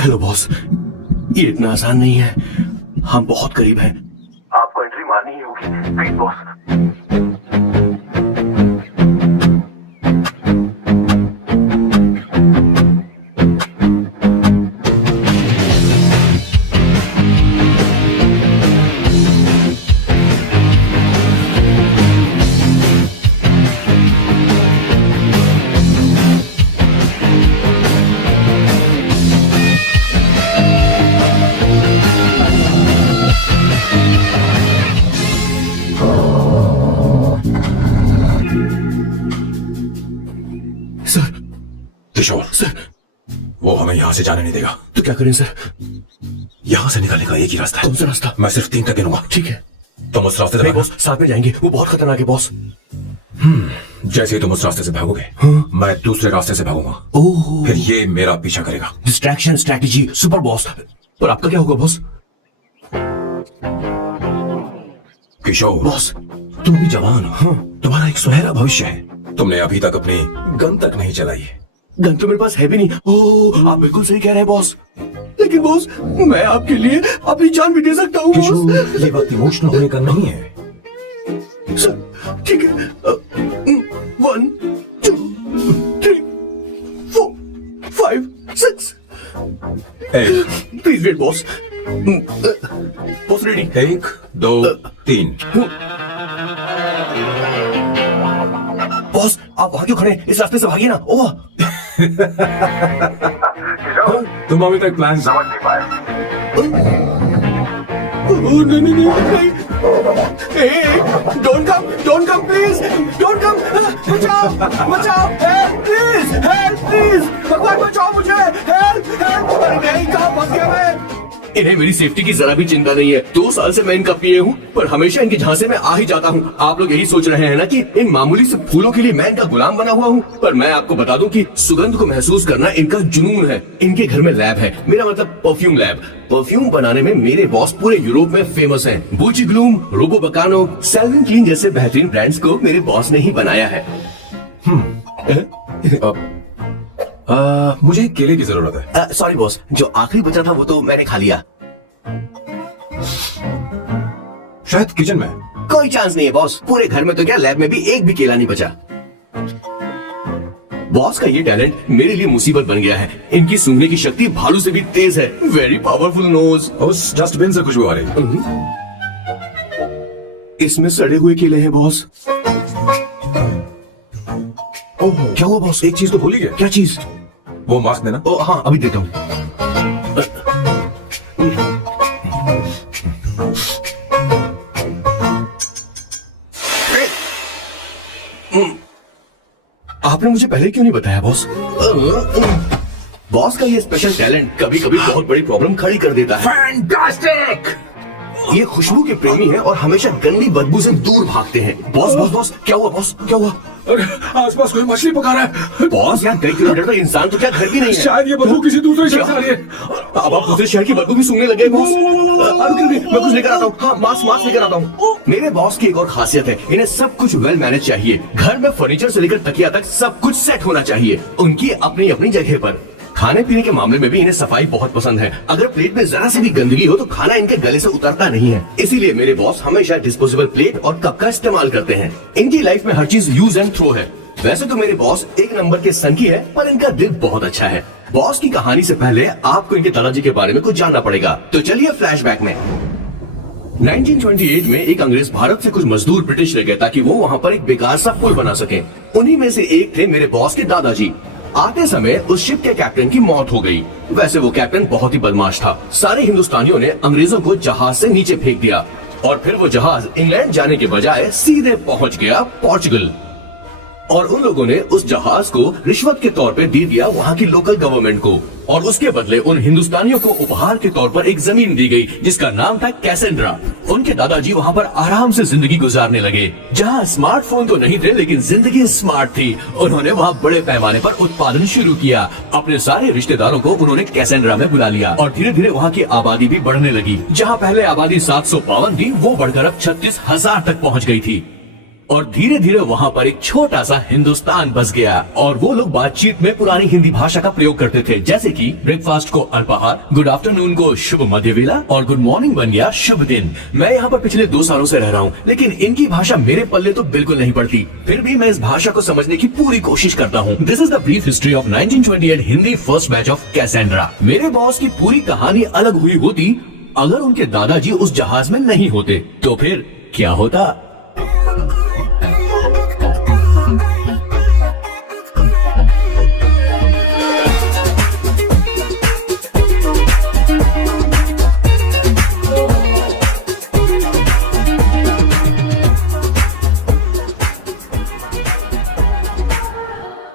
Hello boss, ये इतना आसान नहीं है, हम बहुत करीब हैं। आपको एंट्री मारनी ही होगी, प्लीज बॉस। किशोर सर, वो हमें यहाँ से जाने नहीं देगा। तो क्या करें सर? यहाँ से निकलने का एक ही रास्ता है। कौन सा रास्ता? मैं सिर्फ 3 तक गिनूंगा। ठीक है। तुम उस रास्ते से नहीं भागना। बॉस, साथ में जाएंगे, वो बहुत खतरनाक है बॉस। जैसे ही तुम उस रास्ते से भागोगे, मैं दूसरे रास्ते से भागूंगा। ओह, फिर ये मेरा पीछा करेगा। Distraction strategy, super boss. पर आपका क्या होगा बॉस? किशोर बॉस, तुम भी जवान हो, तुम्हारा एक सुनहरा भविष्य है। तुमने अभी तक अपनी गन तक नहीं चलाई है। गन तो मेरे पास है भी नहीं। ओह, आप बिल्कुल सही कह रहे हैं बॉस। लेकिन बॉस, मैं आपके लिए अपनी जान भी दे सकता हूँ किशोर, बॉस। ये वक्त इमोशनल होने का नहीं है। सर, ठीक है। 1 2 3 4 5 6। Please wait boss. Boss ready? 1 2 3। Boss, आप वहां क्यों खड़े हैं? इस रास्ते से भागिए ना। ओह, तुम अभी तक प्लान समझ नहीं पाए। नहीं नहीं नहीं, don't come please, don't come. बचाओ बचाओ, हेल्प प्लीज, भगवान बचाओ मुझे, हेल्प। अरे नहीं, कहाँ फंस गया मैं? इन्हें मेरी सेफ्टी की जरा भी चिंता नहीं है। 2 साल से मैं इनका पिए हूँ, पर हमेशा इनके झांसे में आ ही जाता हूँ। आप लोग यही सोच रहे हैं ना कि इन मामूली से फूलों के लिए मैं इनका गुलाम बना हुआ हूँ, पर मैं आपको बता दूं कि सुगंध को महसूस करना इनका जुनून है। इनके घर में लैब है, मेरा मतलब परफ्यूम लैब। परफ्यूम बनाने में मेरे बॉस पूरे यूरोप में फेमस हैं। बूची ग्लूम, रोबो बकानो, सेल्विन क्लीन जैसे बेहतरीन ब्रांड्स को मेरे बॉस ने ही बनाया है। मुझे एक केले की जरूरत है। सॉरी बॉस, जो आखिरी बचा था वो तो मैंने खा लिया। शायद किचन में। कोई चांस नहीं है बॉस, पूरे घर में तो क्या, लैब में भी एक भी केला नहीं बचा। बॉस का ये टैलेंट मेरे लिए मुसीबत बन गया है। इनकी सूंघने की शक्ति भालू से भी तेज है। Very powerful nose. उस डस्टबिन से खुशबू आ रही है। इसमें सड़े हुए केले हैं बॉस। ओह, क्या हुआ बॉस? एक चीज तो भूल ही गया। क्या चीज? वो मास्क देना। ओ हाँ, अभी देता हूँ। आपने मुझे पहले क्यों नहीं बताया बॉस? बॉस का ये स्पेशल टैलेंट कभी कभी बहुत बड़ी प्रॉब्लम खड़ी कर देता है। फैंटास्टिक! ये खुशबू के प्रेमी हैं और हमेशा गंदी बदबू से दूर भागते हैं। बॉस बॉस बॉस, क्या हुआ बॉस, क्या हुआ? अरे आसपास कोई मछली पका रहा है। बॉस, यहाँ कई किलोमीटर तक इंसान तो क्या घर भी नहीं है। शायद ये बदबू किसी दूसरे शहर से आ रही है। अब आप दूसरे शहर की बदबू भी सूंघने लगे बॉस। मैं कुछ लेकर आता हूँ। हाँ, मास्क लेकर आता हूँ। मेरे बॉस की एक और खासियत है, इन्हें सब कुछ वेल मैनेज चाहिए। घर में फर्नीचर से लेकर तकिया तक सब कुछ सेट होना चाहिए, उनकी अपनी अपनी जगह पर। खाने पीने के मामले में भी इन्हें सफाई बहुत पसंद है। अगर प्लेट में जरा सी भी गंदगी हो तो खाना इनके गले से उतरता नहीं है। इसीलिए मेरे बॉस हमेशा डिस्पोजेबल प्लेट और कप का इस्तेमाल करते हैं। इनकी लाइफ में हर चीज यूज एंड थ्रो है। वैसे तो मेरे बॉस एक नंबर के संकी है, पर इनका दिल बहुत अच्छा है। बॉस की कहानी से पहले आपको इनके दादाजी के बारे में कुछ जानना पड़ेगा। तो चलिए फ्लैशबैक में। 1928 में एक अंग्रेज भारत से कुछ मजदूर ब्रिटिश ले गए ताकि वो वहाँ पर एक बेकार सा पुल बना सके। उन्हीं में से एक थे मेरे बॉस के दादाजी। आते समय उस शिप के कैप्टन की मौत हो गई। वैसे वो कैप्टन बहुत ही बदमाश था। सारे हिंदुस्तानियों ने अंग्रेजों को जहाज से नीचे फेंक दिया और फिर वो जहाज इंग्लैंड जाने के बजाय सीधे पहुंच गया पोर्चुगल। और उन लोगों ने उस जहाज को रिश्वत के तौर पे दे दिया वहाँ की लोकल गवर्नमेंट को, और उसके बदले उन हिंदुस्तानियों को उपहार के तौर पर एक जमीन दी गई जिसका नाम था कैसेंड्रा। उनके दादाजी वहाँ पर आराम से जिंदगी गुजारने लगे, जहाँ स्मार्टफोन तो नहीं थे लेकिन जिंदगी स्मार्ट थी। उन्होंने वहाँ बड़े पैमाने पर उत्पादन शुरू किया। अपने सारे रिश्तेदारों को उन्होंने कैसेंड्रा में बुला लिया और धीरे धीरे वहाँ की आबादी भी बढ़ने लगी। जहाँ पहले आबादी 752 थी, वो बढ़कर अब 36,000 तक पहुँच गई थी। और धीरे धीरे वहाँ पर एक छोटा सा हिंदुस्तान बस गया और वो लोग बातचीत में पुरानी हिंदी भाषा का प्रयोग करते थे, जैसे कि ब्रेकफास्ट को अल्पाहार, गुड आफ्टरनून को शुभ मध्य वेला और गुड मॉर्निंग बन गया शुभ दिन। मैं यहाँ पर पिछले 2 सालों से रह रहा हूँ, लेकिन इनकी भाषा मेरे पल्ले तो बिल्कुल नहीं पड़ती। फिर भी मैं इस भाषा को समझने की पूरी कोशिश करता हूँ। This is the brief history of 1928 Hindi first batch of Cassandra. मेरे बॉस की पूरी कहानी अलग हुई होती अगर उनके दादाजी उस जहाज में नहीं होते, तो फिर क्या होता।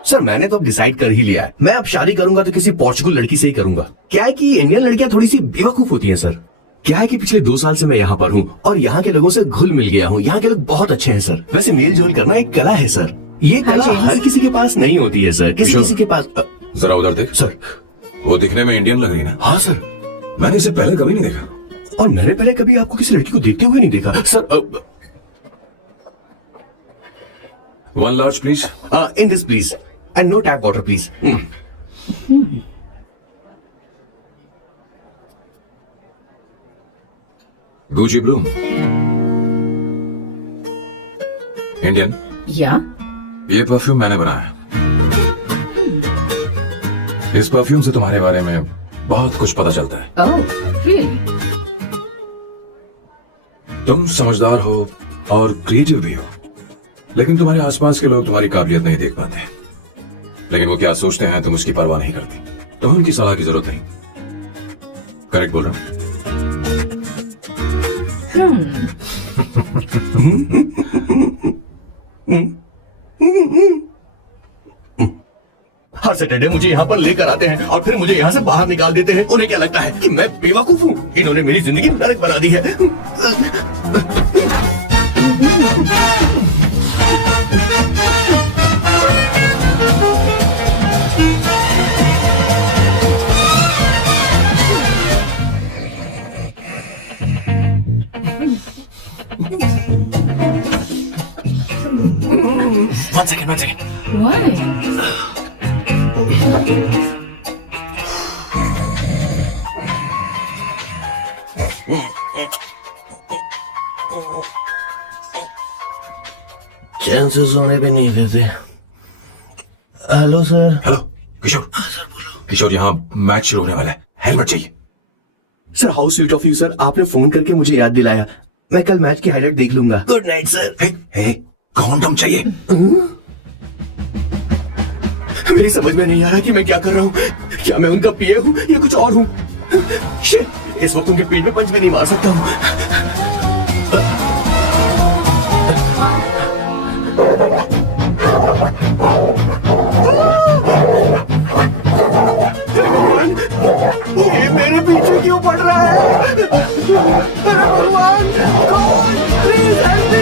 सर मैंने तो अब डिसाइड कर ही लिया है, मैं अब शादी करूंगा तो किसी पोर्चुगल लड़की से ही करूंगा। क्या है कि इंडियन लड़कियां थोड़ी सी बेवकूफ होती हैं सर। क्या है कि पिछले 2 साल से मैं यहाँ पर हूँ और यहाँ के लोगों से घुल मिल गया हूँ। यहाँ के लोग बहुत अच्छे हैं सर। वैसे मेल जोल करना एक कला है सर। ये कला हर किसी के पास नहीं होती है सर, किसी के पास। जरा उधर देख सर। वो दिखने में इंडियन लग रही ना? हाँ सर। मैंने इसे पहले कभी नहीं देखा। और मैंने पहले कभी आपको किसी लड़की को देखते हुए नहीं देखा sir. 1 large please. In this please. And no tap water please. Gucci Bloom. Indian? या ये परफ्यूम मैंने बनाया। इस परफ्यूम से तुम्हारे बारे में बहुत कुछ पता चलता है। Oh really? तुम समझदार हो और क्रिएटिव भी हो, लेकिन तुम्हारे आसपास के लोग तुम्हारी काबिलियत नहीं देख पाते। लेकिन वो क्या सोचते हैं तुम उसकी परवाह नहीं करती। तुम्हें उनकी सलाह की जरूरत नहीं। करेक्ट बोल रहा हूं? हर सैटरडे मुझे यहाँ पर लेकर आते हैं और फिर मुझे यहाँ से बाहर निकाल देते हैं। उन्हें क्या लगता है कि मैं बेवकूफ हूँ? इन्होंने मेरी जिंदगी नरक बना दी है। One second. Why? चैन से सोने भी नहीं देते। Hello sir. हेलो किशोर। हाँ सर बोलो। किशोर यहाँ मैच शुरू होने वाला है, हेलमेट चाहिए। Sir how sweet of you sir, आपने फोन करके मुझे याद दिलाया। मैं कल मैच की हाईलाइट देख लूंगा। Good night sir. कॉन्डम चाहिए। मेरी समझ में नहीं आ रहा कि मैं क्या कर रहा हूँ। क्या मैं उनका पीए हूँ या कुछ और हूँ? शिट, इस वक्त उनके पेट में पंच भी नहीं मार सकता हूँ। ये मेरे पीछे क्यों पड़ रहा है? अरे भगवान, कौन? Please help me.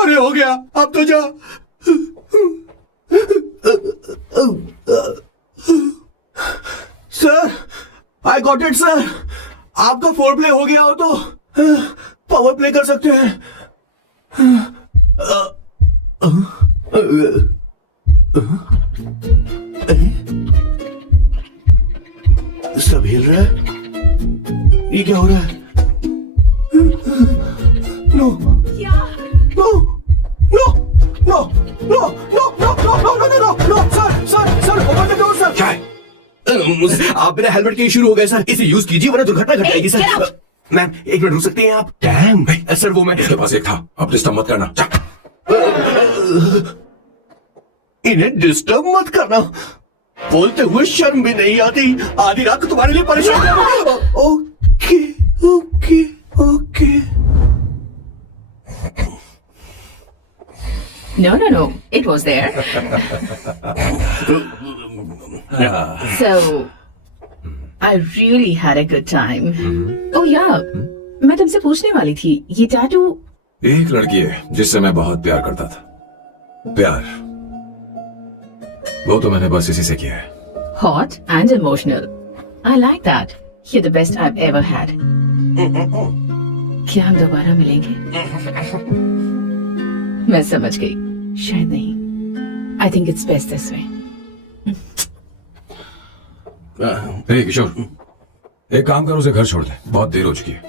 अरे हो गया, अब तो जा। Sir, I got it sir. आपका फोर प्ले हो गया हो तो पावर प्ले कर सकते हैं। सब हिल रहा है। ये क्या हो रहा है? No no no no no no no no no no no no sir open the door sir. क्या है? आप बिना हेलमेट के ही शुरू हो गए सर। इसे यूज कीजिए वरना दुर्घटना घट जाएगी सर। मैम 1 मिनट रुक सकती हैं आप? डैम सर, वो मैं इसके पास एक था, अब डिस्टर्ब मत करना। इन्हें डिस्टर्ब मत करना। बोलते हुए शर्म भी नहीं आती। आधी रात को तुम्हारे लिए परेशान कर। Okay okay okay. No. It was there. So, I really had a good time. Oh yeah, मैं तुमसे पूछने वाली थी, ये टैटू एक लड़की है जिससे मैं बहुत प्यार करता था। प्यार, वो तो मैंने बस इसी से किया है। Hot and emotional. I like that. You're the best I've ever had. क्या हम दोबारा मिलेंगे? मैं समझ गई। शायद नहीं। I think it's best this way. हे किशोर, एक काम कर, उसे घर छोड़ दे, बहुत देर हो चुकी है।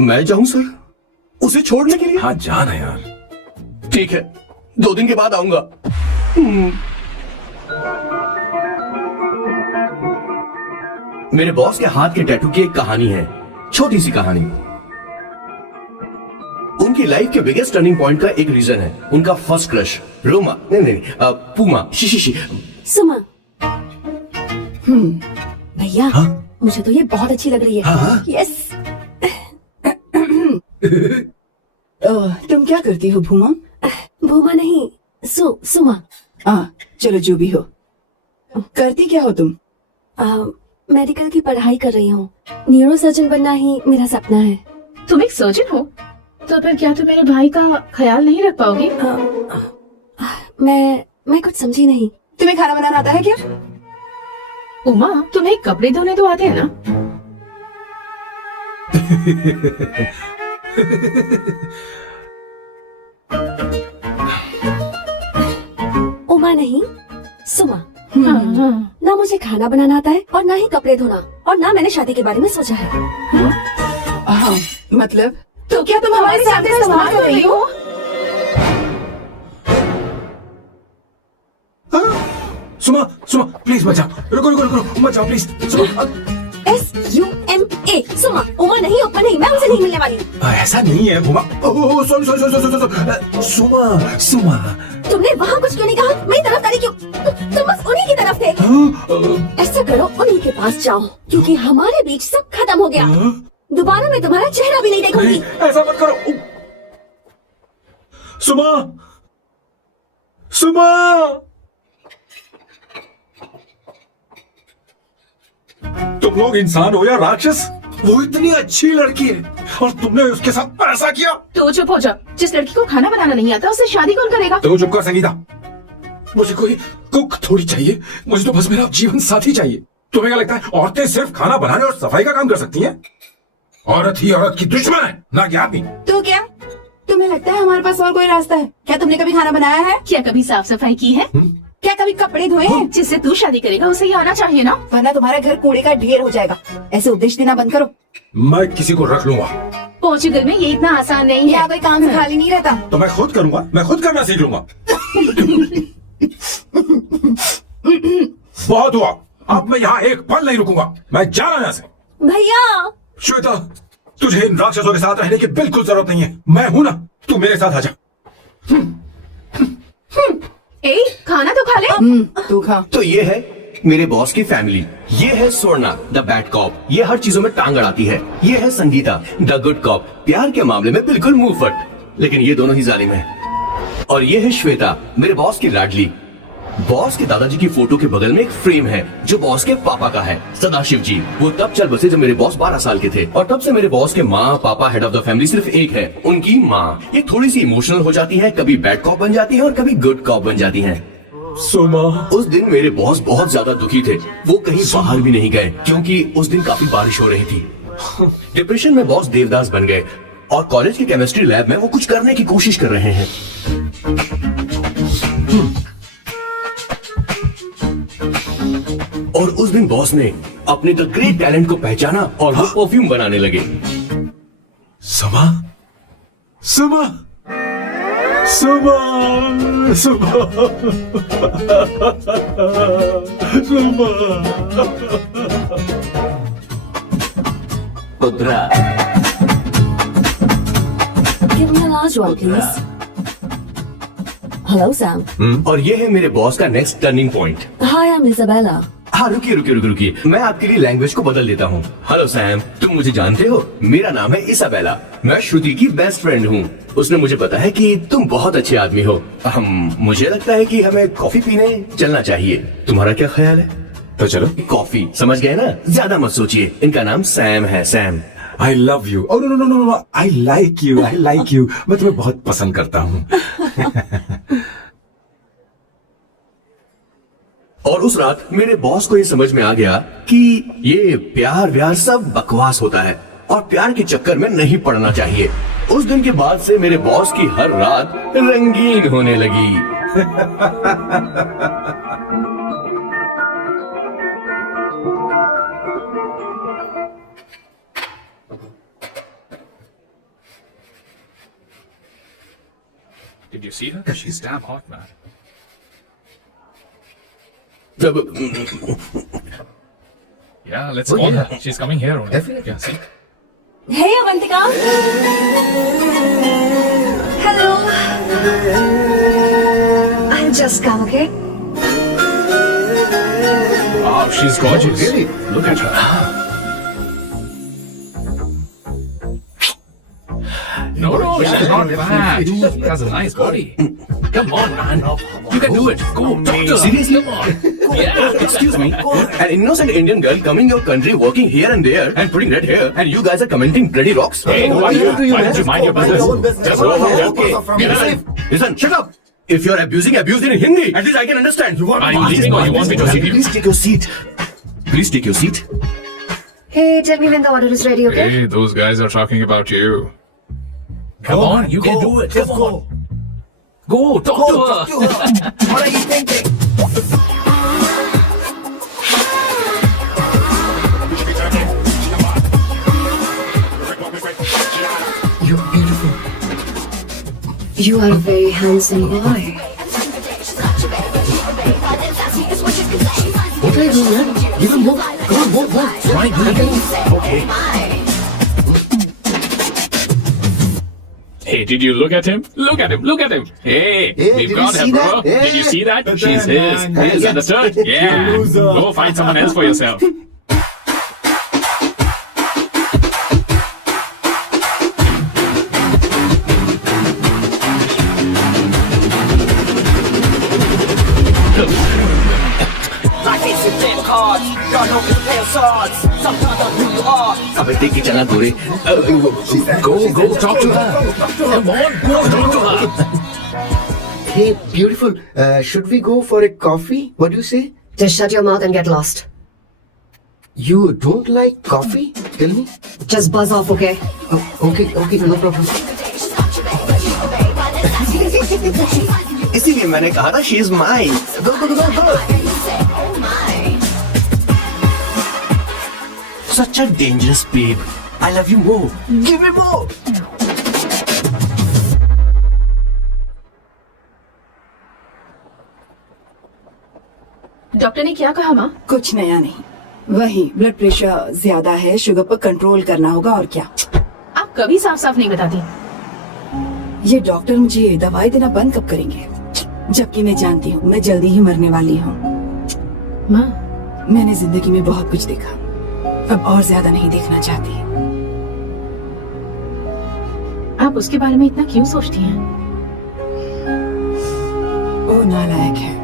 मैं जाऊं सर उसे छोड़ने के लिए? हाँ जाना यार। ठीक है, 2 दिन के बाद आऊंगा। मेरे बॉस के हाथ के टैटू की एक कहानी है, छोटी सी कहानी। उनकी लाइफ के बिगेस्ट टर्निंग पॉइंट का एक रीजन है उनका फर्स्ट क्रश रोमा, नहीं, पूमा, शी। सुमा। भैया, मुझे तो ये बहुत अच्छी लग रही है। यस। तुम क्या करती हो भूमा? भूमा नहीं, सुमा। चलो जो भी हो। करती क्या हो तुम? मेडिकल की पढ़ाई कर रही हूँ। न्यूरो सर्जन बनना ही मेरा सपना है। तुम एक सर्जन हो, तो फिर क्या तुम मेरे भाई का ख्याल नहीं रख पाओगी? मैं कुछ समझी नहीं। तुम्हें खाना बनाना आता है क्या? उमा, तुम्हें कपड़े धोने तो आते हैं ना? उमा नहीं, सुमा। हाँ। ना मुझे खाना बनाना आता है और ना ही कपड़े धोना, और ना मैंने शादी के बारे में सोचा है। मतलब तो क्या तुम हमारे साथ इस्तेमाल कर रही हो? सुमा, प्लीज मत जाओ, रुको, मत जाओ प्लीज। SUMA, सुमा। उमा नहीं, उपमा नहीं, मैं उनसे नहीं मिलने वाली। ऐसा नहीं है भूमा। सॉरी, सुमा। तुमने वहाँ कुछ क्यों नहीं कहा? मेरी तरफदारी क्यों? तुम बस उन्हीं की तरफ थे। ऐसा करो, उन्हीं के पास जाओ, क्योंकि हमारे बीच सब खत्म हो गया। दोबारा मैं तुम्हारा चेहरा भी नहीं देखूंगी। ऐसा मत करो सुमा। तुम लोग इंसान हो या राक्षस? वो इतनी अच्छी लड़की है और तुमने उसके साथ ऐसा किया। तो चुप हो जा। जिस लड़की को खाना बनाना नहीं आता उससे शादी कौन करेगा? तो चुप कर संगीता। मुझे कोई कुक थोड़ी चाहिए, मुझे तो बस मेरा जीवन साथी चाहिए। तुम्हें क्या लगता है औरतें सिर्फ खाना बनाने और सफाई का काम कर सकती हैं? औरत ही औरत की दुश्मन है, ना कि आदमी। तो क्या तुम्हें लगता है हमारे पास और कोई रास्ता है? क्या तुमने कभी खाना बनाया है? क्या कभी साफ सफाई की है? क्या कभी कपड़े धोए हैं? जिससे तू शादी करेगा उसे ये आना चाहिए ना? वरना तुम्हारा घर कूड़े का ढेर हो जाएगा। ऐसे उपदेश देना बंद करो। मैं किसी को रख लूंगा। पोर्चुगल में ये इतना आसान नहीं है। यहाँ कोई काम से खाली नहीं रहता। तो मैं खुद करूंगा, मैं खुद करना सीख लूंगा। बहुत हुआ, अब मैं यहाँ एक पल नहीं रुकूंगा। मैं जा रहा हूँ यहाँ से। भैया, श्वेता, तुझे इन राक्षसों के साथ रहने की बिल्कुल जरूरत नहीं है। मैं हूं ना, तू मेरे साथ आ जा। खाना तो खा ले। तू खा। तो ये है मेरे बॉस की फैमिली। ये है स्वर्णा द बैड कॉप, ये हर चीजों में टांग अड़ाती है। ये है संगीता द गुड कॉप, प्यार के मामले में बिल्कुल मुंह फट, लेकिन ये दोनों ही जालिम है। और ये है श्वेता, मेरे बॉस की लाडली। बॉस के दादाजी की फोटो के बगल में एक फ्रेम है जो बॉस के पापा का है, सदाशिव जी। वो तब चल बसे जब मेरे बॉस 12 साल के थे, और तब से मेरे बॉस के माँ पापा हेड ऑफ द फैमिली सिर्फ एक है, उनकी माँ। ये थोड़ी सी इमोशनल हो जाती है, कभी बैड कॉप बन जाती है और कभी गुड कॉप बन जाती है। सुमा, उस दिन मेरे बॉस बहुत ज्यादा दुखी थे। वो कहीं बाहर भी नहीं गए क्योंकि उस दिन काफी बारिश हो रही थी। डिप्रेशन में बॉस देवदास बन गए और कॉलेज के केमिस्ट्री लैब में वो कुछ करने की कोशिश कर रहे हैं। और उस दिन बॉस ने अपने द ग्रेट टैलेंट को पहचाना और वो परफ्यूम बनाने लगे। सुमा, सुमा, सुमा, सुमा, सुमा। पुत्रा, give me a large one, please. Hello, Sam. और ये है मेरे बॉस का next turning point. Hi, I'm Isabella. हाँ, रुकिए, मैं आपके लिए लैंग्वेज को बदल देता हूँ। हेलो सैम, तुम मुझे जानते हो? मेरा नाम है इसाबेला। मैं श्रुति की बेस्ट फ्रेंड हूँ। उसने मुझे बताया है कि तुम बहुत अच्छे आदमी हो। मुझे लगता है कि हमें कॉफी पीने चलना चाहिए। तुम्हारा क्या ख्याल है? तो चलो। कॉफी, समझ गए ना? ज्यादा मत सोचिए। इनका नाम सैम है, Sam. I love you. No no no no no, I like you, I like you. मैं तुम्हें बहुत पसंद करता हूँ। और उस रात मेरे बॉस को ये समझ में आ गया कि ये प्यार व्यार सब बकवास होता है और प्यार के चक्कर में नहीं पड़ना चाहिए। उस दिन के बाद से मेरे बॉस की हर रात रंगीन होने लगी। Did you see her? She's damn hot, man. Yeah, let's call her. She's coming here only. Definitely. Yeah, see? Hey, Avantika. Hello. I'll just come, okay? Wow, she's gorgeous. Really? Look at her. No, she's not bad. She has a nice body. Come on, man. You can do it. Go, talk to her. Seriously? Come on. Yeah. Excuse me, an innocent Indian girl coming your country, working here and there, and putting red hair, and you guys are commenting bloody rocks. Hey, who are you? Why don't you mind your business? Just go home. Okay, Get out. listen, shut up. If you're abuse it in Hindi. At least I can understand. Are you leaving or you want me to sit here? Please take your seat. Please take your seat. Hey, tell me when the order is ready, okay? Hey, those guys are talking about you. Come on, you can do it. Come on. Go, talk to her. What are you thinking? You're beautiful. You are a very handsome boy. What are you doing, man? Give him more. Come on, more. Right, Okay. Hey, did you look at him? Look at him, look at him. Hey, we've got her, bro. Did you see that? She's his. His, understood? Yeah. Go find someone else for yourself. अबे देख के चला दूरे। Go, talk to her. Come on, go, talk to her. Hey, beautiful. Should we go for a coffee? What do you say? Just shut your mouth and get lost. You don't like coffee? Tell me. Just buzz off, okay? Oh, okay, no problem. इसीलिए मैंने कहा था she is mine. Go. Such a dangerous babe. I love you more. Give me more. Doctor ने क्या कहा माँ? कुछ नया नहीं, वही ब्लड प्रेशर ज्यादा है, शुगर पर कंट्रोल करना होगा और क्या। आप कभी साफ साफ नहीं बताती। ये डॉक्टर मुझे दवाई देना बंद कब करेंगे, जबकि मैं जानती हूँ मैं जल्दी ही मरने वाली हूँ। माँ, मैंने जिंदगी में बहुत कुछ देखा, अब और ज्यादा नहीं देखना चाहती। आप उसके बारे में इतना क्यों सोचती हैं? वो नालायक है,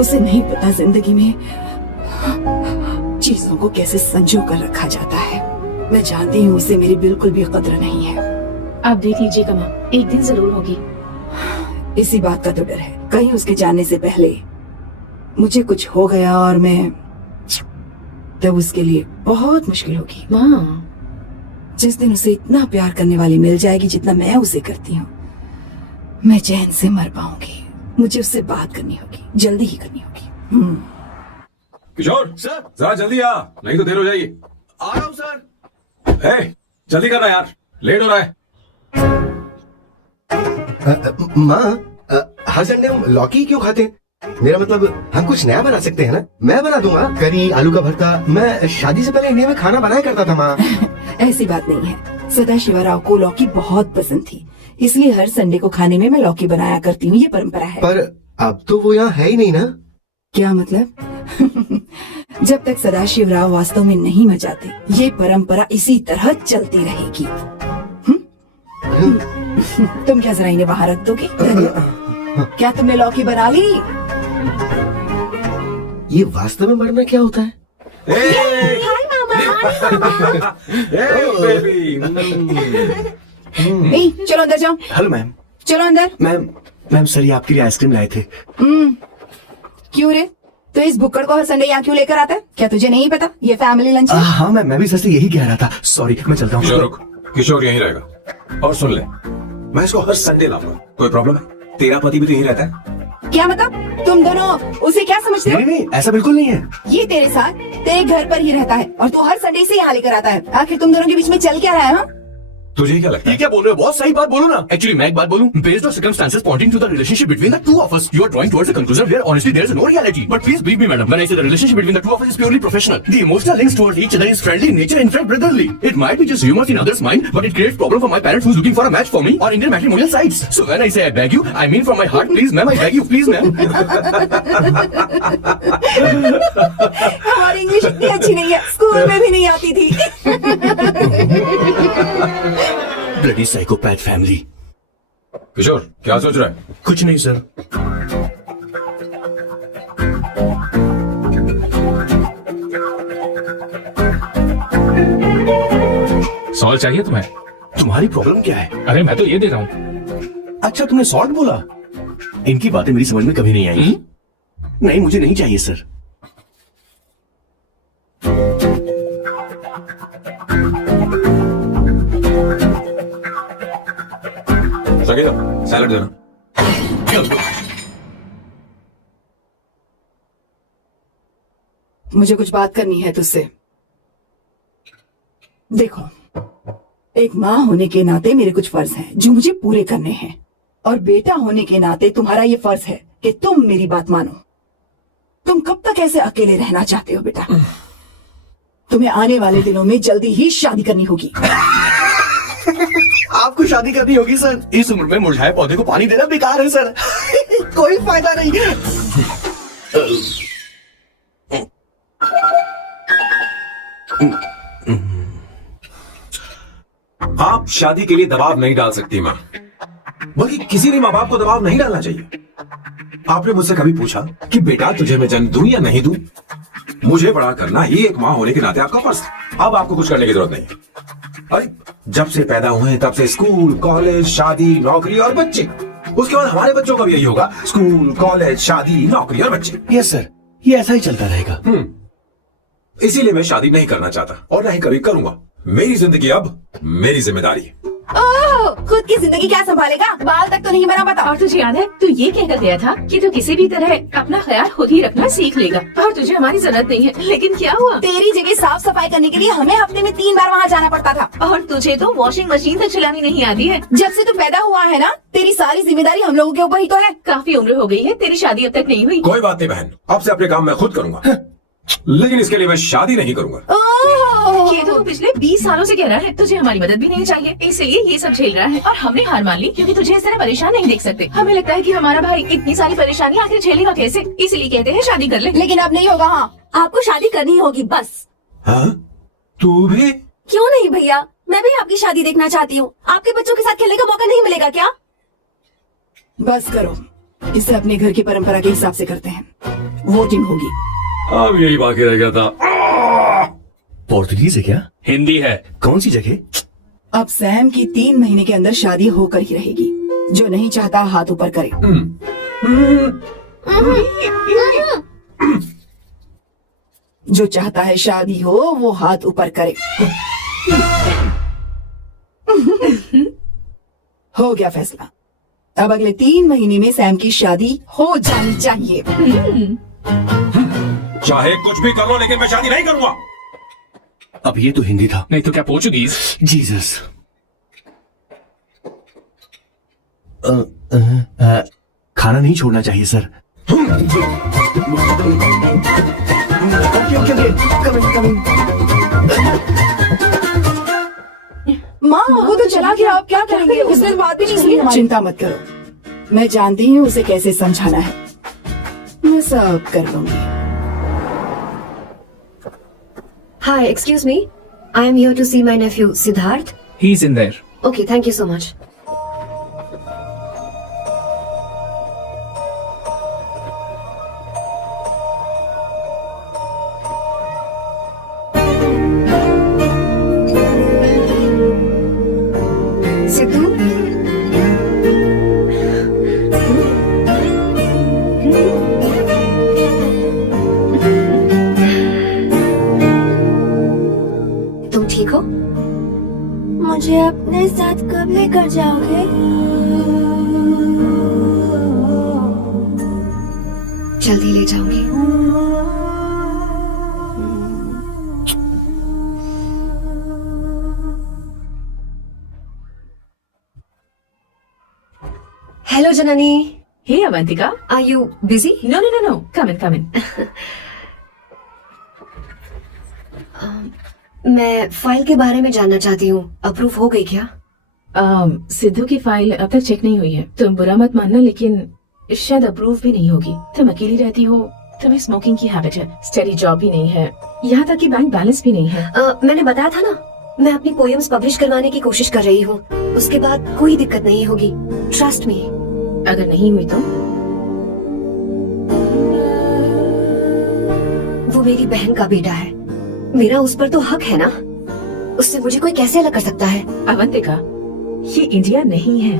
उसे नहीं पता जिंदगी में चीजों को कैसे संजो कर रखा जाता है। मैं जानती हूँ उसे मेरी बिल्कुल भी कद्र नहीं है। आप देख लीजिएगा माँ, एक दिन जरूर होगी। इसी बात का तो डर है, कहीं उसके जाने से पहले मुझे कुछ हो गया और मैं, तब उसके लिए बहुत मुश्किल होगी। माँ, जिस दिन उसे इतना प्यार करने वाली मिल जाएगी जितना मैं उसे करती हूँ, मैं चैन से मर पाऊंगी। मुझे उससे बात करनी होगी, जल्दी ही करनी होगी। किशोर सर, जरा जल्दी आ, नहीं तो देर हो जाएगी। आ रहा हूँ सर। हे, जल्दी करना यार, लेट हो रहा है। माँ, हर संडे हम लौकी क्यों खाते हैं? मेरा मतलब हम कुछ नया बना सकते हैं ना? मैं बना दूंगा करी, आलू का भरता। मैं शादी से पहले इंडिया में खाना बनाया करता था माँ। ऐसी बात नहीं है, सदाशिवराव को लौकी बहुत पसंद थी, इसलिए हर संडे को खाने में मैं लौकी बनाया करती हूँ। ये परंपरा है। पर अब तो वो यहाँ है ही नहीं ना। क्या मतलब? जब तक सदाशिवराव वास्तव में नहीं मर जाते, ये परंपरा इसी तरह चलती रहेगी। तुम क्या जरा इन्हें बाहर रख दोगे? क्या तुमने लौकी बना ली? ये वास्तव में मरना क्या होता है? हाय मामा, ए, चलो अंदर जाओ, हेलो मैम। चलो अंदर। मैम सर ये आपके लिए आइसक्रीम लाए थे। क्यों रे, तो इस बुक्कड़ को हर संडे यहाँ क्यों लेकर आता है? क्या तुझे नहीं पता ये फैमिली लंच है? हाँ मैम, मैं भी सर से यही कह रहा था। सॉरी, मैं चलता किशोर हूँ। रुक, किशोर यहीं रहेगा। और सुन ले, मैं इसको हर संडे लाऊंगा। कोई प्रॉब्लम है? तेरा पति भी तो यहीं रहता है। क्या मतलब तुम दोनों उसे क्या समझते हो? नहीं, ऐसा बिल्कुल नहीं है। ये तेरे साथ तेरे घर पर ही रहता है और तू हर संडे से यहाँ लेकर आता है। आखिर तुम दोनों के बीच में चल क्या रहा है? हाँ? तुझे क्या लगता ये है? क्या बोल रहे हो? बहुत सही बात बोलो ना। एक्चुअली मैं एक बात बोलूं, based on circumstances pointing to the relationship between the two of us, you are drawing towards a conclusion where honestly there is no reality. But please believe me madam, when I say the relationship between the two of us is purely professional, the emotional links towards each other is friendly in nature, in fact brotherly. It might be just humor in others' mind, but it creates problem for my parents who's looking for a match for me or Indian matrimonial sites. So when I say I beg you, I mean from my heart, please ma'am, I beg you, please ma'am. हमारी English इतनी अच्छी नहीं है, school में भी नहीं आती थी। Bloody psychopath family. किशोर क्या सोच रहा है? कुछ नहीं सर। सॉल्ट चाहिए तुम्हें? तुम्हारी प्रॉब्लम क्या है? अरे मैं तो ये दे रहा हूँ। अच्छा तुमने सॉल्ट बोला? इनकी बातें मेरी समझ में कभी नहीं आई। नहीं, मुझे नहीं चाहिए सर। सैलड देना। मुझे कुछ बात करनी है तुझसे। देखो, एक माँ होने के नाते मेरे कुछ फर्ज हैं जो मुझे पूरे करने हैं, और बेटा होने के नाते तुम्हारा ये फर्ज है कि तुम मेरी बात मानो। तुम कब तक ऐसे अकेले रहना चाहते हो बेटा? तुम्हें आने वाले दिनों में जल्दी ही शादी करनी होगी। आपको शादी करनी होगी सर? इस उम्र में मुरझाए पौधे को पानी देना बेकार है सर। कोई फायदा नहीं। आप शादी के लिए दबाव नहीं डाल सकती माँ, बल्कि किसी भी माँ बाप को दबाव नहीं डालना चाहिए। आपने मुझसे कभी पूछा कि बेटा तुझे मैं जन्म दूं या नहीं दूं? मुझे बड़ा करना ही एक माँ होने के नाते आपका फर्ज है। अब आपको कुछ करने की जरूरत नहीं है। अरे जब से पैदा हुए हैं तब से स्कूल, कॉलेज, शादी, नौकरी और बच्चे। उसके बाद हमारे बच्चों का भी यही होगा, स्कूल, कॉलेज, शादी, नौकरी और बच्चे। यस सर, ये ऐसा ही चलता रहेगा। इसीलिए मैं शादी नहीं करना चाहता और ना ही कभी करूंगा। मेरी जिंदगी अब मेरी जिम्मेदारी है। ओह, खुद की जिंदगी क्या संभालेगा? बाल तक तो नहीं बना पता। और तुझे याद है तू ये कहकर गया था कि तू किसी भी तरह अपना ख्याल खुद ही रखना सीख लेगा और तुझे हमारी जरूरत नहीं है। लेकिन क्या हुआ? तेरी जगह साफ सफाई करने के लिए हमें हफ्ते में 3 बार वहाँ जाना पड़ता था। और तुझे तो वॉशिंग मशीन तक चलानी नहीं आती है। जब से तू पैदा हुआ है ना, तेरी सारी जिम्मेदारी हम लोगों के ऊपर ही तो है। काफी उम्र हो गई है, तेरी शादी अब तक नहीं हुई। कोई बात नहीं बहन, अब से अपने काम मैं खुद करूंगा, लेकिन इसके लिए मैं शादी नहीं करूंगा। ये तो तू पिछले 20 सालों से कह रहा है। तुझे हमारी मदद भी नहीं चाहिए, इसलिए ये सब झेल रहा है और हमने हार मान ली क्योंकि तुझे इस तरह परेशान नहीं देख सकते। हमें लगता है कि हमारा भाई इतनी सारी परेशानी आखिर झेलेगा कैसे, इसलिए कहते हैं शादी कर ले। लेकिन अब नहीं होगा। हाँ, आपको शादी करनी होगी बस। हाँ? तू भी? क्यों नहीं भैया, मैं भी आपकी शादी देखना चाहती हूँ। आपके बच्चों के साथ खेलने का मौका नहीं मिलेगा क्या? बस करो, इसे अपने घर की परंपरा के हिसाब से करते हैं। वोटिंग होगी। अब यही बाकी रह गया था। पोर्तुगीज है क्या? हिंदी है। कौन सी जगह? अब सैम की 3 महीने के अंदर शादी होकर ही रहेगी। जो नहीं चाहता हाथ ऊपर करे। जो चाहता है शादी हो वो हाथ ऊपर करे। हो गया फैसला। अब अगले 3 महीने में सैम की शादी हो जानी चाहिए। चाहे कुछ भी कर लो, लेकिन मैं शादी नहीं करूंगा। अब ये तो हिंदी था। नहीं तो क्या पोर्चुगीज? जीसस। खाना नहीं छोड़ना चाहिए सर। माँ वो तो चला गया, आप क्या करेंगे? उसने बात भी नहीं सुनी। चिंता मत करो, मैं जानती हूँ उसे कैसे समझाना है। मैं सब कर लूंगी। Hi, excuse me. I am here to see my nephew Siddharth. He's in there. Okay, thank you so much. ठीक हो? मुझे अपने साथ कब लेकर जाओगे? जल्दी ले जाऊंगी। Hello Janani, hey Avantika, are you busy? No no no no, come in come in. मैं फाइल के बारे में जानना चाहती हूँ, अप्रूव हो गई क्या? सिद्धू की फाइल अब तक चेक नहीं हुई है। तुम बुरा मत मानना, लेकिन शायद अप्रूव भी नहीं होगी। तुम अकेली रहती हो, तुम्हें स्मोकिंग की हैबिट है, स्टडी जॉब भी नहीं है, यहाँ तक कि बैंक बैलेंस भी नहीं है। मैंने बताया था ना, मैं अपनी पोएम्स पब्लिश करवाने की कोशिश कर रही हूँ। उसके बाद कोई दिक्कत नहीं होगी, ट्रस्ट मी। अगर नहीं हुई तो? वो मेरी बहन का बेटा है, मेरा उस पर तो हक है ना। उससे मुझे कोई कैसे अलग कर सकता है? अवंतिका, ये इंडिया नहीं है।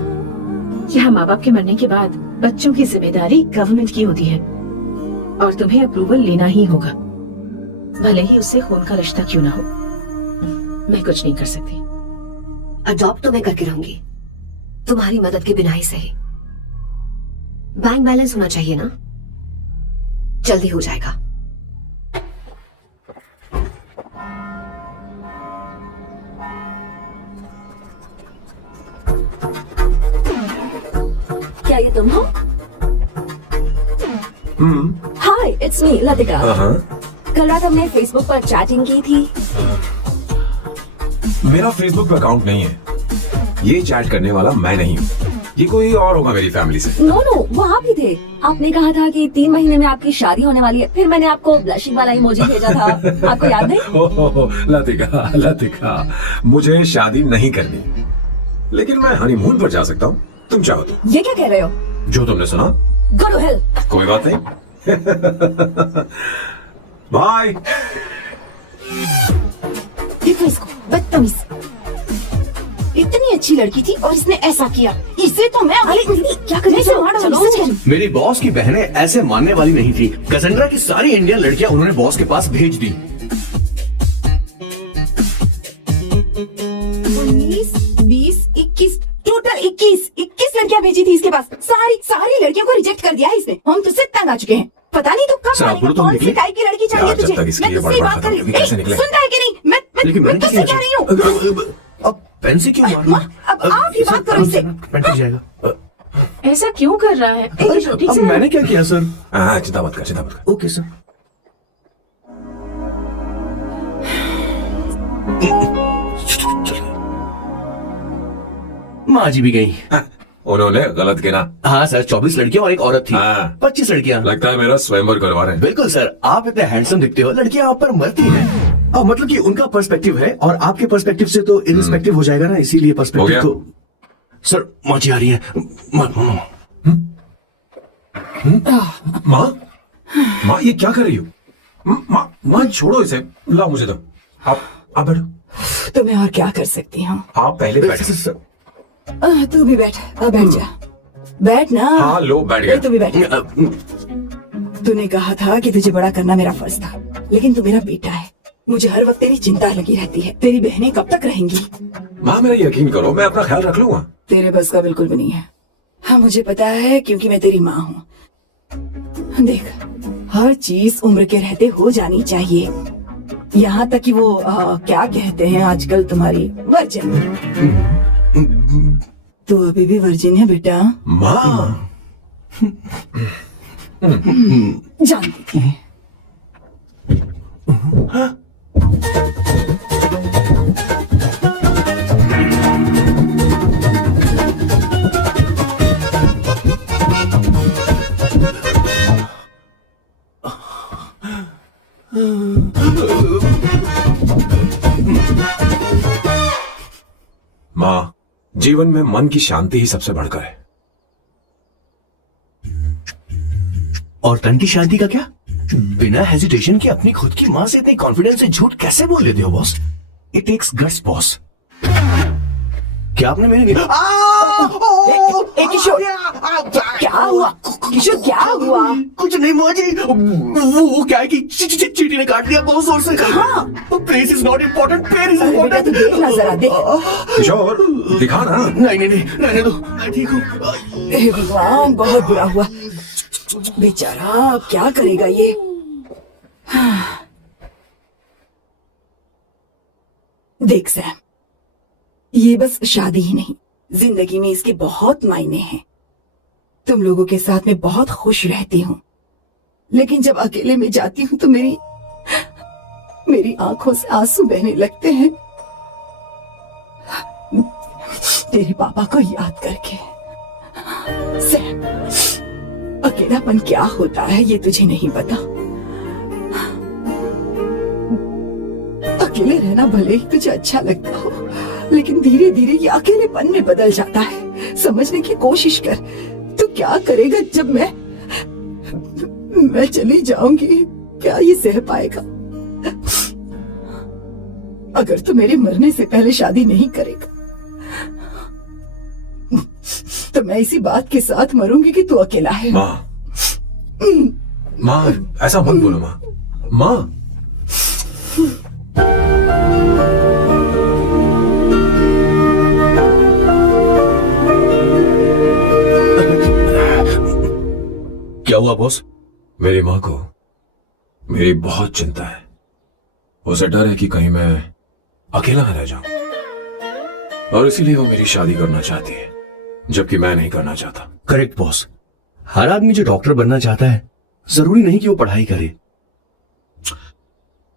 यहाँ माँ बाप के मरने के बाद बच्चों की जिम्मेदारी गवर्नमेंट की होती है और तुम्हें अप्रूवल लेना ही होगा, भले ही उससे खून का रिश्ता क्यों ना हो। मैं कुछ नहीं कर सकती। अडॉप्ट तो मैं करके रहूंगी, तुम्हारी मदद के बिना ही सही। बैंक बैलेंस होना चाहिए ना, जल्दी हो जाएगा। क्या ये तुम हो? हाय, इट्स मी लतिका। कल रात हमने फेसबुक पर चैटिंग की थी। मेरा फेसबुक पे अकाउंट नहीं है, ये चैट करने वाला मैं नहीं हूँ, ये कोई और होगा मेरी फैमिली से। नो नो, वो आप ही थे। आपने कहा था कि 3 महीने में आपकी शादी होने वाली है, फिर मैंने आपको ब्लशिंग वाला इमोजी भेजा था, आपको याद नहीं? ओह लतिका, लतिका, मुझे शादी नहीं करनी, लेकिन मैं हनीमून पर जा सकता हूँ, तुम चाहो तो। ये क्या कह रहे हो? जो तुमने सुना। Go to hell. कोई बात नहीं। बाय। देखो इसको, बदतमीज। इतनी अच्छी लड़की थी और इसने ऐसा किया। इसे तो मैं क्या करने से मार डालूं। मेरी बॉस की बहनें ऐसे मानने वाली नहीं थी। कैसेंड्रा की सारी इंडियन लड़कियां उन्होंने बॉस के पास भेज दी। 19, 20, 21, टोटल 21 लड़कियां भेजी थी इसके पास। सारी लड़कियों को रिजेक्ट कर दिया है इसने। हम तुझसे तंग आ चुके हैं। पता नहीं तो कब सर, आप मानेगा, बोलो तो कौन निकले। सी टाइप की लड़की चाहिए यार, जब तुझे? तक इसकी मैं ये तुझसे बड़बड़ बात कर रही खत्म होगी, कैसे हूँ। निकले? सुनता है कि नहीं? लेकिन मैं मैंने तुझसे कह रही हूँ। अब पेन से क्यों मारना? अब आप ही बात करो इससे। पेन टूट जाएगा। ऐसा क्यों कर रहा है? एक छोटी अब सी मैंने क्या किया सर? चिंता मत कर, चिंता मत कर। Okay sir. माँ जी भी गई। उन्होंने गलत गिना। हाँ सर, 24 लड़कियां और एक औरत थी। हाँ। 25 लड़कियां। लगता है मेरा स्वयंवर करवा रहे हैं। बिल्कुल सर, आप इतने हैंडसम दिखते हो, लड़कियां आप पर मरती हैं। मतलब कि उनका पर्सपेक्टिव है और आपके पर्सपेक्टिव से तो इरिस्पेक्टिव हो जाएगा ना, इसीलिए हो पर्सपेक्टिव गया? को। सर माँ जी आ रही है। माँ, माँ ये क्या कर रही हो? माँ छोड़ो इसे, लाओ मुझे दो। आप बैठो। तो मैं और क्या कर सकती हूँ? आप पहले बैठो। सर, तू भी बैठ। अब बैठ जा। बैठ ना। हाँ लो, बैठ ए, गया। तू भी बैठ। तूने कहा था कि तुझे बड़ा करना मेरा फर्ज था, लेकिन तू मेरा बेटा है। मुझे हर वक्त तेरी चिंता लगी रहती है। तेरी बहनें कब तक रहेंगी? माँ मेरा यकीन करो, मैं अपना ख्याल रख लूंगा। तेरे बस का बिल्कुल भी नहीं है। हाँ मुझे पता है, क्योंकि मैं तेरी माँ हूँ। देख, हर चीज उम्र के रहते हो जानी चाहिए, यहाँ तक कि वो क्या कहते हैं आजकल तुम्हारी वर्जिन। तू अभी भी वर्जिन है बेटा? माँ जानती थी। माँ, जीवन में मन की शांति ही सबसे बढ़कर है। और तन की शांति का क्या? बिना हेजिटेशन के अपनी खुद की माँ से इतने कॉन्फिडेंस से झूठ कैसे बोल लेते हो boss? It takes guts boss. क्या आपने मेरे किशोर, क्या हुआ किशोर, क्या हुआ? कुछ नहीं मौजी, वो क्या है कि चींटी ने काट दिया बहुत जोर से। Place is not important, pain is बेटा तू इम्पोर्टेंट। देखना जरा, देख। किशोर दिखा ना। नहीं नहीं नहीं, रहने दो, मैं ठीक हूँ। हे भगवान, बहुत बुरा हुआ बेचारा, अब क्या करेगा ये? देख सैम, ये बस शादी ही नहीं, जिंदगी में इसके बहुत मायने हैं। तुम लोगों के साथ में बहुत खुश रहती हूँ, लेकिन जब अकेले में जाती हूँ तो मेरी आंखों से आंसू बहने लगते हैं, तेरे पापा को याद करके। सैम, अकेलापन क्या होता है ये तुझे नहीं पता। अकेले रहना भले ही तुझे अच्छा लगता हो, लेकिन धीरे धीरे ये अकेलेपन में बदल जाता है। समझने की कोशिश कर, तो क्या करेगा जब मैं चली जाऊंगी? क्या ये सह पाएगा? अगर तू मेरे मरने से पहले शादी नहीं करेगा तो मैं इसी बात के साथ मरूंगी कि तू अकेला है। माँ ऐसा मत बोलो माँ। माँ क्या हुआ बॉस? मेरी माँ को मेरी बहुत चिंता है। उसे डर है कि कहीं मैं अकेला न रह जाऊं, और इसीलिए वो मेरी शादी करना चाहती है, जबकि मैं नहीं करना चाहता। करेक्ट बॉस, हर आदमी जो डॉक्टर बनना चाहता है जरूरी नहीं कि वो पढ़ाई करे।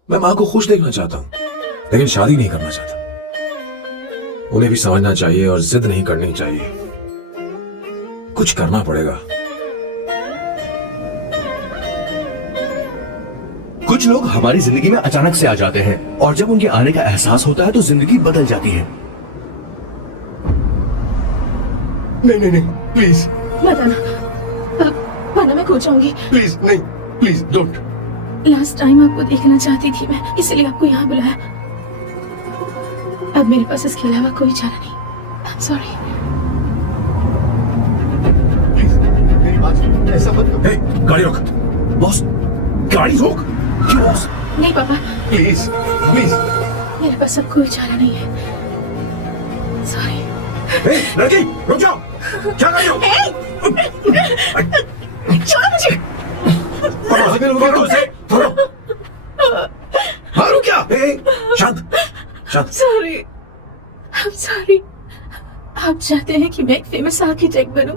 मैं माँ को खुश देखना चाहता हूं, लेकिन शादी नहीं करना चाहता। उन्हें भी समझना चाहिए और जिद नहीं करनी चाहिए। कुछ करना पड़ेगा। कुछ लोग हमारी जिंदगी में अचानक से आ जाते हैं, और जब उनके आने का एहसास होता है तो जिंदगी बदल जाती है। नहीं नहीं नहीं, प्लीज वरना मैं खो जाऊंगी। प्लीज नहीं, प्लीज डोंट। लास्ट टाइम आपको देखना चाहती थी मैं, इसलिए आपको यहाँ बुलाया। अब मेरे पास इसके अलावा कोई चारा नहीं। I'm sorry। मेरी बात सुन, ऐसा मत करो। हे, गाड़ी रोक। बॉस, गाड़ी रोक। क्यों बॉस? नहीं पापा, प्लीज प्लीज। मेरे पास अब कोई चारा नहीं है। सॉरी। हे, लड़की रुक जाओ। क्या कर रही हो? छोड़ो मुझे। पकड़ो उसे, पकड़ो। मारो क्या? हे, शांत शांत। Sorry, I'm sorry। आप चाहते हैं कि मैं एक फेमस आर्किटेक्ट बनूं,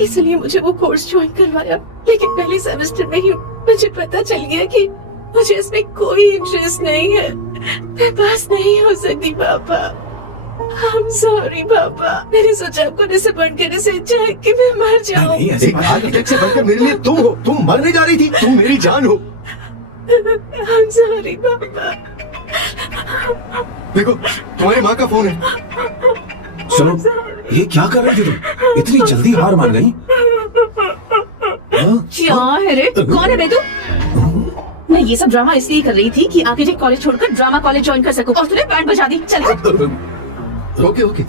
इसलिए मुझे वो कोर्स ज्वाइन करवाया, लेकिन पहले सेमेस्टर में ही मुझे पता चल गया कि मुझे इसमें कोई इंटरेस्ट नहीं है। मैं पास नहीं हो सकती पापा। I'm sorry पापा। मैंने सोचा आपको डिसअपॉइंट करने से अच्छा है कि मैं मर जाऊं। नहीं, ऐसी एक आर्किटेक्ट से बढ़कर मेरे लिए तुम हो। तुम मरने जा रही थी, तुम मेरी जान हो। I'm sorry पापा। देखो, तुम्हारी माँ का फोन है। सुनो, ये क्या कर रही थी तुम? इतनी जल्दी हार मान गई? क्या है रे? कौन है बे तू? मैं ये सब ड्रामा इसलिए कर रही थी कि आर्किटेक्ट कॉलेज छोड़कर ड्रामा कॉलेज ज्वाइन कर सकूं, और तूने बैंड बजा दी। चल ओके ओके।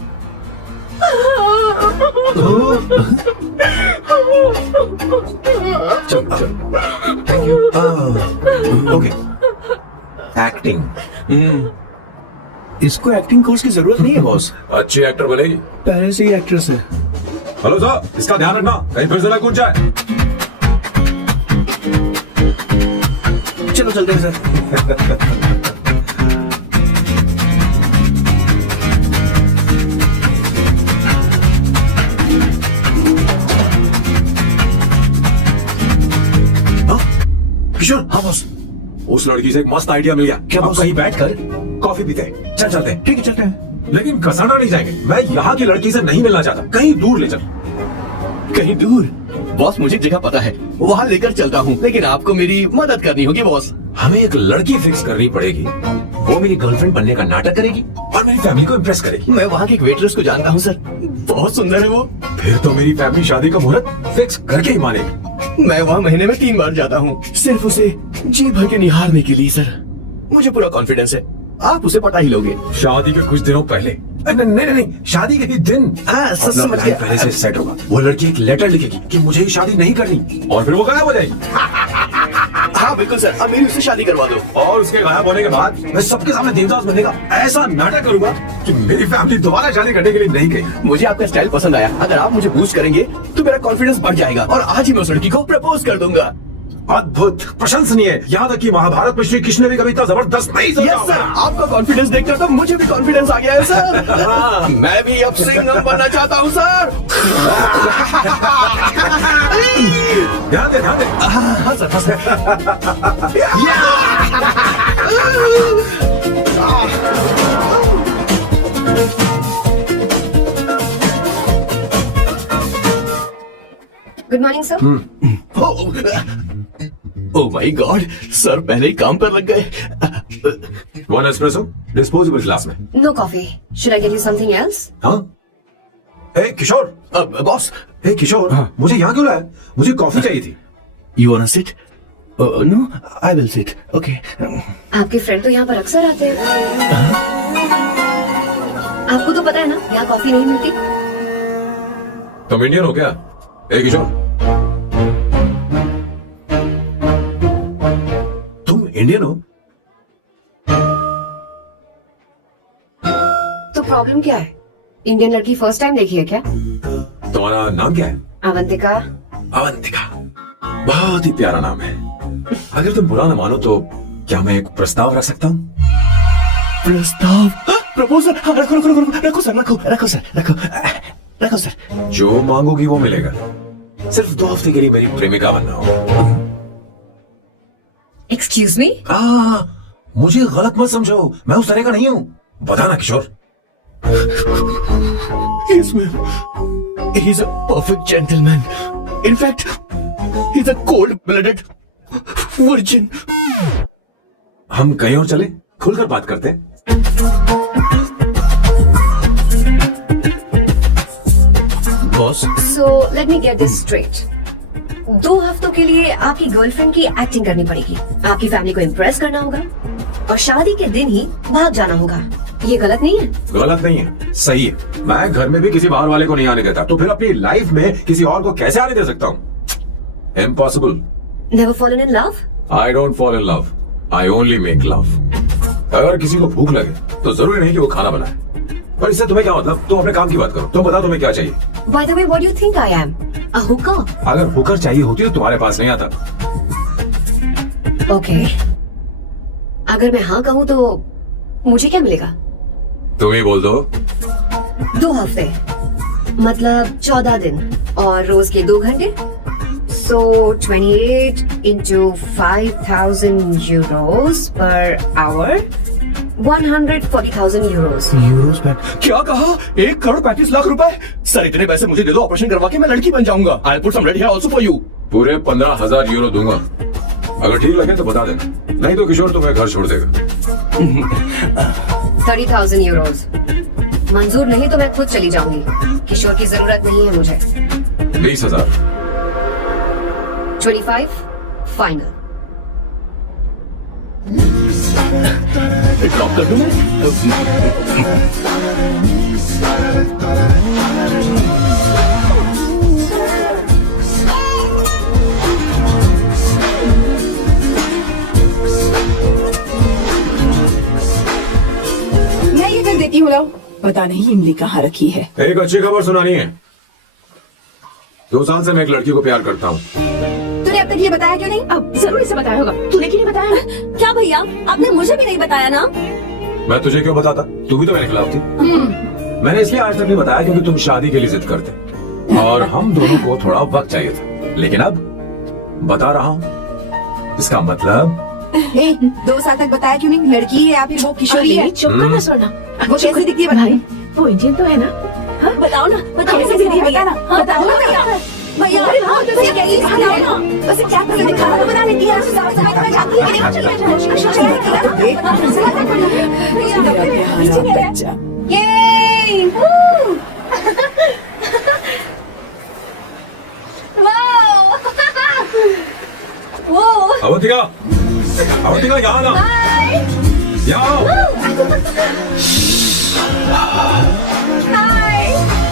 चल चल। Thank you. ओके। एक्टिंग। इसको एक्टिंग कोर्स की जरूरत नहीं है बॉस, अच्छी एक्टर बनेगी। पहले से ही एक्ट्रेस है। हेलो सर, इसका ध्यान रखना, कहीं फिर से ना कूद जाए। चलो चलते हैं सर। किशोर। हाँ बॉस, उस लड़की से एक मस्त आइडिया मिल गया। क्या अब बॉस? कहीं बैठकर कॉफी पीते हैं। चल चलते हैं। ठीक है चलते हैं। लेकिन कसाना नहीं जाएंगे। मैं यहाँ की लड़की से नहीं मिलना चाहता, कहीं दूर ले चल। कहीं दूर? बॉस मुझे जगह पता है, वहाँ लेकर चलता हूँ, लेकिन आपको मेरी मदद करनी होगी बॉस। हमें एक लड़की फिक्स करनी पड़ेगी, वो मेरी गर्लफ्रेंड बनने का नाटक करेगी और मेरी फैमिली को इम्प्रेस करेगी। मैं वहाँ की एक वेट्रेस को जानता हूँ सर, बहुत सुंदर है वो। फिर तो मेरी फैमिली शादी का मुहूर्त फिक्स करके ही मानेगी। मैं वहाँ महीने में 3 बार जाता हूँ, सिर्फ उसे जी भर के निहारने के लिए सर। मुझे पूरा कॉन्फिडेंस है आप उसे पटा ही लोगे। शादी के कुछ दिनों पहले नहीं नहीं, शादी के ही दिन अपना समझ प्लान गया। पहले से सेट होगा। वो लड़की एक लेटर लिखेगी कि मुझे ही शादी नहीं करनी, और फिर वो गायब हो जाएगी। हाँ बिल्कुल सर, अब मेरी उससे शादी करवा दो। और उसके गायब होने के बाद मैं सबके सामने देवदास बनने का ऐसा नाटक करूंगा कि मेरी फैमिली दोबारा शादी करने के लिए नहीं गई। मुझे आपका स्टाइल पसंद आया। अगर आप मुझे बूस्ट करेंगे तो मेरा कॉन्फिडेंस बढ़ जाएगा और आज ही मैं उस लड़की को प्रपोज कर दूंगा। अद्भुत, प्रशंसनीय। यहाँ तक कि महाभारत में श्री कृष्ण ने भी कभी इतना जबरदस्त नहीं सोचा यस सर, होगा। आपका कॉन्फिडेंस देखकर तो मुझे भी कॉन्फिडेंस आ गया है सर। हाँ, मैं भी अब सिंगम बनना चाहता हूँ सर। ध्यान दे, ध्यान दे। हाँ सर, हाँ sir. Good morning sir. Oh my god, sir पहले ही काम पर लग गए। 1 एस्प्रेसो डिस्पोजेबल ग्लास में। No coffee. Should I get you something else? हाँ। ए किशोर, बॉस, ए किशोर, मुझे यहाँ क्यों लाया? मुझे कॉफी चाहिए थी। You want to sit? No, I will sit. Okay. आपके फ्रेंड तो यहाँ पर अक्सर आते हैं। आपको तो पता है ना, यहाँ कॉफी नहीं मिलती। तुम इंडियन हो क्या? ए किशोर, तुम इंडियन हो? तो प्रॉब्लम क्या है? इंडियन लड़की फर्स्ट टाइम देखी है क्या? तुम्हारा नाम क्या है? अवंतिका। अवंतिका, बहुत ही प्यारा नाम है। अगर तुम बुरा न मानो तो क्या मैं एक प्रस्ताव रख सकता हूँ? प्रस्ताव? प्रपोजल? हाँ, रखो रखो रखो रखो सर, रखो रखो सर, रखो रखो सर। जो मांगोगी वो मिलेगा। सिर्फ 2 हफ्ते के लिए मेरी प्रेमिका बनना हो। Excuse me? मुझे गलत मत समझो, मैं उस तरह का नहीं हूँ। बताना किशोर। Yes, ma'am. He's a perfect gentleman. In fact, he's a cold-blooded virgin. हम कहीं और चले, खुलकर बात करते हैं। Boss, so let me get this straight. 2 हफ्तों के लिए आपकी गर्लफ्रेंड की एक्टिंग करनी पड़ेगी, आपकी फैमिली को इम्प्रेस करना होगा और शादी के दिन ही भाग जाना होगा। ये गलत नहीं है? गलत नहीं है, सही है। मैं घर में भी किसी बाहर वाले को नहीं आने देता, तो फिर अपनी लाइफ में किसी और को कैसे आने दे सकता हूँ? Impossible. Never fallen in love? I don't fall in love, I only make love. अगर किसी को भूख लगे तो जरूरी नहीं कि वो खाना बनाए। पर इससे तुम्हें क्या मतलब? तुम अपने काम की बात करो। तुम बताओ तुम्हें क्या चाहिए? By the way, what do you think I am? A Hooker? अगर हुकर चाहिए होती तो तुम्हारे पास नहीं आता। ओके, अगर मैं हाँ कहूँ तो मुझे क्या मिलेगा? तुम ही बोल दो। 2 हफ्ते मतलब 14 दिन और रोज के 2 घंटे। So 28 into 5,000 euros per hour, 140,000 euros. Euros में क्या कहा? 1,35,00,000 रुपए? सर इतने पैसे मुझे दे दो, ऑपरेशन करवा के मैं लड़की बन जाऊंगा। I'll put some red hair also for you. पूरे 15,000 यूरो दूंगा। अगर ठीक लगे तो बता देना, नहीं तो किशोर तुम्हें घर छोड़ देगा। 30,000 euros। मंजूर नहीं तो मैं खुद चली जाऊंगी, किशोर की जरूरत नहीं है मुझे। 20,000। 25 फाइनल। ड्रॉप कर दूं मैं? मैं ये कर देती हूँ, लाओ। पता नहीं इमली कहाँ रखी है। एक अच्छी खबर सुनानी है। 2 साल से मैं एक लड़की को प्यार करता हूँ। तूने अब तक ये बताया क्यों नहीं? अब जरूर इसे बताया होगा, तूने क्यों नहीं बताया? क्या भैया, आपने मुझे भी नहीं बताया ना? मैं तुझे क्यों बताता? तू भी तो मेरे खिलाफ थी। मैंने इसलिए आज तक नहीं बताया क्योंकि तुम शादी के लिए जिद करते और हम दोनों को थोड़ा वक्त चाहिए था। लेकिन अब बता रहा हूँ, इसका मतलब 2 साल तक बताया क्यों नहीं? लड़की है या फिर वो किशोरी है? चुप कर ना स्वर्णा। वो कैसे दिखती है भाई? वो इंडियन तो है ना? बताओ ना, बताओ कैसे दिखती है? बताना, बताओ ना भैया। भैया अरे हाँ, तो क्या चीज़ बताओ ना। बस क्या कर रही खाना तो बना लेती है। समय समय जाती है कि नहीं? अवंतिका, अवंतिका यहाँ ना, यहाँ आओ।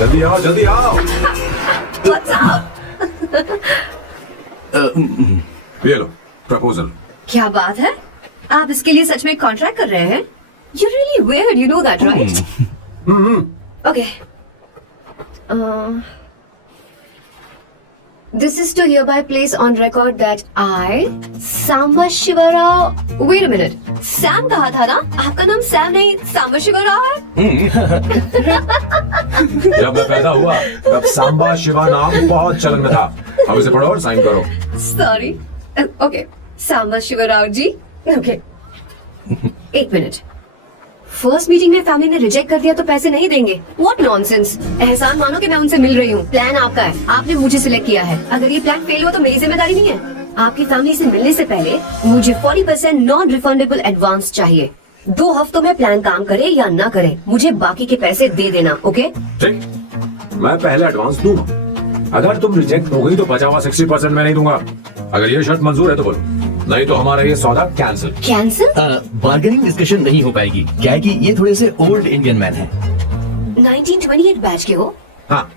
जल्दी आओ, जल्दी आओ। What's up? ये लो प्रपोजल। क्या बात है? आप इसके लिए सच में कॉन्ट्रैक्ट कर रहे हैं? You're really weird, you know that, right? Okay. This is to hereby place on record that I, Samba Shiva Rao. Wait a minute. Sam कहा था ना? आपका नाम सैम नहीं सांबा शिवा राव है? जब मैं पैदा हुआ तब सांबा शिवा नाम बहुत चलन में था। अब इसे पढ़ो और साइन करो। Sorry. Okay. Samba Shiva Rao ji. Okay. एक मिनट। फर्स्ट मीटिंग में फैमिली ने रिजेक्ट कर दिया तो पैसे नहीं देंगे? What nonsense! एहसान मानो कि मैं उनसे मिल रही हूँ। प्लान आपका है, आपने मुझे सिलेक्ट किया है। अगर ये प्लान फेल हुआ तो मेरी जिम्मेदारी नहीं है। आपकी फैमिली से मिलने से पहले मुझे 40% नॉन रिफंडेबल एडवांस चाहिए। 2 हफ्तों में प्लान काम करे या ना करे, मुझे बाकी के पैसे दे देना। ओके? ठीक, मैं पहले एडवांस दूंगा। अगर तुम रिजेक्ट हो गई तो बचा हुआ 60% मैं नहीं दूंगा। अगर ये शर्त मंजूर है तो बोलो, नहीं तो हमारा ये सौदा कैंसिल। कैंसिल? बार्गेनिंग डिस्कशन नहीं हो पाएगी। क्या है कि ये थोड़े से ओल्ड इंडियन मैन हैं। 1928 बैच के हो? हाँ।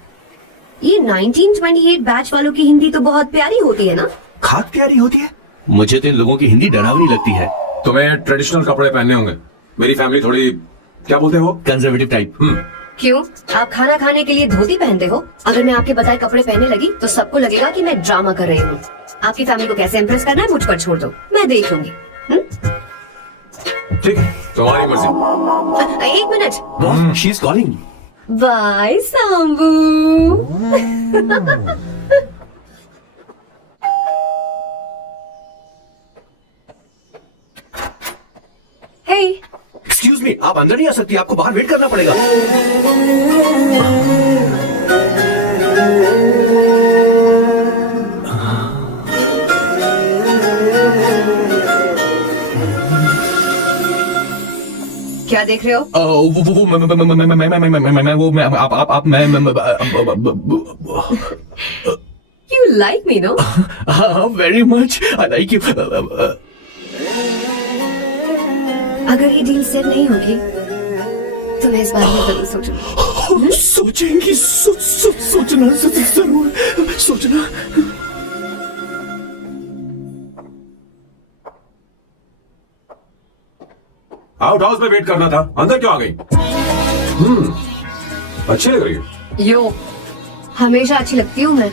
ये 1928 बैच वालों की हिंदी तो बहुत प्यारी होती है ना? खाक प्यारी होती है। मुझे तो इन लोगों की हिंदी डरावनी लगती है। तुम्हें ट्रेडिशनल कपड़े पहनने होंगे। मेरी फैमिली थोड़ी, क्या बोलते हो, कंजर्वेटिव टाइप। क्यों? आप खाना खाने के लिए धोती पहनते हो? अगर मैं आपके बताए कपड़े पहनने लगी तो सबको लगेगा कि मैं ड्रामा कर रही हूँ। आपकी फैमिली को कैसे इम्प्रेस करना है मुझ पर छोड़ दो, मैं देख लूंगी। ठीक, तुम्हारी मर्जी। एक minute. She is calling. Bye Sambu. Hey, excuse me, आप अंदर नहीं आ सकती, आपको बाहर वेट करना पड़ेगा। क्या देख रहे हो? You like me, no? Very much, I like you. अगर ये डील सेट नहीं होगी तो मैं इस बारे में जरूर सोचूंगी। सोचेंगी, सोचना जरूर सोचना। आउट हाउस में वेट करना था, अंदर क्यों आ गई? अच्छी लग रही है। यो, हमेशा अच्छी लगती हूँ मैं।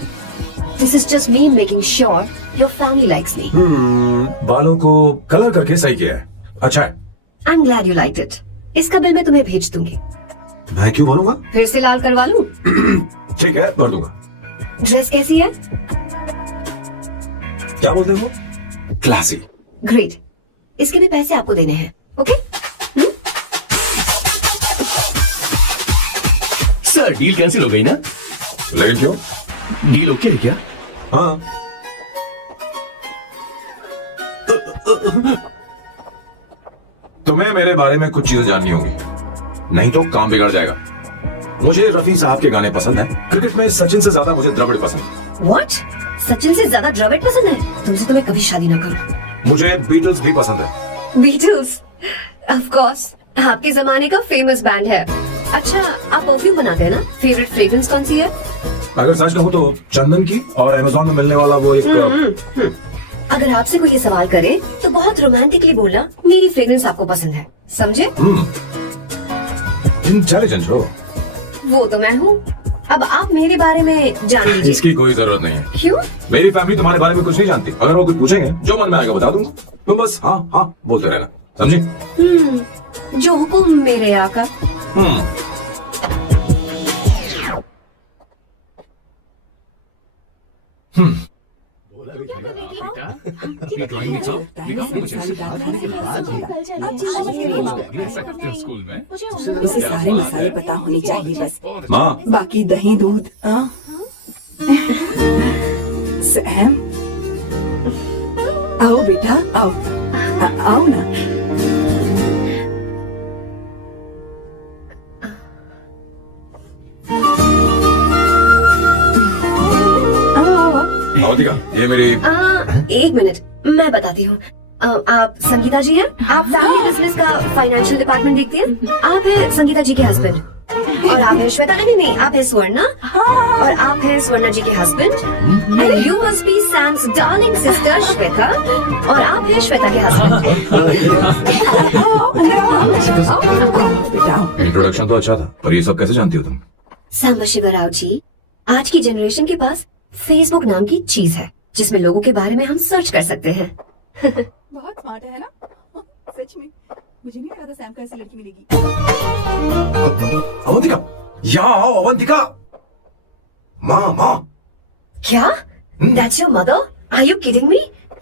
This is just me making sure your family likes me. बालों को कलर करके सही किया है, अच्छा है। I'm glad you liked it. इसका बिल मैं तुम्हें भेज दूंगी। मैं क्यों बनूंगा? फिर से लाल करवा लूं? ठीक है, भर दूंगा। ड्रेस कैसी है? क्या बोलते हो? क्लासी। ग्रेट। इसके भी पैसे आपको देने हैं, ओके? सर, डील कैंसिल हो गई ना? लेकिन क्यों? डील ओके है क्या? हाँ। तुम्हें मेरे बारे में कुछ चीजें जाननी होंगी, नहीं तो काम बिगड़ जाएगा। मुझे रफी साहब के गाने पसंद हैं। क्रिकेट में सचिन से ज्यादा मुझे द्रविड़ पसंद है। What? सचिन से ज्यादा द्रविड़ पसंद है? तुमसे तो मैं कभी शादी ना करूं। मुझे बीटल्स भी पसंद है। बीटल्स? ऑफ कोर्स, आपके जमाने का फेमस बैंड है। अच्छा, आप परफ्यूम बनाते हैं ना? फेवरेट फ्रेग्रेंस कौन सी है? अगर सच कहूँ तो चंदन की, और अमेज़न में मिलने वाला वो एक अगर आपसे कोई ये सवाल करे तो बहुत रोमांटिकली बोलना, मेरी फ्रेग्रेंस आपको पसंद है, समझे? इंटेलिजेंट हो। वो तो मैं हूँ। अब आप मेरे बारे में जान लीजिए। इसकी कोई जरूरत नहीं है। क्यों? मेरी फैमिली तुम्हारे बारे में कुछ नहीं जानती। अगर वो कुछ पूछेंगे, जो मन में आएगा बता दूंगा। तुम बस हाँ हाँ बोलते रहना, समझे? जो हुकुम मेरे आका। स्कूल में उसे सारे मसाले पता होने चाहिए बस। माँ, बाकी दही दूध। सैम, आओ बेटा, आओ। आओ ना। अवधिका, ये मेरी। एक मिनट, मैं बताती हूँ। आप संगीता जी हैं? आप फैमिली बिजनेस का फाइनेंशियल डिपार्टमेंट देखती हैं? आप हैं संगीता जी के हस्बैंड? और आप है श्वेता, नहीं, आप है स्वर्णा, और आप है स्वर्णा जी के husband, and you must be Sam's darling sister Shweta, और आप है श्वेता के हस्बैंड। बेटा इंट्रोडक्शन तो अच्छा था, पर ये सब कैसे जानती हो तुम? सांबा शिवराव जी, आज की जनरेशन के पास फेसबुक नाम की चीज है जिसमें लोगों के बारे में हम सर्च कर सकते हैं। बहुत स्मार्ट है ना? सच में मुझे नहीं लगा था सैम को ऐसी लड़की मिलेगी। अवंतिका, यहाँ आओ अवंतिका। माँ क्या? That's your mother? Are you kidding me?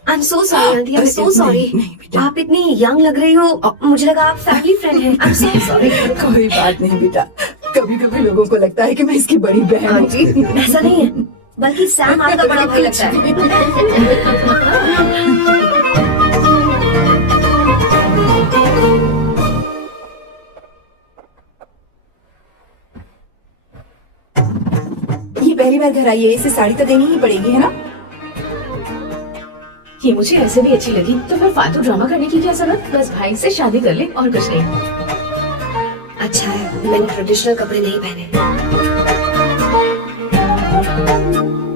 I'm so sorry, auntie. I'm so sorry. नहीं, बेटा। आप इतनी यंग लग रही हो, मुझे लगा आप फैमिली फ्रेंड हैं। I'm so sorry. कोई बात नहीं बेटा, कभी कभी लोगों को लगता है कि मैं इसकी बड़ी बहन हूँ। आंटी, ऐसा नहीं है, बल्कि सैम आपका बड़ा भाई लगता है। ये पहली बार घर आई है, इसे साड़ी तो देनी ही पड़ेगी, है ना? ये मुझे ऐसे भी अच्छी लगी, तो मैं फालतू ड्रामा करने की क्या जरूरत, बस भाई से शादी कर ले और कुछ नहीं। अच्छा है, मैंने ट्रेडिशनल कपड़े नहीं पहने।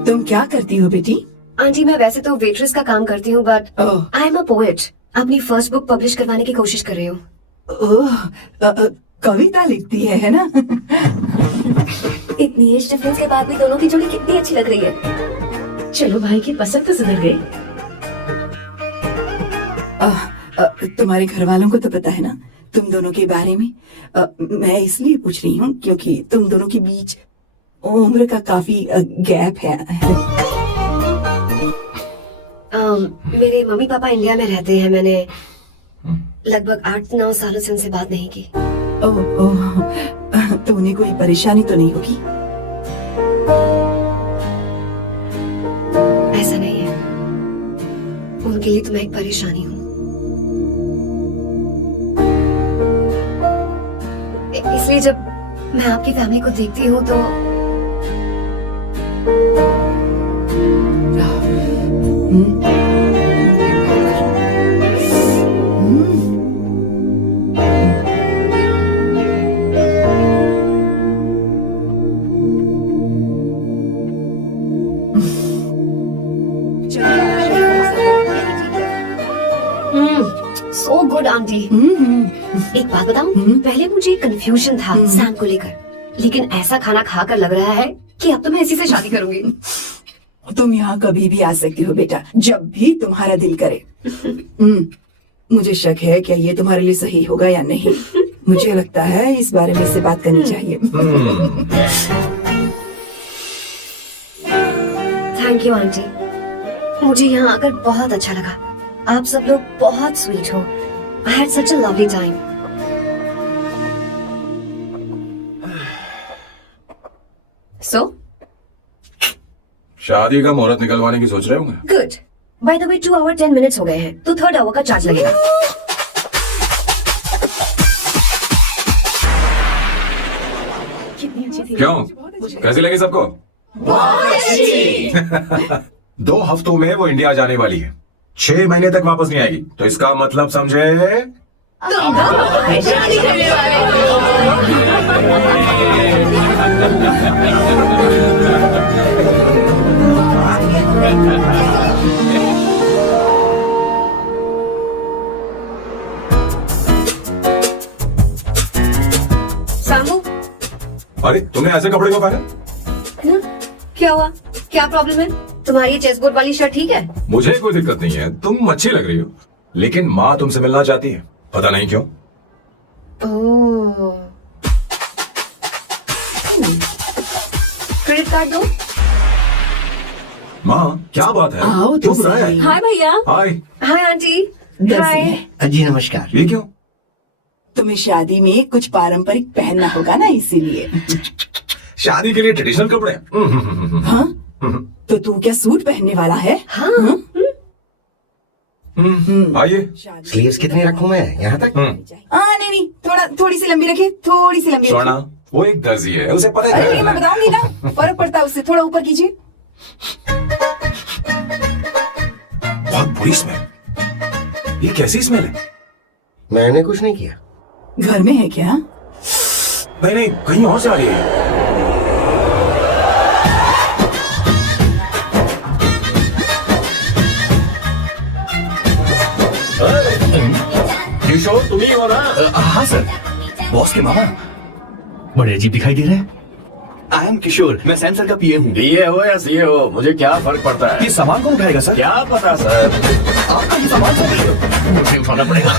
तुम क्या करती हो बेटी? आंटी, मैं वैसे तो वेट्रेस का काम करती हूँ, but oh. I am a poet. अपनी फर्स्ट बुक पब्लिश करवाने की कोशिश कर रही हूँ। ओह, कविता लिखती है ना? इतनी एज डिफरेंस के बाद भी दोनों की जोड़ी कितनी अच्छी लग रही है। चलो भाई की पसंद तो सुधर गई। तुम्हारे घर वालों को तो पता है ना तुम दोनों के बारे में? मैं इसलिए पूछ रही हूँ क्योंकि तुम दोनों के बीच उम्र का काफी गैप है। मेरे मम्मी पापा इंडिया में रहते हैं। मैंने लगभग 8-9 सालों से उनसे बात नहीं की। ओह, तो उन्हें कोई परेशानी तो नहीं होगी? ऐसा नहीं है, उनके लिए तो मैं एक परेशानी हूँ। इसलिए जब मैं आपकी फैमिली को देखती हूँ तो सो गुड आंटी। एक बात बताऊं, पहले मुझे कंफ्यूजन था सैम को लेकर, लेकिन ऐसा खाना खाकर लग रहा है कि अब तो मैं इसी से शादी करूंगी। तुम यहाँ कभी भी आ सकती हो बेटा, जब भी तुम्हारा दिल करे। मुझे शक है क्या ये तुम्हारे लिए सही होगा या नहीं। मुझे लगता है इस बारे में इससे बात करनी चाहिए। थैंक यू आंटी, मुझे यहाँ आकर बहुत अच्छा लगा। आप सब लोग बहुत स्वीट हो। I had such a lovely time. So? शादी का मुहूर्त निकलवाने की सोच रहे होंगे? Good. By the way, 2 hour 10 minutes हो गए हैं, तो 3rd hour का चार्ज लगेगा। कितनी अच्छी थी। क्यों? कैसी लगी सबको? 2 हफ्तों में वो इंडिया जाने वाली है, 6 महीने तक वापस नहीं आएगी, तो इसका मतलब समझे? तुम दोनों शादी करने वाले हो। सामू, अरे तुमने ऐसे कपड़े क्यों पहने? क्या हुआ? क्या प्रॉब्लम है? तुम्हारी ये चेसबोर्ड वाली शर्ट ठीक है? मुझे कोई दिक्कत नहीं है, तुम अच्छी लग रही हो, लेकिन माँ तुमसे मिलना चाहती है, पता नहीं क्यों। ओह। क्रेडिट कार्ड दो। माँ क्या बात है? आओ क्यों तो बुलाया है? सही। हाय भैया। हाय, हाय आंटी। कैसी हाय। है? जी नमस्कार। ये क्यों? तुम्हें शादी में कुछ पारंपरिक पहनना होगा ना, इसीलिए। शादी के लिए ट्रेडिशनल कपड़े? हाँ? तो तू क्या सूट पहनने वाला है? हाँ। आइए। स्लीव्स कितने रखूं मैं यहाँ तक? नहीं, थोड़ी सी लंबी रखिए, थोड़ी सी लंबी सोना, रखिए। वो एक दर्जी है, उसे पता अरे है। मैं बताऊंगी ना, फर्क पड़ता है उससे। थोड़ा ऊपर कीजिए। बहुत बुरी स्मेल। ये कैसी स्मेल है? मैंने कुछ नहीं किया। घर में है क्या? नहीं नहीं, कहीं और से आ रही है। किशोर तुम ही हो ना? हाँ सर, बॉस के मामा बड़े अजीब दिखाई दे रहे हैं। आई एम किशोर, मैं सैम सर का पीए हूँ। बीए हो या सीए हो, मुझे क्या फर्क पड़ता है? ये सामान कौन उठाएगा सर? क्या पता सर। आपका ये सामान सर मुझे उठाना पड़ेगा।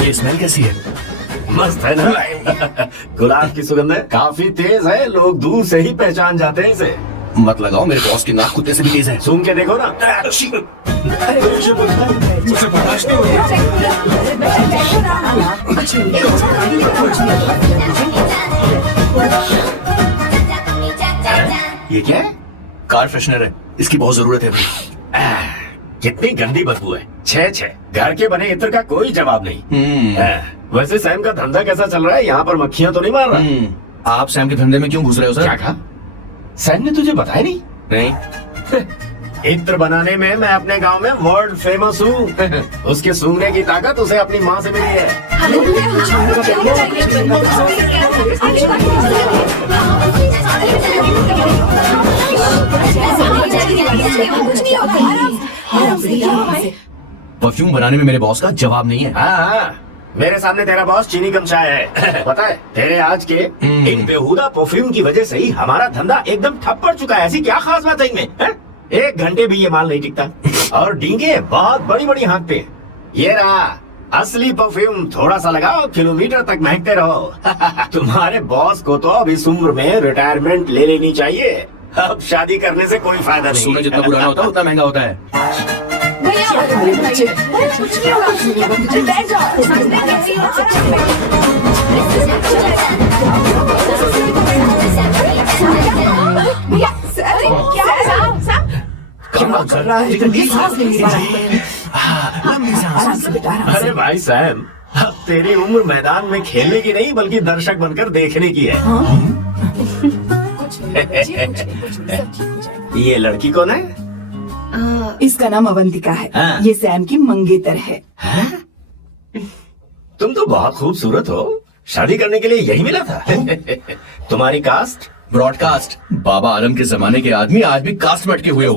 ये स्मेल कैसी है? मस्त है ना? गुलाब की सुगंध है, काफी तेज है, लोग दूर से ही पहचान जाते हैं इसे। मत लगाओ, मेरे बॉस की नाक कुत्ते से भी तेज है। सूंघ के देखो ना। मुझसे बर्दाश्त नहीं हो रहा। ये क्या है? कार फ्रेशनर है, इसकी बहुत जरूरत है अभी। कितनी गंदी बदबू है। छे घर के बने इत्र का कोई जवाब नहीं। वैसे सैम का धंधा कैसा चल रहा है? यहाँ पर मक्खियाँ तो नहीं मार रहा? आप सैम के धंधे में क्यों घुस रहे हो सर? क्या कहा? सैम ने तुझे बताया नहीं? नहीं। इत्र बनाने में मैं अपने गांव में वर्ल्ड फेमस हूँ। उसके सूंघने की ताकत उसे अपनी माँ से मिली है। परफ्यूम बनाने में मेरे बॉस का जवाब नहीं है। हाँ, मेरे सामने तेरा बॉस चीनी कम चाय है। पता है तेरे आज के इन बेहुदा परफ्यूम की वजह से ही हमारा धंधा एकदम ठप पड़ चुका है। ऐसी क्या खास बात है इनमें? हैं? 1 घंटे भी ये माल नहीं टिकता और डींगे बहुत बड़ी बड़ी हाँकते हैं। ये रहा असली परफ्यूम, थोड़ा सा लगाओ, किलोमीटर तक महकते रहो। तुम्हारे बॉस को तो अब इस उम्र में रिटायरमेंट ले लेनी चाहिए। अब शादी करने से कोई फायदा नहीं। सोना जितना पुराना होता है उतना महंगा होता है। क्या कर रहा है? सांस नहीं ले रहा है। लंबी सांस। अरे भाई सैम, अब तेरी उम्र मैदान में खेलने की नहीं बल्कि दर्शक बनकर देखने की है। ये लड़की कौन है? इसका नाम अवंतिका है। हाँ। ये सैम की मंगेतर है। तुम तो बहुत खूबसूरत हो, शादी करने के लिए यही मिला था। तुम्हारी कास्ट? ब्रॉडकास्ट। बाबा आलम के जमाने के आदमी आज भी कास्ट में अटके हुए हो।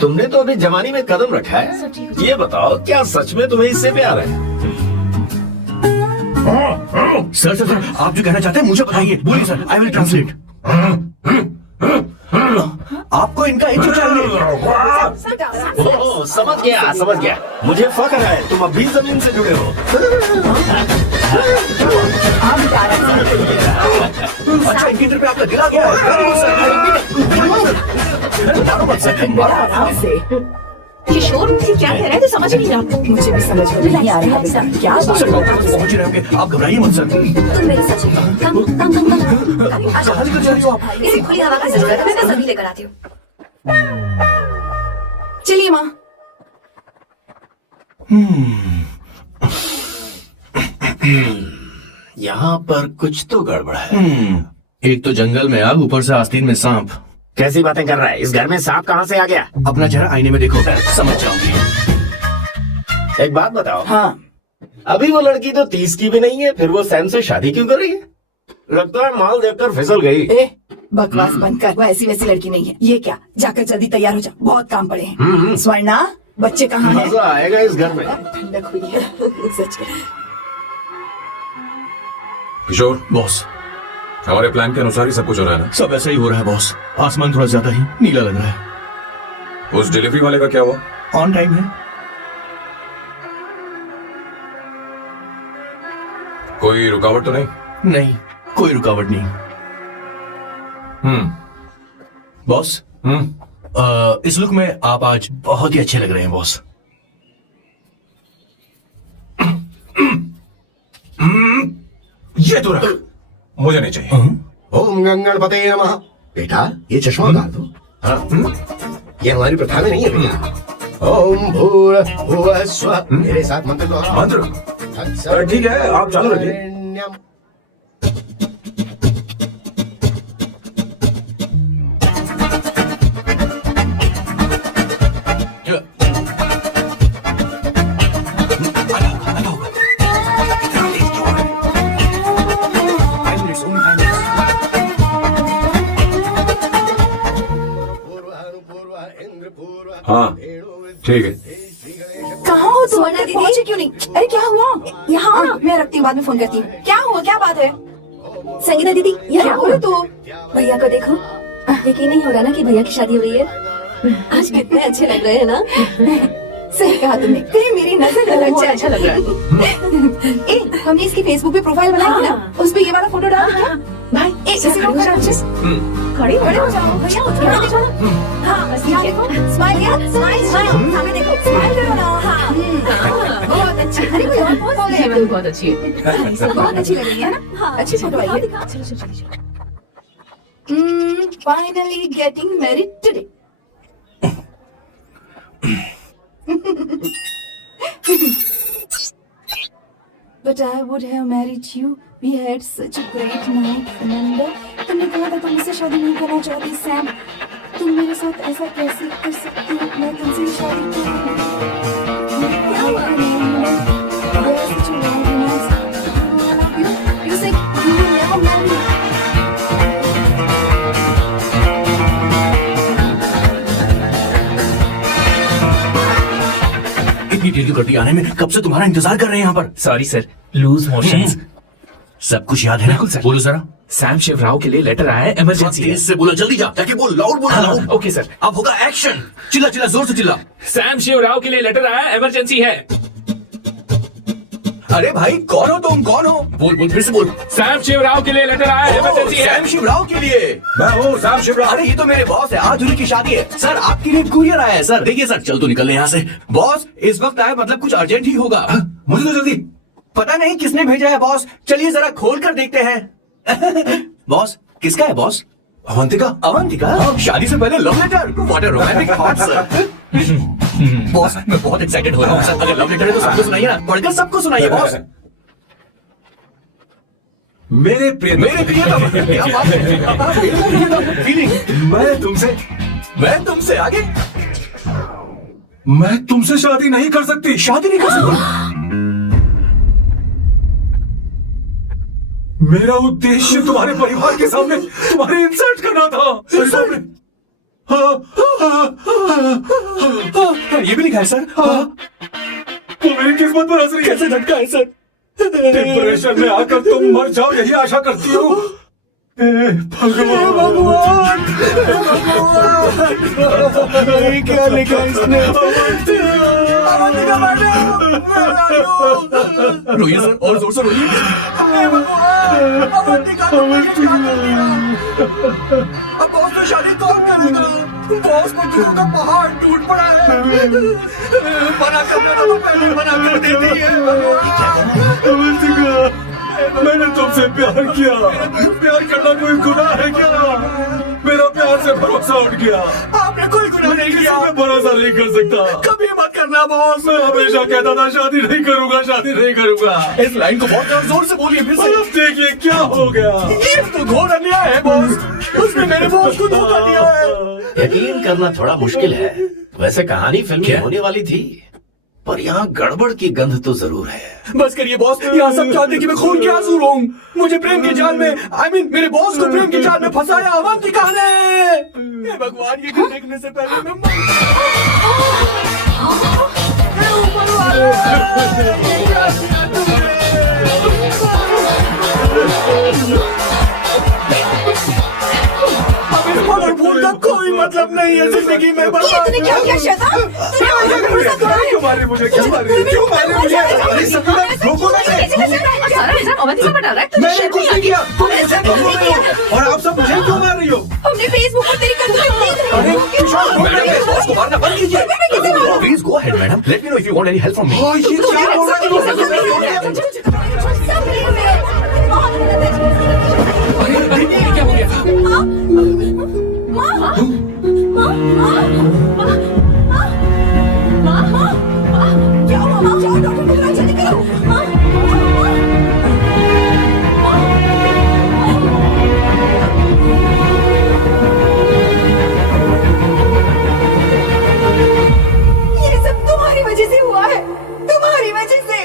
तुमने तो अभी जवानी में कदम रखा है। ये बताओ क्या सच में तुम्हें इससे प्यार है? सर सर सर, आप जो कहना चाहते हैं मुझे बताइए। बोलिए सर, आई विल ट्रांसलेट। आपको इनका इंटरव्यू चाहिए। ओह, समझ गया। मुझे फख्र है तुम अभी जमीन से जुड़े हो। अच्छा, इनकी ट्रिप पे आपका दिल आ गया है। आराम से। किशोर क्या कह रहा है? तो समझ नहीं रहा। मुझे भी समझ में नहीं आ रहा बेटा। क्या बात सर, है? डॉक्टर पास पहुंच रहे होंगे, आप घबराइए मत सर। मेरे सच है। कम जहां निकल जा रही हो आप? इसे खुली हवा की जरूरत है, मैं सभी लेकर आती हूँ। चलिए माँ। यहाँ पर कुछ तो गड़बड़ है। एक तो जंगल में आग, ऊपर से आस्तीन में सांप। कैसी बातें कर रहा है? इस घर में सांप कहाँ से आ गया? अपना चेहरा आईने में देखो, समझ जाओगे। एक बात बताओ। हाँ, अभी वो लड़की तो 30 की भी नहीं है, फिर वो सैम से शादी क्यों कर रही है? लगता है माल देखकर फिसल गई। ए बकवास बंद कर। वो ऐसी वैसी लड़की नहीं है। ये क्या, जाकर जल्दी तैयार हो जा, बहुत काम पड़े हैं। स्वर्णा, बच्चे कहाँ हैं? मजा आएगा इस घर में। ठंडक हुई है सच में। किशोर, बॉस, हमारे प्लान के अनुसार ही सब कुछ हो रहा है ना? सब ऐसा ही हो रहा है बॉस। आसमान थोड़ा ज्यादा ही नीला लग रहा है। उस डिलीवरी वाले का क्या हुआ? ऑन टाइम है। कोई रुकावट तो नहीं? नहीं, कोई रुकावट नहीं। बॉस, इस लुक में आप आज बहुत ही अच्छे लग रहे हैं बॉस। ये तो रख, मुझे नहीं चाहिए। ओम गणपते नमः। बेटा ये चश्मा उतार दो। हाँ, ये हमारी प्रथा में नहीं है बेटा। ओम भूर्भुवः स्वः। मेरे साथ मंत्र दोहराओ। मंत्र? ठीक है, आप चालू रखिए। ठीक है। कहाँ हो तुम? सोना दीदी। पहुंचे क्यों नहीं? अरे क्या हुआ? यहाँ आ, मैं रखती हूँ, बाद में फोन करती हूँ। क्या हुआ, क्या बात है? संगीता दीदी क्या यहाँ बोलो तू? भैया को देखो, यकीन नहीं हो रहा ना कि भैया की शादी हो रही है। आज कितने अच्छे लग रहे हैं ना। सही कहा तुमने, कहीं मेरी नजर न लग बहुत जाए। अच्छा लग रहा है। ए, हमने इसकी फेसबुक पे प्रोफाइल बनाई थी ना, उस पे ये वाला फोटो डाल दिया। भाई ए, ऐसे ऐसे खड़े हो जाओ अच्छे से। खड़े हो खड़े हो जाओ। जाओ, भैया उठ के आगे चलो। हाँ, बस यहाँ देखो, स्माइल यार, स्माइल, स्माइल, सामने देखो, स्माइल करो ना। हाँ, बहुत अच्छी। अरे कोई और पोज हो ये गया। वाली बहुत अच्छी है। बहुत अच्छी लग रही है ना? हाँ, अच्छी फोटो आई है। चलो चलो चलो। Finally getting married today. But I would have married you. We had such a great night, remember? तुमने कहा था तुम मुझसे शादी नहीं करना चाहती, सैम। तुम मेरे साथ ऐसा कैसे कर सकती हो? मैं तुमसे ही शादी करूंगी। क्या हुआ? We had such a long romance. I love you. You said you will never marry me. इतनी देर क्यों कर दी आने में? कब से तुम्हारा इंतजार कर रहे हैं यहाँ पर। Sorry sir, loose motions. सब कुछ याद है ना? बिल्कुल सर। बोलो जरा। सैम शिवराव के लिए लेटर आया है, इमरजेंसी है। तेज से बोलो, जल्दी जा, जाके बोल, लाउड बोल, लाउड। Okay sir. अब होगा एक्शन। चिल्ला चिल्ला, जोर से चिल्ला। सैम शिवराव के लिए लेटर आया है, इमरजेंसी है। अरे भाई, कौन हो तुम? कौन हो? बोल बोल, फिर से बोल। सैम शिवराव के लिए लेटर आया है, इमरजेंसी है। सैम शिवराव के लिए। मैं हूँ सैम शिवराव। अरे ये तो मेरे बॉस है, आज उन्हीं की शादी है। सर आपके लिए कुरियर आया है सर। देखिए सर, चल तो निकल यहाँ से। बॉस इस वक्त आया, मतलब कुछ अर्जेंट ही होगा। मुझे तो जल्दी। पता नहीं किसने भेजा है बॉस, चलिए जरा खोल कर देखते हैं। बॉस किसका है बॉस? अवंतिका। अवंतिका? शादी से पहले love letter? What a romantic thought sir. Boss मैं बहुत एक्साइटेड हो रहा हूँ सर। अगर लव लेटर है तो सबको सुनाइए ना, पढ़कर सबको सुनाइए बॉस। मेरे प्रियतम। मेरे प्रियतम, क्या बात है। फीलिंग। मैं तुमसे आगे। मैं तुमसे शादी नहीं कर सकती। शादी नहीं कर सकती? मेरा उद्देश्य तुम्हारे परिवार के सामने तुम्हारे इंसल्ट करना था। ये भी लिखा है सर। वो मेरी किस्मत पर हंस रही है। कैसे झटका है सर? डिप्रेशन में आकर तुम मर जाओ, यही आशा करती हूँ। भगवान, ये क्या लिखा इसने? रोइए सर, और जोर से रोइए। अब बॉस तो शादी कौन करेगा? बॉस को दुखों का पहाड़ टूट पड़ा है। मना करने तो पहले मना कर देती है। मैंने तुमसे प्यार किया। प्यार करना कोई गुनाह है क्या? मेरा प्यार से भरोसा उठ गया। आपने कोई गुनाह नहीं किया। मैं भरोसा नहीं कर सकता। कभी मत करना बॉस। मैं हमेशा कहता था शादी नहीं करूंगा, शादी नहीं करूंगा। इस लाइन को बहुत जोर से बोलिए फिर से। अब देखिए क्या हो गया। ये तो घोर अन्याय है बॉस। उसने मेरे बॉस को धोखा दिया है। यकीन करना थोड़ा मुश्किल है। वैसे कहानी फिल्म में होने वाली थी, पर यहाँ गड़बड़ की गंध तो जरूर है। बस करिए बॉस, यहाँ सब चाहते हैं कि मैं खून के आंसू रोऊं। मुझे प्रेम के जाल में, मेरे बॉस को प्रेम के जाल में फंसाया अवंतिका ने। हे भगवान, ये दिन देखने से पहले मैं मगर भूल का कोई मतलब नहीं है जिंदगी में। तूने क्या किया शैतान? तूने हमारे भरोसा तोड़ा है। क्यों मारे मुझे? क्यों मारे? क्यों मारे मुझे? अरे सपना, रोको ना। सारा इल्जाम अवंतिका पर डाल रहा है। तुझे मैंने शर्म कुछ नहीं नहीं आती? किया। तुम मुझे क्यों बोल रही हो? और आप सब मुझे क्यों मार रही हो? हमने फेसबुक पर तेरी करतूतें देख रही अरे, हो। क्यों मार मैडम, रही मेरे हो? बॉस को मारना बंद कीजिए। Please go ahead madam, let me know if you want any help from me. ये क्या हो रहा है? सब मिले मेरे। बहुत मदद है। क्या हो गया? क्या हुआ? माँ, जाओ डॉक्टर को बुलाओ, जल्दी करो। माँ, ये सब तुम्हारी वजह से हुआ है। तुम्हारी वजह से।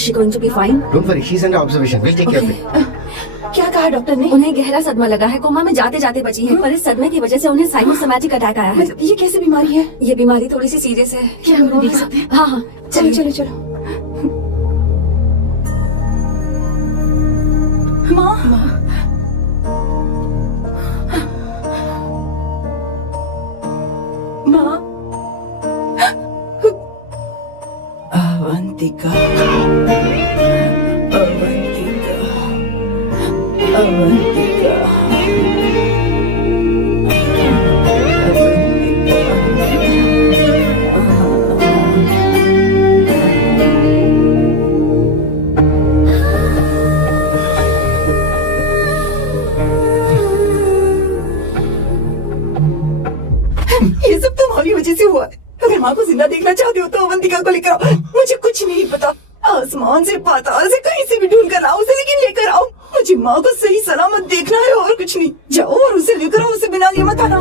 Is she going to be fine? Don't worry, she is under observation, will take care of it. क्या कहा डॉक्टर ने? उन्हें गहरा सदमा लगा है, कोमा में जाते जाते बची है, पर इस सदमे की वजह से उन्हें साइकोसोमैटिक अटैक आया है। मतलब ये कैसी बीमारी है? ये बीमारी थोड़ी सी सीरियस है। क्या हम उन्हें देख सकते हैं? हाँ हाँ, चलो चलिए। चलो चलो। माँ, माँ, अवंतिका, अवंतिका, अवंतिका, ये सब तुम्हारी वजह से हुआ है। अगर माँ को जिंदा देखना चाहते हो तो अवंतिका को लेकर आओ। मुझे कुछ नहीं पता, आसमान से पाताल से कहीं से भी ढूंढ कर आओ उसे, लेकिन लेकर आओ। मुझे माँ को सही सलामत देखना है और कुछ नहीं। जाओ और उसे लेकर आओ, उसे बिना लिए मत आना।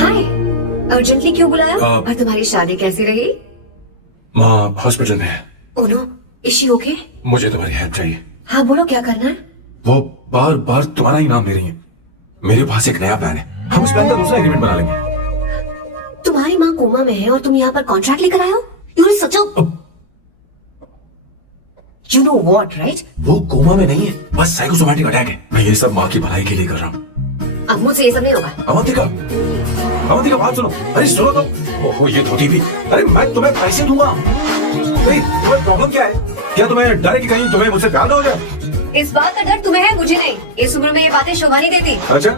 हाय, अर्जेंटली क्यों बुलाया? आप- और तुम्हारी शादी कैसी रही? माँ हॉस्पिटल में है, ओनो, इज शी ओके? मुझे तुम्हारी हेल्प चाहिए। हाँ बोलो, क्या करना है? वो बार बार तुम्हारा ही नाम ले रही है। मेरे पास एक नया प्लान है, हम उस प्लान का दूसरा एग्रीमेंट बना लेंगे। तुम्हारी माँ कोमा में है और तुम यहाँ पर कॉन्ट्रैक्ट लेकर आए हो? You're such a... You know what, right? वो कोमा में नहीं है, बस साइकोसोमैटिक अटैक है। मैं ये सब माँ की भलाई के लिए कर रहा हूँ। अब मुझसे ये सब नहीं होगा। अवंतिका, अवंतिका बात सुनो। अरे सुनो तो। ओहो ये धोती भी। अरे मैं तुम्हें पैसे दूंगा। अरे तुम्हें प्रॉब्लम क्या है? क्या तुम्हें डर है कि कहीं तुम्हें मुझसे प्यार ना हो जाए? इस बात का डर तुम्हें है, मुझे नहीं। इस उम्र में ये बातें शोभा नहीं देती। अच्छा,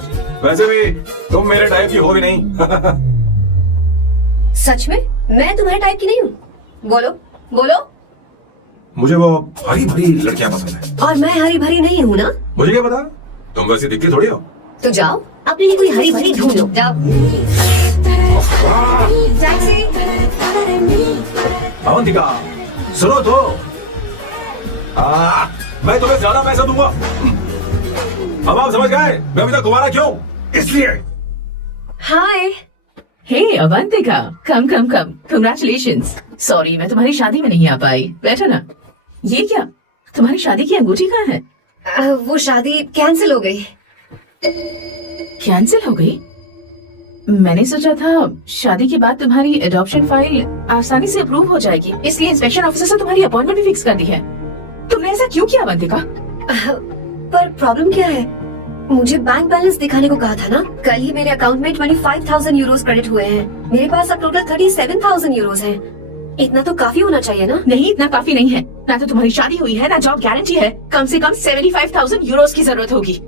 वैसे भी तुम मेरे टाइप की हो भी नहीं। सच में? मैं तुम्हारे टाइप की नहीं हूँ। बोलो बोलो। मुझे वो हरी भरी लड़कियां पसंद है। और मैं हरी भरी नहीं हूँ ना? मुझे क्या पता, तुम वैसे दिखती थोड़ी हो। तो जाओ अपने लिए कोई हरी भरी ढूंढ लो, जाओ। टैक्सी। अवंतिका सुनो तो। मैं तुम्हें ज्यादा पैसा दूंगा। अब आप समझ गए मैं अभी तक कुंवारा क्यों? इसलिए। हाय। हे अवंतिका, कम कम कम, कंग्रेचुलेशंस। सॉरी मैं तुम्हारी शादी में नहीं आ पाई। बैठो ना। ये क्या, तुम्हारी शादी की अंगूठी कहाँ है? वो शादी कैंसिल हो गई। कैंसिल हो गई? मैंने सोचा था शादी के बाद तुम्हारी एडॉप्शन फाइल आसानी से अप्रूव हो जाएगी, इसलिए इंस्पेक्शन ऑफिसर से तुम्हारी अपॉइंटमेंट भी फिक्स कर दी है। तुमने ऐसा क्यों किया अवंतिका? पर प्रॉब्लम क्या है? मुझे बैंक बैलेंस दिखाने को कहा था ना। कल ही मेरे अकाउंट में 25,000 यूरोस क्रेडिट हुए हैं। मेरे पास अब टोटल 37,000 यूरोस हैं। इतना तो काफी होना चाहिए ना? नहीं, इतना काफी नहीं है। ना तो तुम्हारी शादी हुई है, ना जॉब गारंटी है। कम से कम 75,000 यूरोस की जरूरत होगी।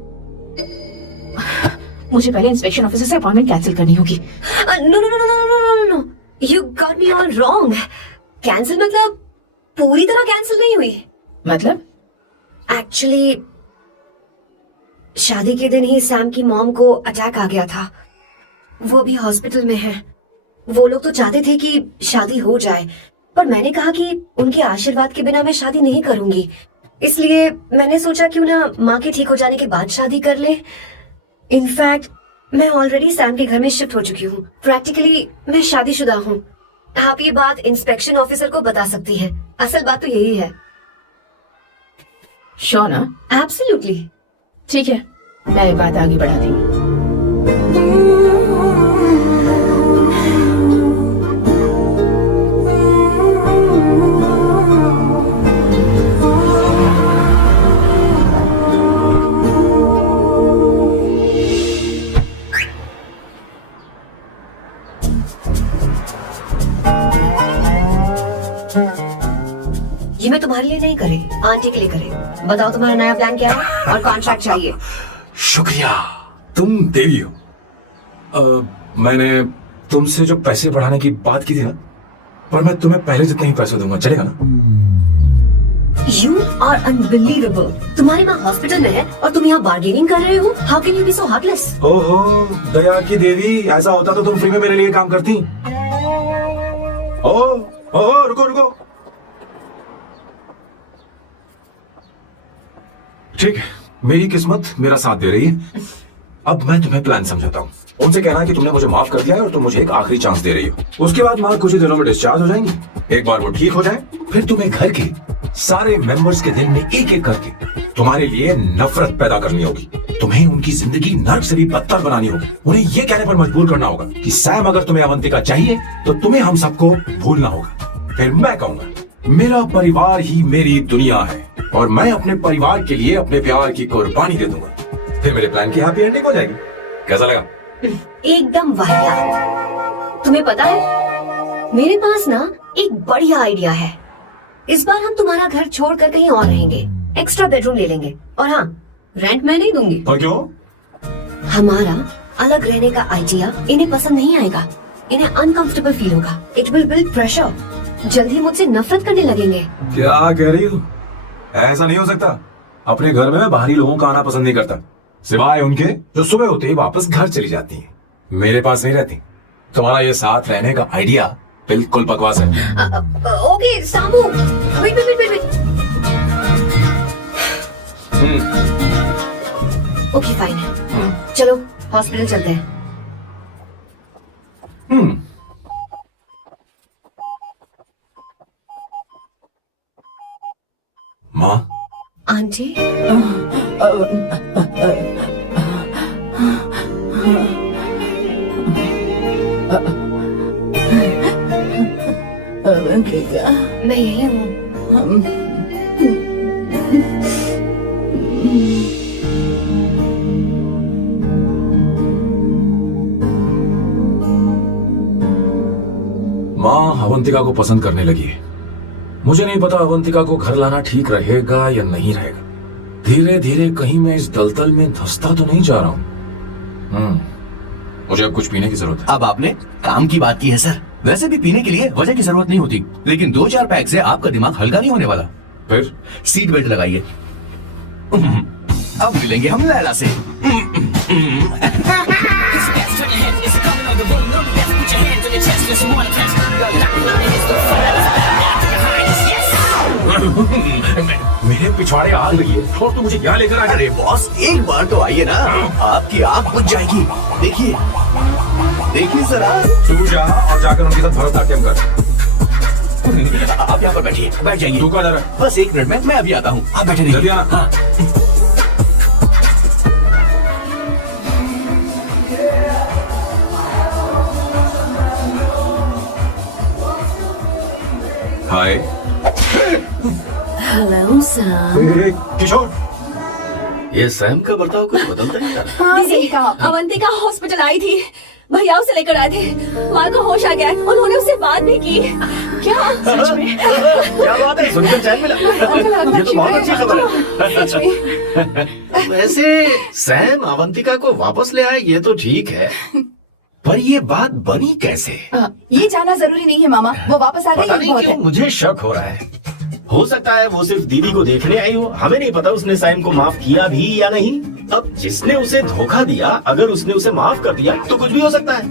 मुझे पहले इंस्पेक्शन ऑफिसर से अपॉइंटमेंट कैंसिल करनी होगी। No no no no no no no, you got me all wrong. Cancel मतलब पूरी तरह कैंसिल नहीं हुई। मतलब? एक्चुअली शादी के दिन ही सैम की मॉम को अटैक आ गया था। वो अभी हॉस्पिटल में है। वो लोग तो चाहते थे कि शादी हो जाए, पर मैंने कहा कि उनके आशीर्वाद के बिना मैं शादी नहीं करूंगी। इसलिए मैंने सोचा क्यों ना माँ के ठीक हो जाने के बाद शादी कर ले। इनफैक्ट मैं ऑलरेडी सैम के घर में शिफ्ट हो चुकी हूँ। प्रैक्टिकली मैं शादीशुदा हूँ। आप ये बात इंस्पेक्शन ऑफिसर को बता सकती हैं। असल बात तो यही है। श्योर ना? एब्सोल्युटली। ठीक है, मैं ये बात आगे बढ़ा दूंगी। ये मैं तुम्हारे लिए नहीं करे, आंटी के लिए करे। बताओ तुम्हारा नया प्लान क्या है और कॉन्ट्रैक्ट चाहिए। शुक्रिया, तुम देवी हो। मैंने तुमसे जो पैसे बढ़ाने की बात की थी ना, पर मैं तुम्हें पहले जितने ही पैसे दूंगा, चलेगा ना? You are unbelievable. तुम्हारी माँ हॉस्पिटल में है और तुम यहाँ बार्गेनिंग कर रहे हो। How can you be so heartless? ओहो दया की देवी, ऐसा होता तो तुम फ्री में मेरे लिए काम करती। ओ रुको रुको, ठीक है, मेरी किस्मत मेरा साथ दे रही है। अब मैं तुम्हें प्लान समझाता हूँ। उनसे कहना कि तुमने मुझे माफ कर दिया है और तुम मुझे एक आखिरी चांस दे रही हो। उसके बाद माँ कुछ ही दिनों में डिस्चार्ज हो जाएंगी। एक बार वो ठीक हो जाए, फिर तुम्हें घर के सारे मेंबर्स के दिल में एक एक करके तुम्हारे लिए नफरत पैदा करनी होगी। तुम्हें उनकी जिंदगी नर्क से भी बदतर बनानी होगी। उन्हें ये कहने पर मजबूर करना होगा कि सैम अगर तुम्हें अवंतिका चाहिए तो तुम्हें हम सबको भूलना होगा। फिर मैं कहूंगा मेरा परिवार ही मेरी दुनिया है और मैं अपने परिवार के लिए अपने प्यार की कुर्बानी दे दूंगा। फिर मेरे प्लान की हैप्पी एंडिंग हो जाएगी। कैसा लगा? एकदम वाहियात। तुम्हें पता है मेरे पास ना एक बढ़िया आइडिया है। इस बार हम तुम्हारा घर छोड़कर कहीं और रहेंगे, एक्स्ट्रा बेडरूम ले लेंगे। और हाँ, रेंट मैं नहीं दूंगी। और क्यों? हमारा अलग रहने का आइडिया इन्हें पसंद नहीं आएगा। इन्हें अनकंफर्टेबल फील होगा। It will build pressure. जल्दी मुझसे नफरत करने लगेंगे। क्या कह रही हो? ऐसा नहीं हो सकता। अपने घर में मैं बाहरी लोगों का आना पसंद नहीं करता, सिवाय उनके जो सुबह होते ही वापस घर चली जाती हैं। मेरे पास नहीं रहती। तुम्हारा ये साथ रहने का आइडिया बिल्कुल बकवास है। Okay Samu, wait wait wait wait. Okay fine, चलो हॉस्पिटल चलते हैं। माँ, आंटी, अवंतिका, मैं यही हूँ। माँ अवंतिका को पसंद करने लगी है। मुझे नहीं पता अवंतिका को घर लाना ठीक रहेगा या नहीं रहेगा। धीरे धीरे कहीं मैं इस दलदल में धंसता तो नहीं जा रहा हूँ। मुझे अब कुछ पीने की जरूरत है। अब आपने काम की बात की है सर। वैसे भी पीने के लिए वजह की जरूरत नहीं होती, लेकिन 2-4 पैक से आपका दिमाग हल्का नहीं होने वाला। फिर सीट बेल्ट लगाइए। अब मिलेंगे हम लैला से। मेरे पिछवाड़े आ गई है और तुम मुझे क्या लेकर आ अरे बॉस, एक बार तो आइए ना, आपकी आंख बुझ जाएगी। देखिए देखिए जरा। तू जा और जाकर उनके साथ भरतनाट्यम कर। आप यहाँ पर बैठिए, बैठ जाइए। तू कहाँ जा रहा है? बस 1 मिनट में मैं अभी आता हूँ। आप बैठे रहिए। जल्दी आ। हाँ। Hi hello sir. किशोर, ये सैम का बर्ताव कुछ बदलता नहीं जा रहा। हाँ सही कहा। अवंतिका हॉस्पिटल आई थी, भैया उसे लेकर आए थे। माँ को होश आ गया, उन्होंने उससे बात भी की। क्या सच में? क्या बात है, सुनकर चैन मिला। ये तो बहुत अच्छी खबर है। सच में? वैसे सैम अवंतिका को वापस ले आए ये तो ठीक है, पर ये बात बनी कैसे? ये जानना जरूरी नहीं है मामा, वो वापस आ पता गई नहीं बहुत क्यों है। मुझे शक हो रहा है। हो सकता है वो सिर्फ दीदी को देखने आई हो। हमें नहीं पता उसने सैम को माफ किया भी या नहीं। अब जिसने उसे धोखा दिया, अगर उसने उसे माफ कर दिया तो कुछ भी हो सकता है।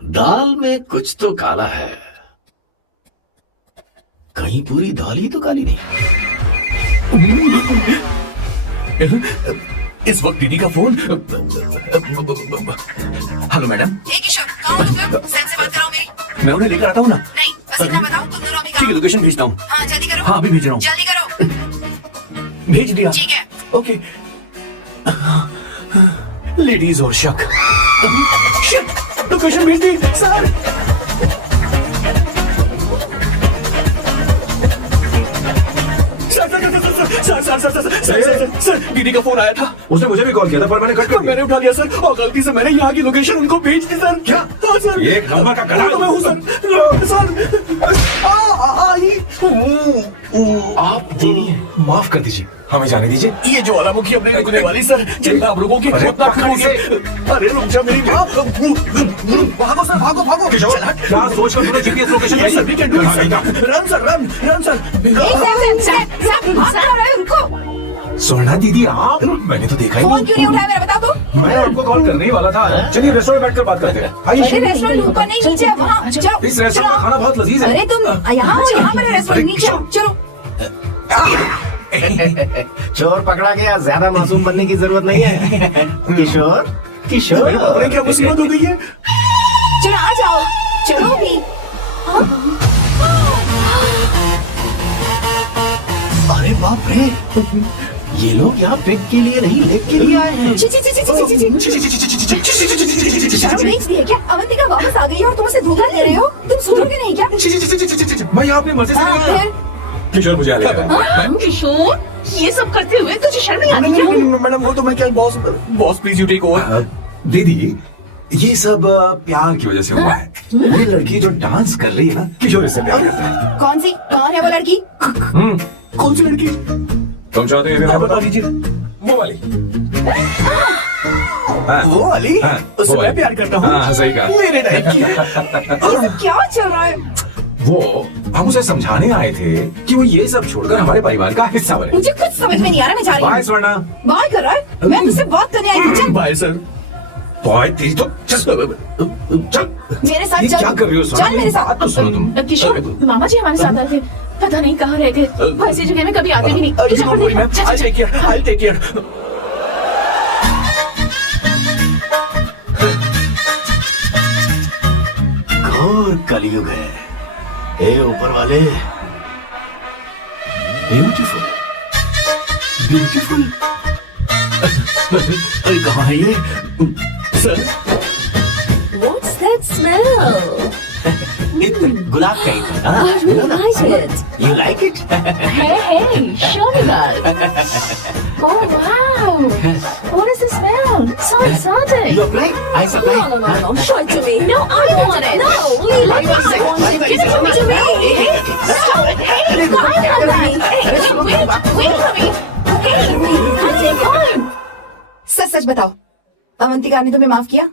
दाल में कुछ तो काला है, कहीं पूरी दाल ही तो काली नहीं। इस वक्त दीदी का फोन। Hello madam. किशोर, कहाँ हो तुम लोग? सैम से बात कराओ मेरी। मैं उन्हें लेकर आता हूँ ना। नहीं, बस इतना बताओ, तुम दोनों अभी ठीक है, कहाँ? लोकेशन भेजता हूँ। हाँ जल्दी करो। हाँ अभी भेज रहा हूँ। जल्दी करो। भेज दिया। ठीक है। ओके। लेडीज और शक। शिट, लोकेशन भेज दी सर। सर दीदी का फोन आया था। उसने मुझे भी कॉल किया था पर मैंने कट कर दिया। मैंने उठा लिया सर, और गलती से मैंने यहाँ की लोकेशन उनको भेज दी सर। क्या? हाँ सर। ये एक नंबर का गधा तो मैं हूँ सर। सर आप देरी है, माफ कर दीजिए, हमें जाने दीजिए। ये जो ज्वालामुखी अपने रुकने वाली सर, जितना आप लोगों की अरे, अपना पकड़ से। अरे रुक जा मेरी भागो सर, भागो भागो। किशोर, क्या सोच कर तूने GPS location Yes, sir, we can do it, sir. Run, sir, run, sir. सोना दीदी आप, मैंने तो देखा ही फोन नहीं। क्यों नहीं उठाया मेरा बता दो। मैं आपको कॉल करने ही वाला था। चलिए रेस्टोरेंट बैठकर बात करते हैं। अरे आइए। रेस्टोरेंट ऊपर नहीं नीचे है, वहाँ जाओ। इस रेस्टोरेंट का खाना बहुत लजीज है। अरे तुम यहाँ हो, यहाँ पर है रेस्टोरेंट, नीचे आओ, चलो। चोर पकड़ा गया, ज्यादा मासूम बनने की जरूरत नहीं है। किशोर, किशोर, अरे क्या मुसीबत हो गई है? चलो आ जाओ, चलो भी। अरे बाप रे, ये लोग यहाँ पिक के लिए नहीं, लेक के लिए आए हैं। ची ची ची ची ची ची। शर्म नहीं दी है क्या? अवंतिका वापस आ गई है और तुम उसे धोखा दे रहे हो? तुम सुधरोगे नहीं क्या? मैं यहाँ अपनी मर्जी से हाँ, नहीं गया। फिर? किशोर मुझे आ लेगा। किशोर, ये सब करते हुए तुझे शर्म नहीं आती क्या? मैडम वो तो मैं क्या boss please you take over. दीदी, ये सब प्यार की वजह से हुआ है। ये लड़की जो डांस कर रही है ना, किशोर इससे प्यार करता है। कौन सी? कौन है वो लड़की? कौन सी लड़की? तुम चाहते हो आप बता दीजिए। वो वाली। हाँ, वो वाली? हाँ, उससे वो मैं वाली। प्यार करता हूँ। हाँ, सही कहा। मेरे टाइप की है। ये सब क्या चल रहा है? वो हम उसे समझाने आए थे कि वो ये सब छोड़कर हमारे परिवार का हिस्सा बने। मुझे कुछ समझ में नहीं आ रहा, मैं जा रही बाय हूँ। स्वर्णा। बाय कर रहा है? मैं तुझसे बात करने आई थी, चल। Bye sir. बाय तेरी तो चल चल। मेरे साथ ये चल। क्या कर रही हो स्वर्णा? चल मेरे साथ। बात तो सुनो तुम। किशोर, मामा जी हमारे साथ आए थे, पता नहीं कहाँ रहे थे, वो ऐसी जगह में कभी आते भी नहीं। You don't worry, ma'am. चल, I'll चल, take care. I'll take care. घोर कलयुग है। हे ऊपर वाले, ब्यूटीफुल, ब्यूटीफुल। अरे कहाँ है ये? Sir, What's that smell? गुलाब का ही था। I really like it. You like it? Hey, show me that. Oh wow, what is the smell? So exciting. You apply? I supply. No. Show it to me. No, I want it. No, we like it. I want it. Give it to me. To me. Stop it. Hey, I want it. Hey, wait for me. Hey, I take home. सच सच बताओ, अवंतिका ने तुम्हें माफ किया?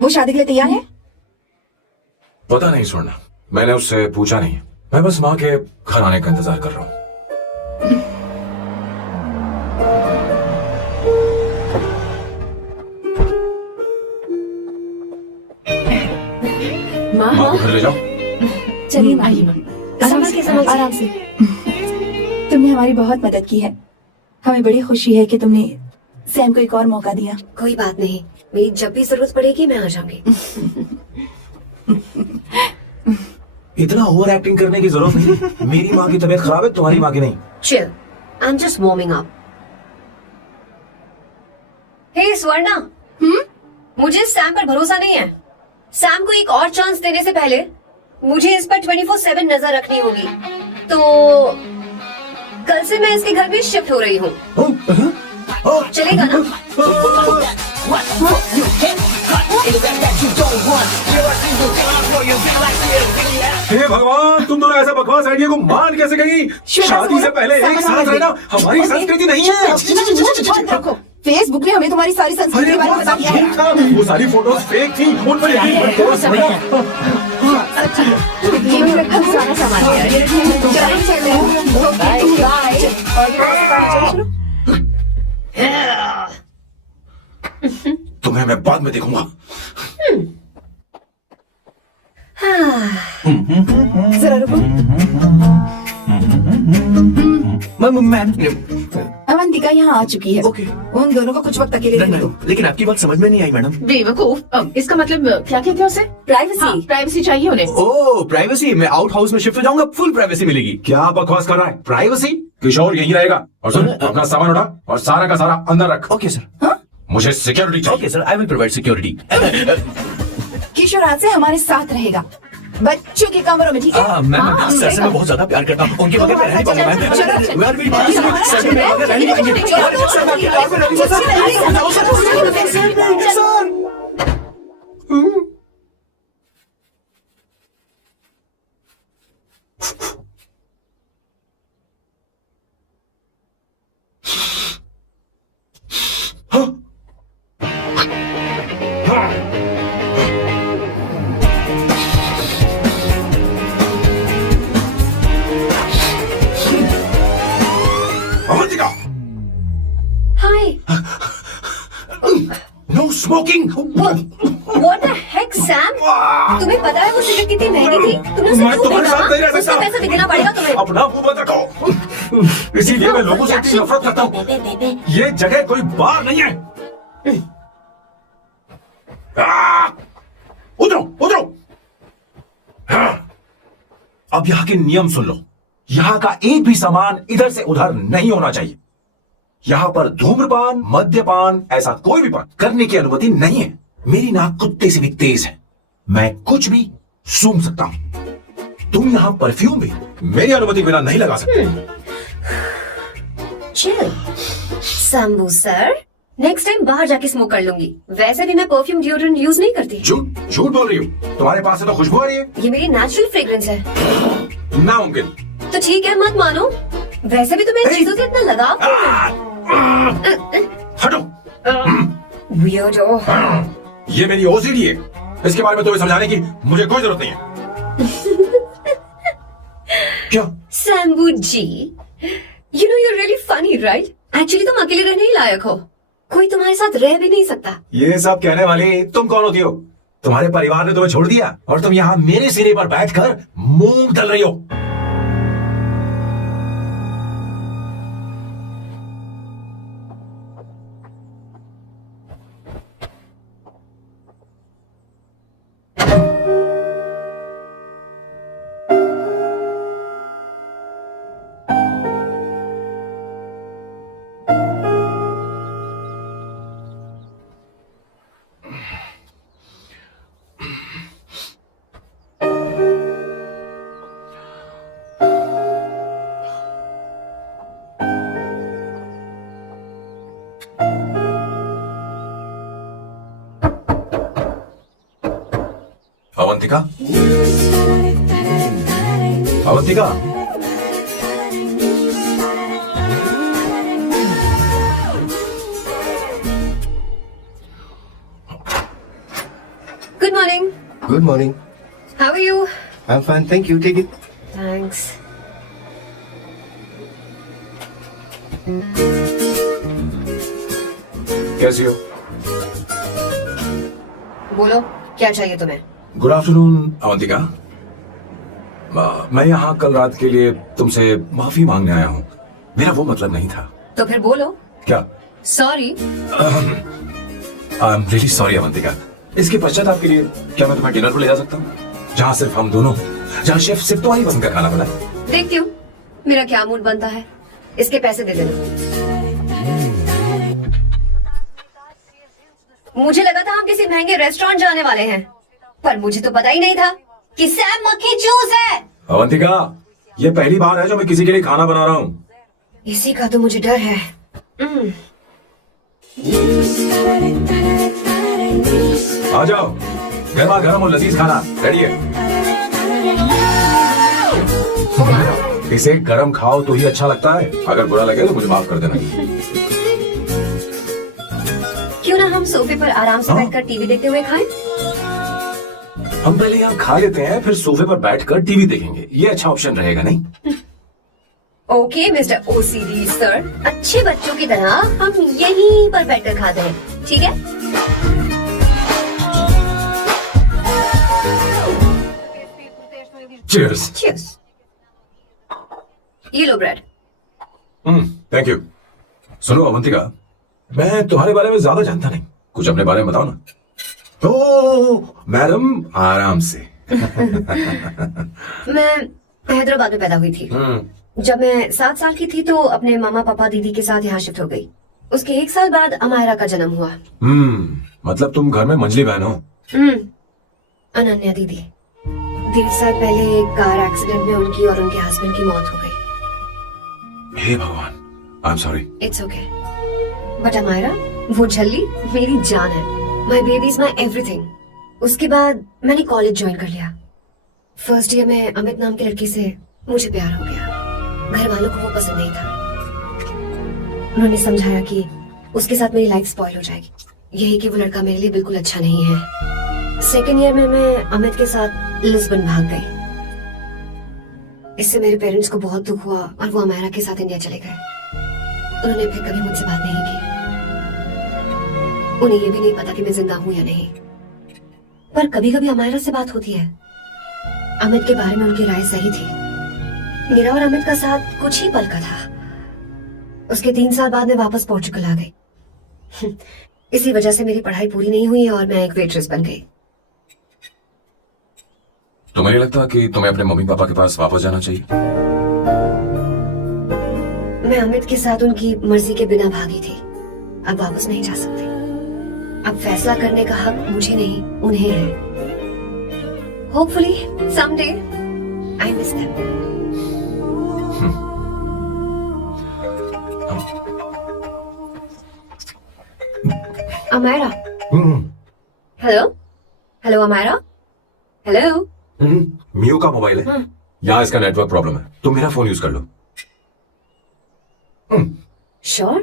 वो शादी के लिए तैयार है? पता नहीं स्वर्णा, मैंने उससे पूछा नहीं। मैं बस माँ के घर आने का इंतजार कर रहा हूँ। माँ को घर ले जाओ। चलिए आइए माँ। संभल के, संभल के। आराम से। तुमने हमारी बहुत मदद की है। हमें बड़ी खुशी है कि तुमने सैम को एक और मौका दिया। कोई बात नहीं, मेरी जब भी जरूरत पड़ेगी मैं आ जाऊंगी। इतना ओवर एक्टिंग करने की जरूरत नहीं। मेरी माँ की तबीयत खराब है, तुम्हारी माँ की नहीं। Chill. I'm just warming up. Hey Swarna, मुझे सैम पर भरोसा नहीं है। सैम को एक और चांस देने से पहले मुझे इस पर 24/7 नजर रखनी होगी। तो कल से मैं इसके घर में शिफ्ट हो रही हूँ। चलेगा ना? हे भगवान, तुम दोनों ऐसा बकवास आइडिया को मान कैसे गई? शादी से पहले एक साथ रहना हमारी संस्कृति नहीं है। बंद रखो। फेसबुक ने हमें तुम्हारी सारी संस्कृति अरे के बारे में वो बता सब दिया है। झूठ था, वो सारी फोटोज फेक थी, उन पर यकीन मत करो स्वर्णा। ये भी रखा सारा सामान है। चलो चलते हैं। बाय। तुम्हें मैं बाद में देखूंगा। जरा रुको। मैम, अवंतिका यहाँ आ चुकी है। ओके। उन दोनों को कुछ वक्त अकेले रहने दो। लेकिन आपकी बात समझ में नहीं आई मैडम। बेवकूफ, इसका मतलब क्या कहते हैं उसे? प्राइवेसी। प्राइवेसी चाहिए उन्हें। ओह प्राइवेसी, मैं आउट हाउस में शिफ्ट हो जाऊंगा, फुल प्राइवेसी मिलेगी। क्या बकवास कर रहा है? प्राइवेसी? किशोर यहीं रहेगा। और सुन, अपना सामान उठा और सारा का सारा अंदर रख। Okay sir. मुझे सिक्योरिटी चाहिए। Okay sir, I will provide security. Kishore आज से हमारे साथ रहेगा, बच्चों के कमरों में, ठीक है? मैम सर से मैं बहुत ज्यादा प्यार करता हूँ, उनके बगैर मैं रह नहीं पाऊंगा मैम। मैम मेरी बात सुनो, सर से मैं बगैर रह नहीं पाएंगे। सर मैं आपके कार में रहूंगा sir. Smoking. What the heck, Sam? तुम्हें पता है वो सिगरेट कितनी महंगी थी? तुमने उसे मैं क्यों तुम्हारे खरीदा? साथ नहीं रह उसका सकता। पैसा भी देना पड़ेगा तुम्हें। अपना मुंह बंद रखो। इसीलिए मैं लोगों से इतनी नफरत करता हूँ। ये जगह कोई बार नहीं है। उतरो उतरो। अब यहाँ के नियम सुन लो। यहाँ का एक भी सामान इधर से उधर नहीं होना चाहिए। यहाँ पर धूम्रपान, मद्यपान, ऐसा कोई भी पान करने की अनुमति नहीं है। मेरी नाक कुत्ते से भी तेज है, मैं कुछ भी सूंघ सकता हूं। तुम यहाँ परफ्यूम भी मेरी अनुमति के बिना नहीं लगा सकते। Chill Shambhu sir, next time बाहर जाके स्मोक कर लूंगी। वैसे भी मैं परफ्यूम डिओड्रेंट यूज नहीं करती। झूठ झूठ बोल रही हो। तुम्हारे पास से तो खुशबू आ रही है। ये मेरी नेचुरल फ्रेग्रेंस है। नामुमकिन। तो ठीक है, मत मानो। वैसे भी तुम्हें इन चीजों से इतना लगाव क्यों है? हटो। Weirdo। ये मेरी ओसीडी है, इसके बारे में तुम्हें समझाने की मुझे कोई जरूरत नहीं है। क्या? शंभू जी, you know you're really funny, right? Actually तुम अकेले रहने ही लायक हो। कोई तुम्हारे साथ रह भी नहीं सकता। ये सब कहने वाली तुम कौन होती हो? तुम्हारे परिवार ने तुम्हें छोड़ दिया और तुम यहाँ मेरे सिरे पर बैठकर मूंग दल रही हो। Avantika, Avantika, Good morning. Good morning. How are you? I am fine, thank you. Take it. Thanks. कैसी हो? बोलो, क्या चाहिए तुम्हें? Good afternoon Avantika. मैं यहाँ कल रात के लिए तुमसे माफी मांगने आया हूँ। मेरा वो मतलब नहीं था। तो फिर बोलो। क्या? Sorry. I am really sorry Avantika. इसके पश्चाताप के लिए क्या मैं तुम्हें डिनर पर ले जा सकता हूँ, जहाँ सिर्फ हम दोनों, जहाँ शेफ सिर्फ तुम्हारी पसंद का खाना बनाए। देखती हूँ मेरा क्या मूड बनता है। इसके पैसे दे देना। मुझे लगा था हम किसी महंगे रेस्टोरेंट जाने वाले हैं, पर मुझे तो पता ही नहीं था कि सैम मक्खी जूस है। अवंतिका, ये पहली बार है जो मैं किसी के लिए खाना बना रहा हूँ। इसी का तो मुझे डर है। आ जाओ, गर्मा गर्म और लजीज खाना रेडी है। इसे गरम खाओ तो ही अच्छा लगता है। अगर बुरा लगे तो मुझे माफ कर देना। क्यों ना हम सोफे पर आराम से बैठकर टीवी देखते हुए खाएं? हम पहले यहाँ खा लेते हैं, फिर सोफे पर बैठकर टीवी देखेंगे। ये अच्छा ऑप्शन रहेगा नहीं? ओके मिस्टर ओसीडी सर, अच्छे बच्चों की तरह हम यहीं पर बैठकर खाते हैं, ठीक है? चीयर्स। Cheers. ये लो ब्रेड। Thank you. सुनो अवंतिका, मैं तुम्हारे बारे में ज्यादा जानता नहीं, कुछ अपने बारे में बताओ ना। ओ मैडम, आराम से। मैं हैदराबाद में पैदा हुई थी। जब मैं 7 साल की थी तो अपने मामा पापा दीदी के साथ यहाँ शिफ्ट हो गई। उसके 1 साल बाद अमायरा का जन्म हुआ। मतलब तुम घर में मंझली बहन हो? अनन्या दीदी। 1.5 साल पहले एक कार एक्सीडेंट में उनकी और उनके हस्बैंड की मौत हो गई। हे भगवान, I am sorry. It's okay. But Amaira, वो झल्ली मेरी जान है। My baby is my everything. उसके बाद मैंने कॉलेज ज्वाइन कर लिया। फर्स्ट ईयर में अमित नाम के लड़की से मुझे प्यार हो गया। घर वालों को वो पसंद नहीं था। उन्होंने समझाया कि उसके साथ मेरी लाइफ स्पॉइल हो जाएगी, यही कि वो लड़का मेरे लिए बिल्कुल अच्छा नहीं है। सेकेंड ईयर में मैं अमित के साथ लिस्बन भाग गई। इससे मेरे पेरेंट्स को बहुत दुख हुआ और वो अमेरिका के साथ इंडिया चले गए। उन्होंने फिर कभी मुझसे बात नहीं की। उन्हें ये भी नहीं पता कि मैं जिंदा हूँ या नहीं। पर कभी कभी अमायरा से बात होती है। अमित के बारे में उनकी राय सही थी। मेरा और अमित का साथ कुछ ही पल का था। उसके 3 साल बाद मैं वापस पोर्चुगल आ गई। इसी वजह से मेरी पढ़ाई पूरी नहीं हुई और मैं एक वेट्रेस बन गई। तुम्हें नहीं लगता कि तुम्हें अपने मम्मी पापा के पास वापस जाना चाहिए? मैं अमित के साथ उनकी मर्जी के बिना भागी थी। अब वापस नहीं जा सकती। अब फैसला करने का हक मुझे नहीं, उन्हें है। Hopefully someday I miss them. Amayra, hello hello Amayra, hello. Miyo का मोबाइल है। यहाँ इसका नेटवर्क प्रॉब्लम है, तुम मेरा फोन यूज कर लो। श्योर?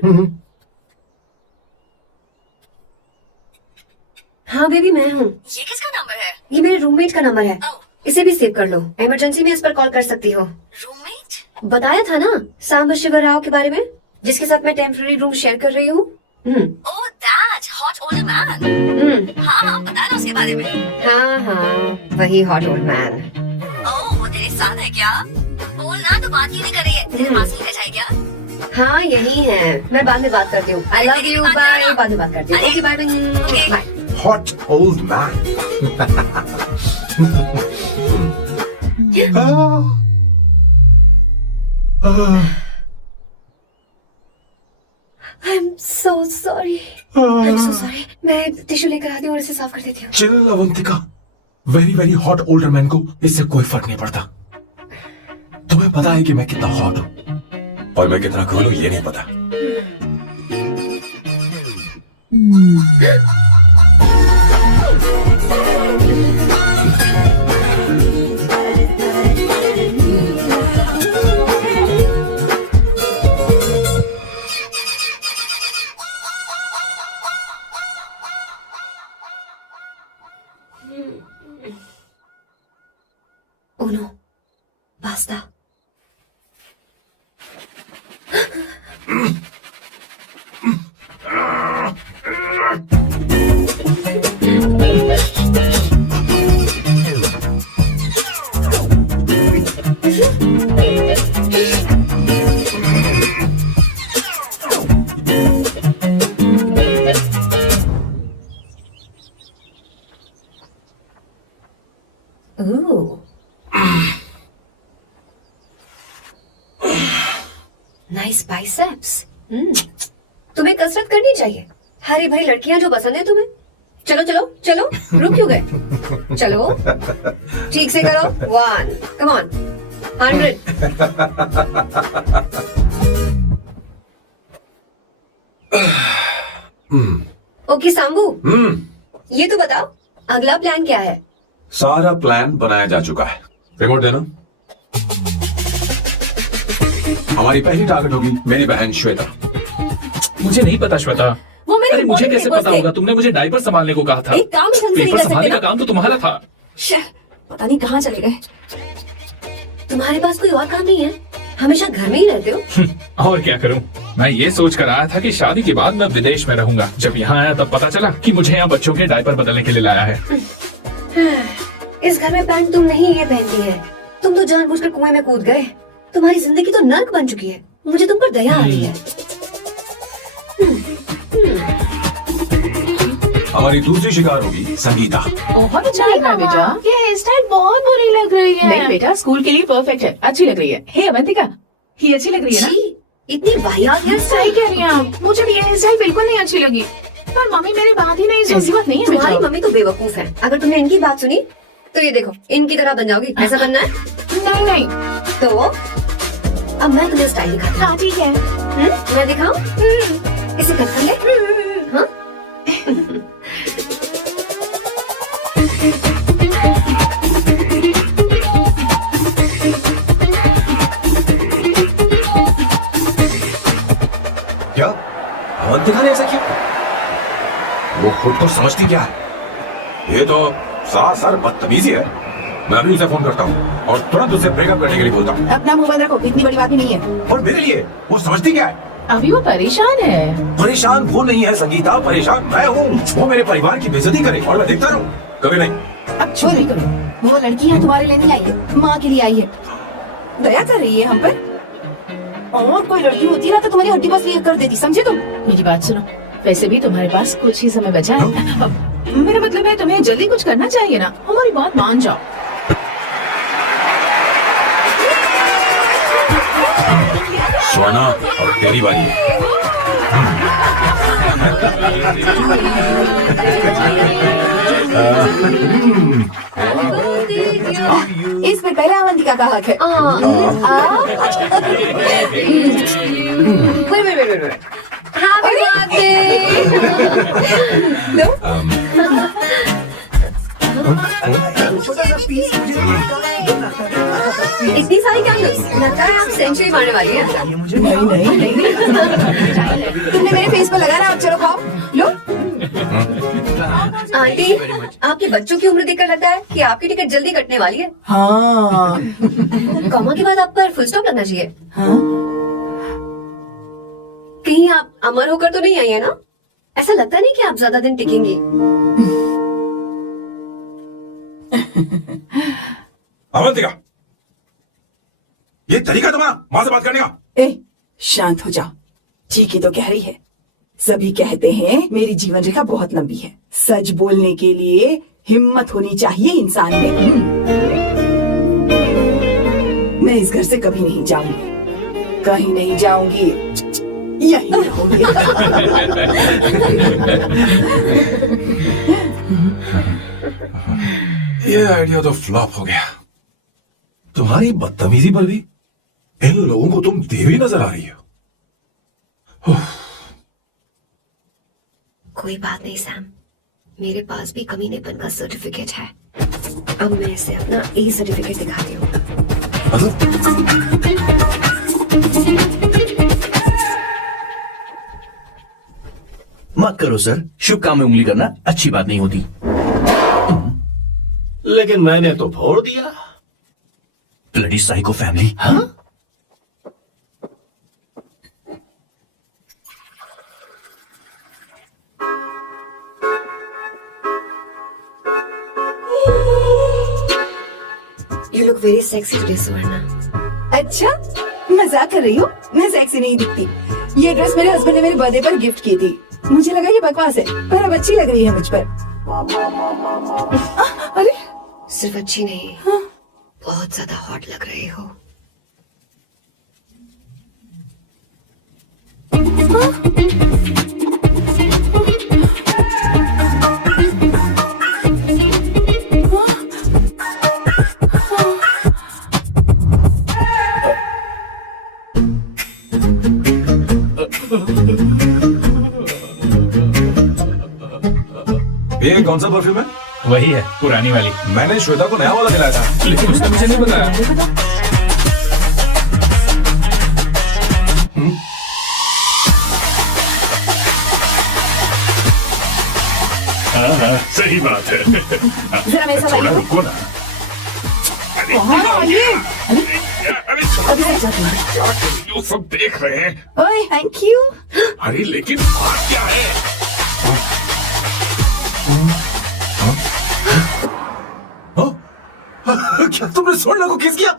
हाँ बेबी मैं हूँ। ये किसका नंबर है? ये मेरे रूममेट का नंबर है। इसे भी सेव कर लो। इमरजेंसी में इस पर कॉल कर सकती हो। रूममेट? बताया था ना सांब शिव राव के बारे में, जिसके साथ मैं टेम्पररी रूम शेयर कर रही हूँ। Oh that hot old man. हाँ बताया ना उसके बारे में। हाँ वही हॉट ओल्ड मैन। ओह वो तेरे साथ है क्या? बोल ना, तो बात ही नहीं कर रही है। तेरे मासी बैठा है क्या? हाँ यही है। मैं बाद में बात करती हूँ। I love you, bye. बाद में बात करती हूँ। Okay bye bye. Hot old man. I am so sorry. I am so sorry. मैं टिश्यू लेकर आती हूँ और इसे साफ कर देती हूँ। Chill Avantika, very very hot older man को इससे कोई फर्क नहीं पड़ता। तुम्हें पता है कि मैं कितना हॉट हूं और मैं कितना कूल हूं, ये नहीं पता। Uno, basta. Ooh. Nice biceps. तुम्हें कसरत करनी चाहिए। हरी भरी लड़कियां जो पसंद है तुम्हें। चलो चलो चलो, रुक क्यों गए? चलो ठीक से करो। 1 कम ऑन 100। ओके सांबू, ये तो बताओ अगला प्लान क्या है? सारा प्लान बनाया जा चुका है। रिमोट देना। हमारी पहली टारगेट होगी मेरी बहन श्वेता। मुझे नहीं पता श्वेता। वो मेरे अरे मुझे important कैसे papers पता थे। होगा? तुमने मुझे डायपर संभालने को कहा था। एक काम ढंग से नहीं पेपर कर संभालने सकते का ना? काम तो तुम्हारा था। पता नहीं कहाँ चले गए। तुम्हारे पास कोई और काम नहीं है? हमेशा घर में ही रहते हो। और क्या करूं? मैं ये सोच कर आया था कि शादी के बाद मैं विदेश में रहूंगा। जब यहाँ आया तब पता चला कि मुझे यहाँ बच्चों के डायपर बदलने के लिए लाया है। इस घर में पैंट तुम नहीं ये पहनती है। तुम तो जानबूझकर कुएं में कूद गए। तुम्हारी जिंदगी तो नर्क बन चुकी है। मुझे तुम पर दया आ रही है। हमारी दूसरी शिकार होगी संगीता। बहुत अच्छा लग रहा है बेटा। ये हेयर स्टाइल बहुत बुरी लग रही है। नहीं बेटा, स्कूल के लिए परफेक्ट है, अच्छी लग रही है। हे अवंतिका, ये अच्छी लग रही है ना? छी, इतनी वाहियात हेयर सही स्टाइल। कह रही हैं आप। मुझे भी ये हेयर स्टाइल बिल्कुल नहीं अच्छी लगी। पर मम्मी मेरी बात ही नहीं सुनती। बात नहीं है तुम्हारी बेटा। मम्मी तो बेवकूफ है। अगर तुमने इनकी बात सुनी तो ये देखो इनकी तरह बन जाओगी। ऐसा बनना है नहीं नहीं। तो अब मैं तुम्हें स्टाइल दिखाती हाँ ठीक है। हूँ। मैं दिखाऊं? इसे कट कर ले। हाँ? क्या अवंतिका ने ऐसा किया? वो खुद को समझती क्या है? ये तो सरासर बदतमीजी है। मैं अभी उसे फोन करता हूँ और तुरंत उसे ब्रेकअप करने के लिए बोलता हूँ। अपना मोबाइल रखो, इतनी बड़ी बात भी नहीं है। और मेरे लिए वो समझती क्या है? अभी वो परेशान है। परेशान वो नहीं है संगीता, परेशान मैं हूँ। वो मेरे परिवार की बेइज्जती करे और मैं देखता रहूं। कभी नहीं। अब छोरी करो, वो लड़की यहाँ तुम्हारे लिए नहीं आई है, माँ के लिए आई है। दया कर रही है हम पर। और कोई लड़की होती ना तो तुम्हारी हड्डी बस ये कर देती, समझे तुम? मेरी बात सुनो, वैसे भी तुम्हारे पास कुछ ही समय बचा है। अब मेरा मतलब है तुम्हें जल्दी कुछ करना चाहिए ना, हमारी बात मान जाओ। स्वर्णा, और तेरी बारी है। इस पर पहले अवंतिका का हक है। wait. Happy birthday! इतनी सारी कैंडल्स, लगता है आप सेंचुरी मारने वाली हैं। नहीं तुमने मेरे फेस पर लगाना, अब चलो खाओ लो। आंटी, आपके बच्चों की उम्र देखकर लगता है कि आपकी टिकट जल्दी कटने वाली है। हाँ कॉमा के बाद आप पर फुल स्टॉप लगना चाहिए। हाँ कहीं आप अमर होकर तो नहीं आई है ना? ऐसा लगता नहीं कि आप ज्यादा दिन टिकेंगी। अवंतिका, ये तरीका तुम्हारा माँ से बात करने का? ए शांत हो जाओ, ठीक ही तो कह रही है। सभी कहते हैं मेरी जीवन रेखा बहुत लंबी है। सच बोलने के लिए हिम्मत होनी चाहिए इंसान में। मैं इस घर से कभी नहीं जाऊंगी, कहीं नहीं जाऊंगी, यही रहूंगी। ये आइडिया तो फ्लॉप हो गया। तुम्हारी बदतमीजी पर भी इन लोगों को तुम देवी नजर आ रही हो। कोई बात नहीं सैम, मेरे पास भी कमीनेपन का सर्टिफिकेट है। अब मैं इसे अपना ए सर्टिफिकेट दिखाती हूँ। मत करो सर, शुभ काम में उंगली करना अच्छी बात नहीं होती। लेकिन मैंने तो फोड़ दिया। Bloody psycho family. हाँ? You look very sexy today, सुवर्णा। अच्छा, मजाक कर रही हो? मैं सेक्सी नहीं दिखती। ये ड्रेस मेरे हस्बैंड ने मेरे बर्थडे पर गिफ्ट की थी। मुझे लगा ये बकवास है, पर अब अच्छी लग रही है मुझ पर। अरे सिर्फ अच्छी नहीं, बहुत ज्यादा हॉट लग रही हो। ये कौन सा परफ्यूम है? वही है, पुरानी वाली। मैंने श्वेता को नया वाला दिलाया था। लेकिन उसने मुझे नहीं बताया। हाँ, सही बात है। जरा मेरे साथ थोड़ा आइए। रुको ना। हाँ, आइए। अरे अभी से जाती हूँ। क्या कर रही हो? सब देख रहे हैं। ओए, थैंक यू। अरे लेकिन बात क्या है? क्या तुमने स्वर्णा को किस किया?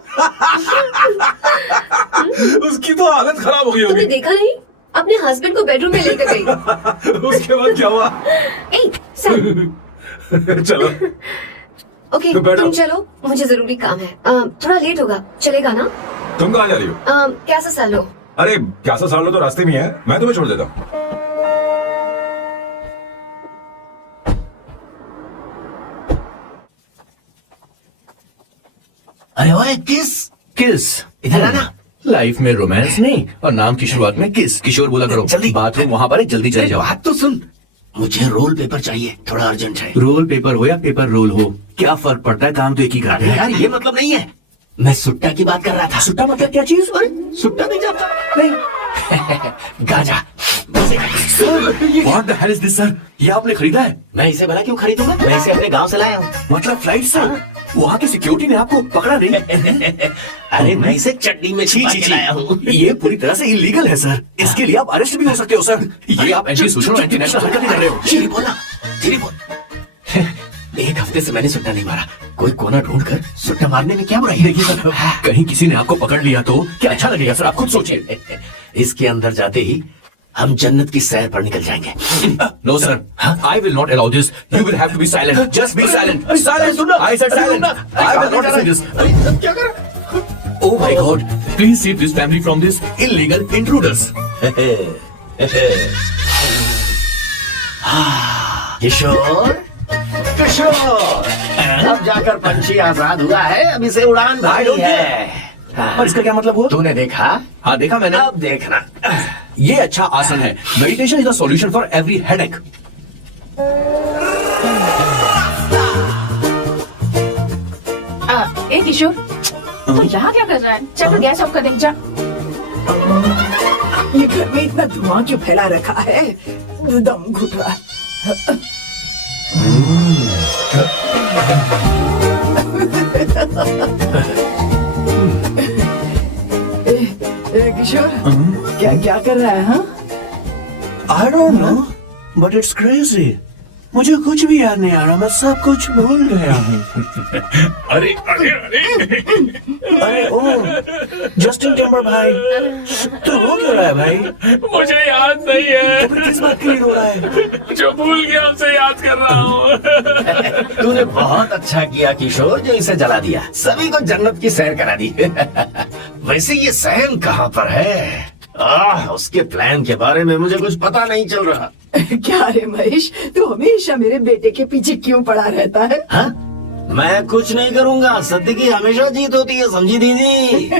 उसकी तो हालत खराब हो गई तुमने होगी। देखा नहीं? अपने हस्बैंड को बेडरूम में लेकर गई। उसके बाद क्या हुआ? ए, सैम। चलो ओके, तो बैठो। तुम चलो, मुझे जरूरी काम है। थोड़ा लेट होगा, चलेगा ना? तुम कहाँ जा रही हो? कैसा सालो? अरे क्या साल तो रास्ते में है, मैं तुम्हें छोड़ देता हूँ। अरे ओए, किस किस इधर आना। लाइफ में रोमांस नहीं और नाम की शुरुआत में किस। किशोर बोला करो। जल्दी। बाथरूम वहाँ पर है, जल्दी चले जाओ। बात तो सुन, मुझे रोल पेपर चाहिए, थोड़ा अर्जेंट है। रोल पेपर हो या पेपर रोल हो, क्या फर्क पड़ता है, काम तो एक ही कराते हैं। यार ये मतलब नहीं है, मैं सुट्टा की बात कर रहा था। सुट्टा मतलब क्या चीज? अरे सुट्टा नहीं जाता? नहीं। Gaza. What the hell is this, sir? ये आपने खरीदा है? मैं इसे भला क्यों खरीदूंगा? मैं इसे अपने गांव से लाया हूँ। मतलब फ्लाइट से? वहाँ की सिक्योरिटी ने आपको पकड़ा नहीं? अरे मैं इसे चड्डी में छिपा के लाया हूँ। ये पूरी तरह से इलीगल है सर। इसके लिए आप अरेस्ट भी हो सकते हो सर। ये आप एंटी सोशल और एंटी नेशनल हरकतें कर रहे हो। धीरे बोलना, धीरे बोल। एक हफ्ते से मैंने सुट्टा नहीं मारा। कोई कोना ढूंढ कर सुट्टा मारने में क्या बुराई है? देखिए सर, कहीं किसी ने आपको पकड़ लिया तो क्या अच्छा लगेगा सर? आप खुद सोचिए। इसके अंदर जाते ही हम जन्नत की सैर पर निकल जाएंगे। No sir, I will not allow this. You will have to be silent. Just be silent. Silent. I said silent. I will not say this. क्या कर? Oh my God! Please save this family from this illegal intruders. किशोर, किशोर, अब जाकर पंछी आजाद हुआ है। अब इसे उड़ान भरनी है। और इसका क्या मतलब हुआ? तूने देखा? हाँ देखा मैंने। अब देखना। ये अच्छा आसन है। Meditation is the solution for every headache. ए किशोर, तू यहाँ क्या कर रहा है? चल गैस ऑफ कर दे जा। ये घर में इतना धुआं क्यों फैला रखा है? दम घुट रहा है। किशोर, क्या कर रहा है? हाँ, I don't know, but it's crazy. मुझे कुछ भी याद नहीं आ रहा। मैं सब कुछ भूल गया हूँ। अरे अरे अरे अरे ओ, जस्टिन टिम्बर भाई, तू रो क्यों रहा है भाई? मुझे याद नहीं है। तो फिर किस बात के लिए रो रहा है? जो भूल गया उसे याद कर रहा हूँ। तूने बहुत अच्छा किया किशोर, जो इसे जला दिया। सभी को जन्नत की सैर करा दी। वैसे ये सहन कहाँ पर है? उसके प्लान के बारे में मुझे कुछ पता नहीं चल रहा। क्या रे महेश, तू हमेशा मेरे बेटे के पीछे क्यों पड़ा रहता है? हाँ? मैं कुछ नहीं करूँगा। सत्य की हमेशा जीत होती है, समझी दीदी?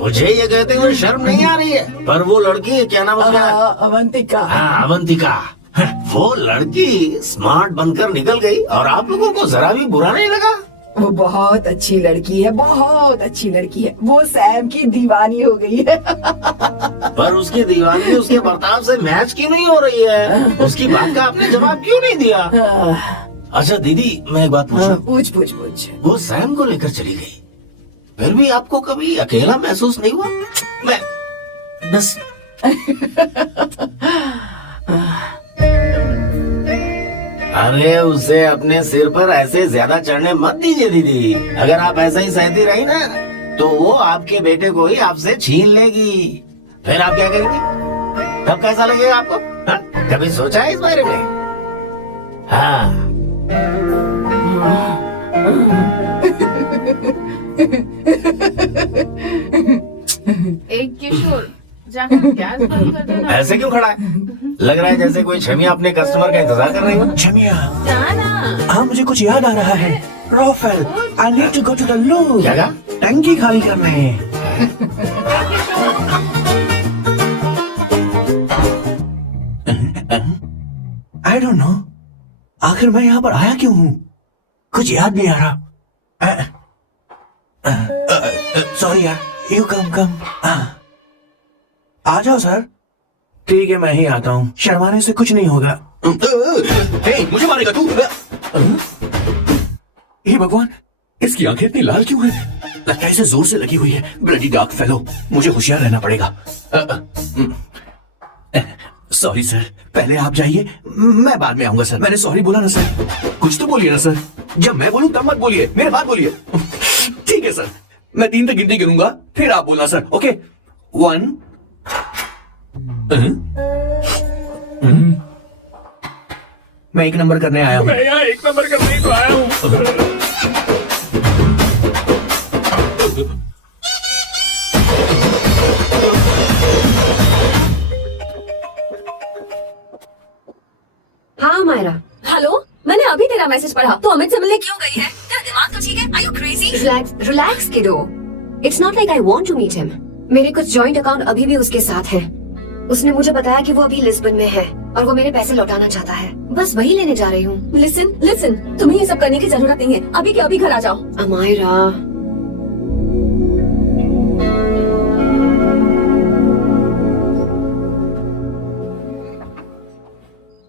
मुझे ये कहते हुए शर्म नहीं आ रही है। पर वो लड़की, क्या नाम उसका? अवंतिका। हाँ, अवंतिका। वो लड़की स्मार्ट बनकर निकल गई और आप लोगों को जरा भी बुरा नहीं लगा? वो बहुत अच्छी लड़की है, बहुत अच्छी लड़की है। वो सैम की दीवानी हो गई है। पर उसकी दीवानी उसके बर्ताव से मैच क्यों नहीं हो रही है? उसकी बात का आपने जवाब क्यों नहीं दिया? अच्छा दीदी, मैं एक बात पूछूं? पूछ पूछ पूछ। वो सैम को लेकर चली गई, फिर भी आपको कभी अकेला महसूस नहीं हुआ? मैं बस अरे उसे अपने सिर पर ऐसे ज्यादा चढ़ने मत दीजिए दीदी। अगर आप ऐसा ही सहती रही ना, तो वो आपके बेटे को ही आपसे छीन लेगी। फिर आप क्या करेंगी? तब कैसा लगेगा आपको? हा? कभी सोचा है इस बारे में? हाँ। एक किशोर, जाकर गैस बंद कर देना। ऐसे क्यों खड़ा है? लग रहा है जैसे कोई छमिया अपने कस्टमर का इंतजार कर रही हो। छमिया, जाना। हाँ मुझे कुछ याद आ रहा है। Rafael, I need to go to the loo. क्या कहा? टंकी खाली करने। I don't know. आखिर मैं यहाँ पर आया क्यों हूँ? कुछ याद नहीं आ रहा। सॉरी यार, यू कम। आ जाओ सर। ठीक है, मैं ही आता हूँ। शर्माने से कुछ नहीं होगा। हे, मुझे मारेगा तू? हे भगवान, इसकी आंखें इतनी लाल क्यों है? लगता है इसे जोर से लगी हुई है। ब्लडी डार्क फेलो, मुझे होशियार रहना पड़ेगा। सॉरी सर, पहले आप जाइए, मैं बाद में आऊंगा सर। मैंने सॉरी बोला ना सर। कुछ तो बोलिए ना सर। जब मैं बोलूं तब मत बोलिए, मेरे बाद बोलिए। ठीक है सर, मैं 3 तक गिनती गिनूंगा, फिर आप बोलना सर। ओके, 1। मैं 1 नंबर करने आया हूँ। मैं यहाँ 1 नंबर करने ही तो आया हूँ। हाँ मायरा। हेलो, मैंने अभी तेरा मैसेज पढ़ा। तो अमित से मिलने क्यों गई है? तेरा दिमाग तो ठीक है? Are you crazy? Relax kiddo. It's not like I want to meet him. मेरे कुछ जॉइंट अकाउंट अभी भी उसके साथ हैं। उसने मुझे बताया कि वो अभी लिस्बन में है और वो मेरे पैसे लौटाना चाहता है। बस वही लेने जा रही हूँ। लिसन, तुम्हें ये सब करने की जरूरत नहीं है। अभी के अभी घर आ जाओ। अमायरा,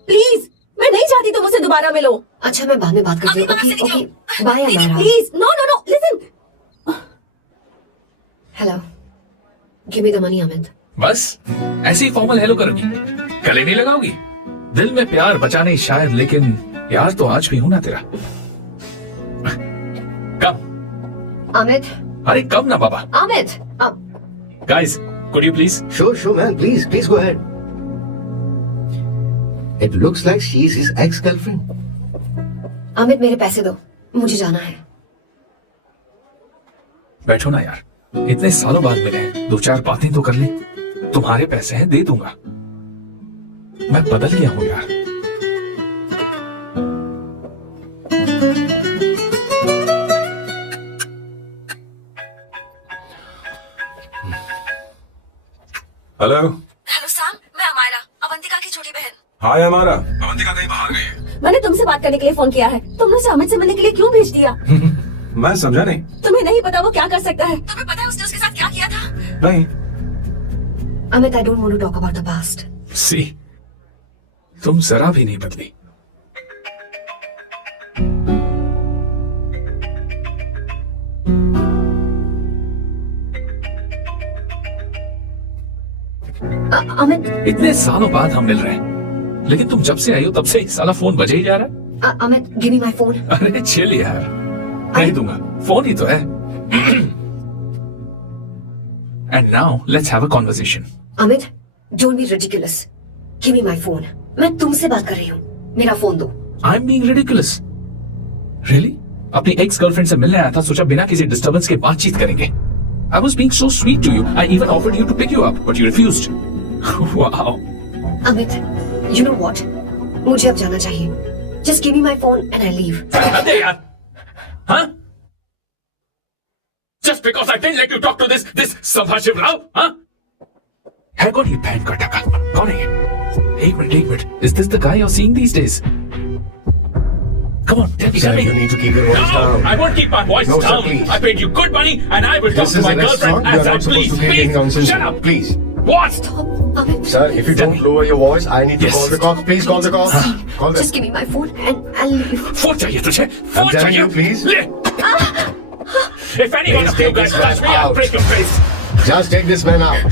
प्लीज, मैं नहीं चाहती तुम मुझसे दोबारा मिलो। अच्छा मैं बाद में बात करती अभी हूँ। बाहर से ओके निकलो। Bye, दीदी Amara. Please, no no no, listen. Hello. Give me the money, Amit. बस ऐसे ही फॉर्मल हेलो करोगी, गले नहीं लगाओगी? दिल में प्यार बचा नहीं शायद, लेकिन यार तो आज भी हूं ना तेरा। कब? Amit. अरे कब ना बाबा। Amit. Guys, could you please? Sure, man. Please go ahead. It looks like she is his ex-girlfriend. Amit, मेरे पैसे दो, मुझे जाना है। बैठो ना यार, इतने सालों बाद मिले हैं, 2-4 बातें तो कर ले। तुम्हारे पैसे हैं, दे दूंगा। मैं बदल गया हूं यार। हेलो। हेलो सैम, मैं अमायरा, अवंतिका की छोटी बहन। हाय हमारा, अवंतिका कहीं बाहर गई है। मैंने तुमसे बात करने के लिए फोन किया है। तुमने उसे अमित से मिलने के लिए क्यों भेज दिया? मैं समझा नहीं। तुम्हें नहीं पता वो क्या कर सकता है? तुम्हें पता है उसने उसके साथ क्या किया था? नहीं। Amit, I don't want to talk about the past. सी, तुम जरा भी नहीं बदली। Amit. इतने सालों बाद हम मिल रहे हैं, लेकिन तुम जब से आई हो तब से साला फोन बजे ही जा रहा है। Amit, give me my phone. अरे चिल यार, नहीं दूंगा, फोन ही तो है। And now let's have a conversation. Amit, don't be ridiculous. Give me my phone. मैं तुमसे बात कर रही हूँ, मेरा फोन दो। I am being ridiculous. Really? अपनी एक्स गर्लफ्रेंड से मिलने आया था, सोचा बिना किसी डिस्टर्बेंस के बातचीत करेंगे। I was being so sweet to you. I even offered you to pick you up, but you refused. Wow. Amit, you know what? मुझे अब जाना चाहिए। Just give me my phone and I leave. अरे यार, हाँ? Just because I didn't let you talk to this संभाशिव Rao, हाँ? है कौन ये बहन का टका? कौन है ये? एक minute. Is this the guy you're seeing these days? Come on, tell me. Sir, you need to keep your voice No, down. I won't keep my voice No, sir, down. please. I paid you good money, and I will talk This to is my a restaurant. girlfriend You as are I not supposed please. to create any nonsense. Shut up. Please. What? Stop, Amit. Sir, if you Tell don't me. lower your voice, I need to Yes. call the cops. Please call the cops. Call them. Just give me my phone and I'll leave. Phone चाहिए तुझे? I'm phone telling चाहिए? you, please. ले. If any one Please of you take guys this touch man me, I'll out. break your face. Just take this man out.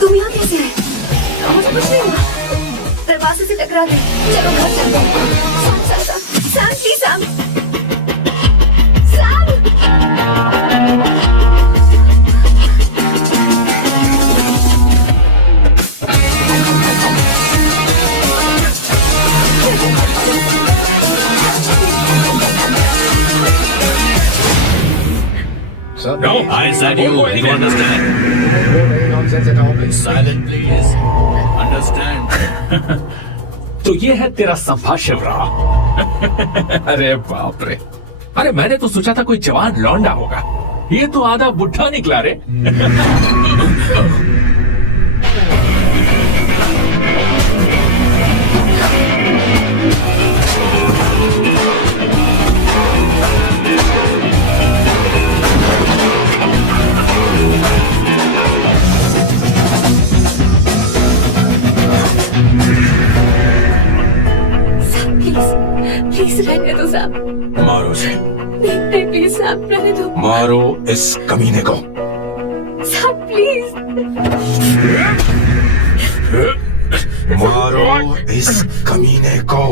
तुम यहाँ कैसे आए? मुझे कुछ नहीं हुआ। दरवाजे से टकरा गए। चलो घर चलते हैं। Sam, please Sam. Sir, No, I said Don't you. go You anywhere. understand? no nonsense at all, please. Silent, please. Understand? तो ये है तेरा संभाषिव राव। अरे बाप रे, अरे मैंने तो सोचा था कोई जवान लौंडा होगा, ये तो आधा बुढ़ा निकला रे। प्लीज रहने दो साहब। मारो उसे, नहीं प्लीज साहब, रहने दो मारो इस कमीने को। साहब, प्लीज। मारो इस कमीने को।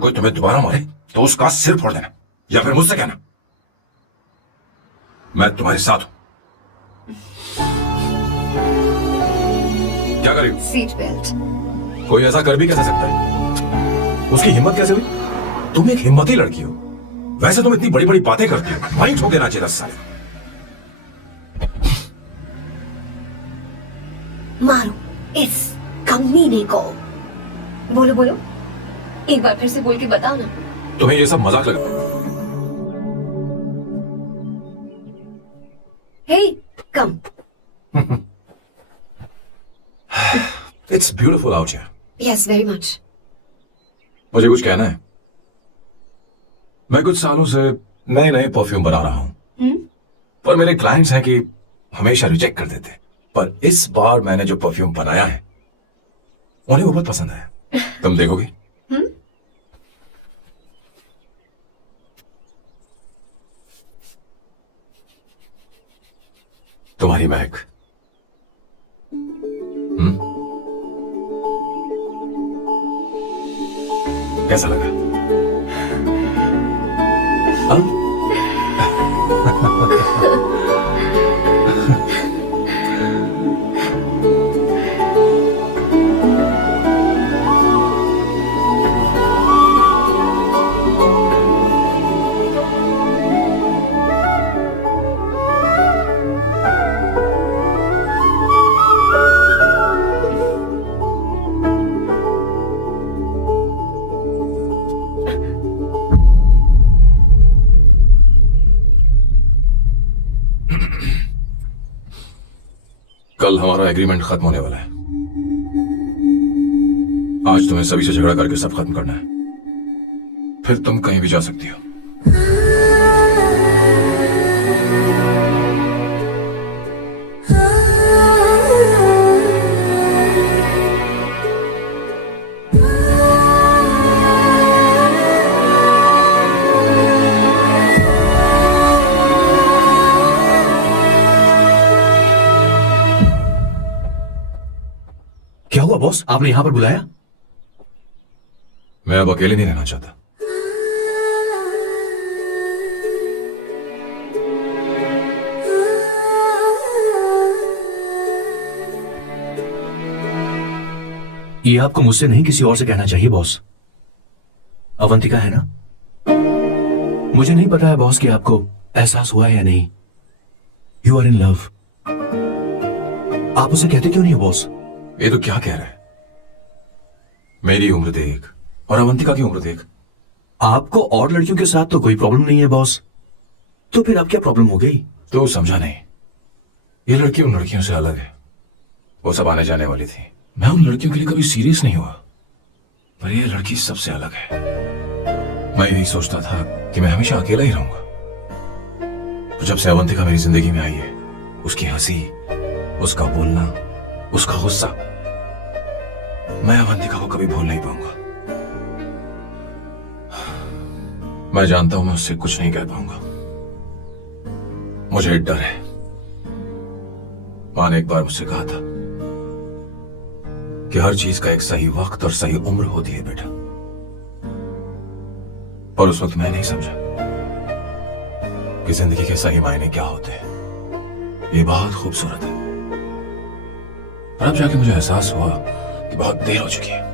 कोई तुम्हें दोबारा मारे तो उसका सिर फोड़ देना, या फिर मुझसे कहना मैं तुम्हारे साथ हूं। क्या करी? Seat belt. कोई ऐसा कर भी कैसे सकता है? उसकी हिम्मत कैसे हुई? तुम एक हिम्मती लड़की हो, वैसे तुम इतनी बड़ी बड़ी बातें करती हो, वहीं ठोक देना चाहिए 10 साल। मारो इस कमीने को। बोलो बोलो, एक बार फिर से बोल के बताओ ना। तुम्हें ये सब मजाक लगा? Hey come. It's beautiful out here. Yes very much. मुझे कुछ कहना है। मैं कुछ सालों से नए नए परफ्यूम बना रहा हूं, पर मेरे क्लाइंट्स हैं कि हमेशा रिजेक्ट कर देते, पर इस बार मैंने जो परफ्यूम बनाया है उन्हें वो बहुत पसंद आया। तुम देखोगी? तुम्हारी महक। कैसा लगा? कल हमारा एग्रीमेंट खत्म होने वाला है। आज तुम्हें सभी से झगड़ा करके सब खत्म करना है, फिर तुम कहीं भी जा सकती हो। क्या हुआ बॉस, आपने यहां पर बुलाया? मैं अब अकेले नहीं रहना चाहता। ये आपको मुझसे नहीं किसी और से कहना चाहिए बॉस। अवंतिका है ना? मुझे नहीं पता है बॉस कि आपको एहसास हुआ है या नहीं। You are in love. आप उसे कहते क्यों नहीं हो बॉस? ये तो क्या कह रहा है? मेरी उम्र देख और अवंतिका की उम्र देख। आपको और लड़कियों के साथ तो कोई प्रॉब्लम नहीं है बॉस, तो फिर अब क्या प्रॉब्लम हो गई? तो समझा नहीं, ये लड़की उन लड़कियों से अलग है। वो सब आने जाने वाली थी, मैं उन लड़कियों के लिए कभी सीरियस नहीं हुआ, पर ये लड़की सबसे अलग है। मैं यही सोचता था कि मैं हमेशा अकेला ही रहूंगा, तो जब से अवंतिका मेरी जिंदगी में आई है, उसकी हंसी, उसका बोलना, उसका गुस्सा, मैं अवंतिका को कभी भूल नहीं पाऊंगा। मैं जानता हूं मैं उससे कुछ नहीं कह पाऊंगा। मुझे डर है। मां ने एक बार मुझसे कहा था कि हर चीज का एक सही वक्त और सही उम्र होती है बेटा, पर उस वक्त मैं नहीं समझा कि जिंदगी के सही मायने क्या होते हैं। ये बहुत खूबसूरत है, पर अब जाके मुझे एहसास हुआ कि बहुत देर हो चुकी है।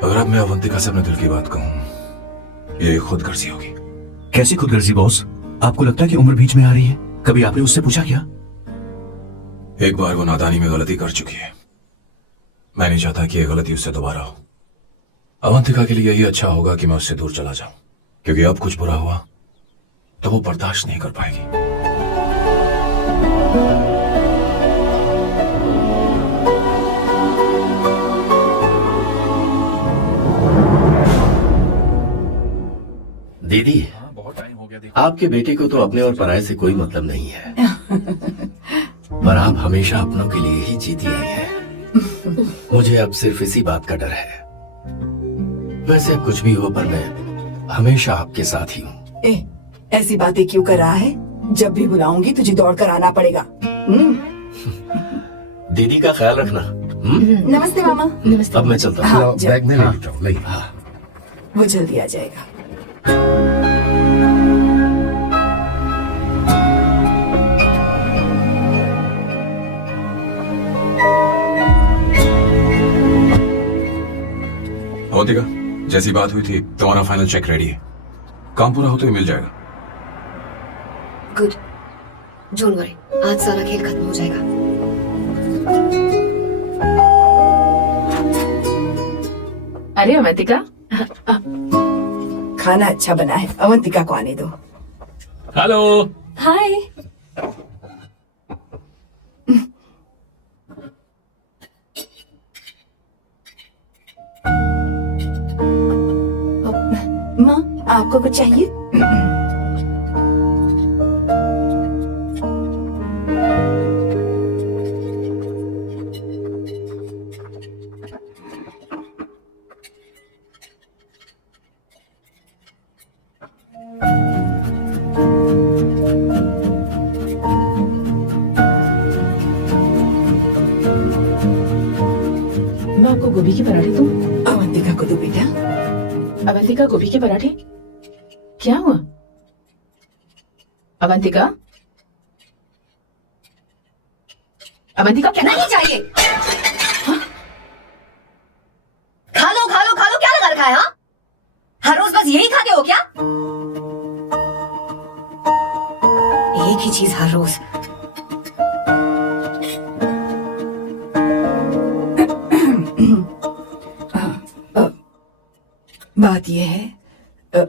अगर अब मैं अवंतिका से अपने दिल की बात कहूं, ये खुदगर्जी होगी। कैसी खुदगर्जी बॉस? आपको लगता है कि उम्र बीच में आ रही है? कभी आपने उससे पूछा क्या? एक बार वो नादानी में गलती कर चुकी है, मैं नहीं चाहता कि यह गलती उससे दोबारा हो। अवंतिका के लिए यही अच्छा होगा कि मैं उससे दूर चला जाऊं, क्योंकि अब कुछ बुरा हुआ तो वो बर्दाश्त नहीं कर पाएगी। दीदी, आपके बेटे को तो अपने और पराये से कोई मतलब नहीं है, पर आप हमेशा अपनों के लिए ही जीती आई हैं। मुझे अब सिर्फ इसी बात का डर है। वैसे कुछ भी हो, पर मैं हमेशा आपके साथ ही हूँ। ऐसी बातें क्यों कर रहा है? जब भी बुलाऊंगी तुझे दौड़ कर आना पड़ेगा। दीदी का ख्याल रखना। नमस्ते मामा। नमस्ते। अब मैं चलता हूँ। हाँ, लाओ, जा। बैग में ले लेता हूँ, ले। वो जल्दी आ जाएगा। अवंतिका, जैसी बात हुई थी तुम्हारा फाइनल चेक रेडी है। काम पूरा होते ही मिल जाएगा। गुड, डोंट वरी, आज सारा खेल खत्म हो जाएगा। अरे अवंतिका, खाना अच्छा बना है, अवंतिका को आने दो। हेलो। हाय। माँ, आपको कुछ चाहिए? मैं आपको गोभी के पराठे दूं? अवंतिका को दो बेटा। अवंतिका, गोभी के पराठे? क्या हुआ अवंतिका? अवंतिका क्या? नहीं चाहिए। खा लो खा लो खा लो, क्या लगा रखा है? हाँ, हर रोज बस यही खाते हो क्या? एक ही चीज हर रोज। बात यह है,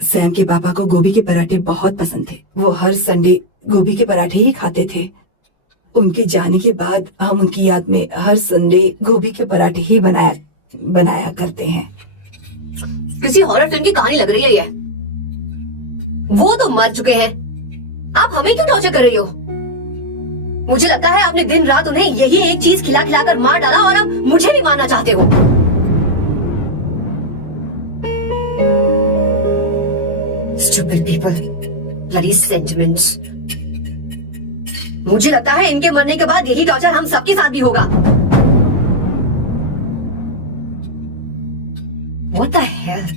सैम के पापा को गोभी के पराठे बहुत पसंद थे। वो हर संडे गोभी के पराठे ही खाते थे। उनके जाने के बाद हम उनकी याद में हर संडे गोभी के पराठे ही बनाया करते हैं। किसी हॉरर फिल्म की कहानी लग रही है ये। वो तो मर चुके हैं, आप हमें क्यों टॉर्चर कर रही हो? मुझे लगता है आपने दिन रात उन्हें यही एक चीज खिला खिलाकर मार डाला और अब मुझे भी मारना चाहते हो। Stupid people, bloody sentiments. मुझे लगता है इनके मरने के बाद यही टॉर्चर हम सबके साथ भी होगा। What the hell?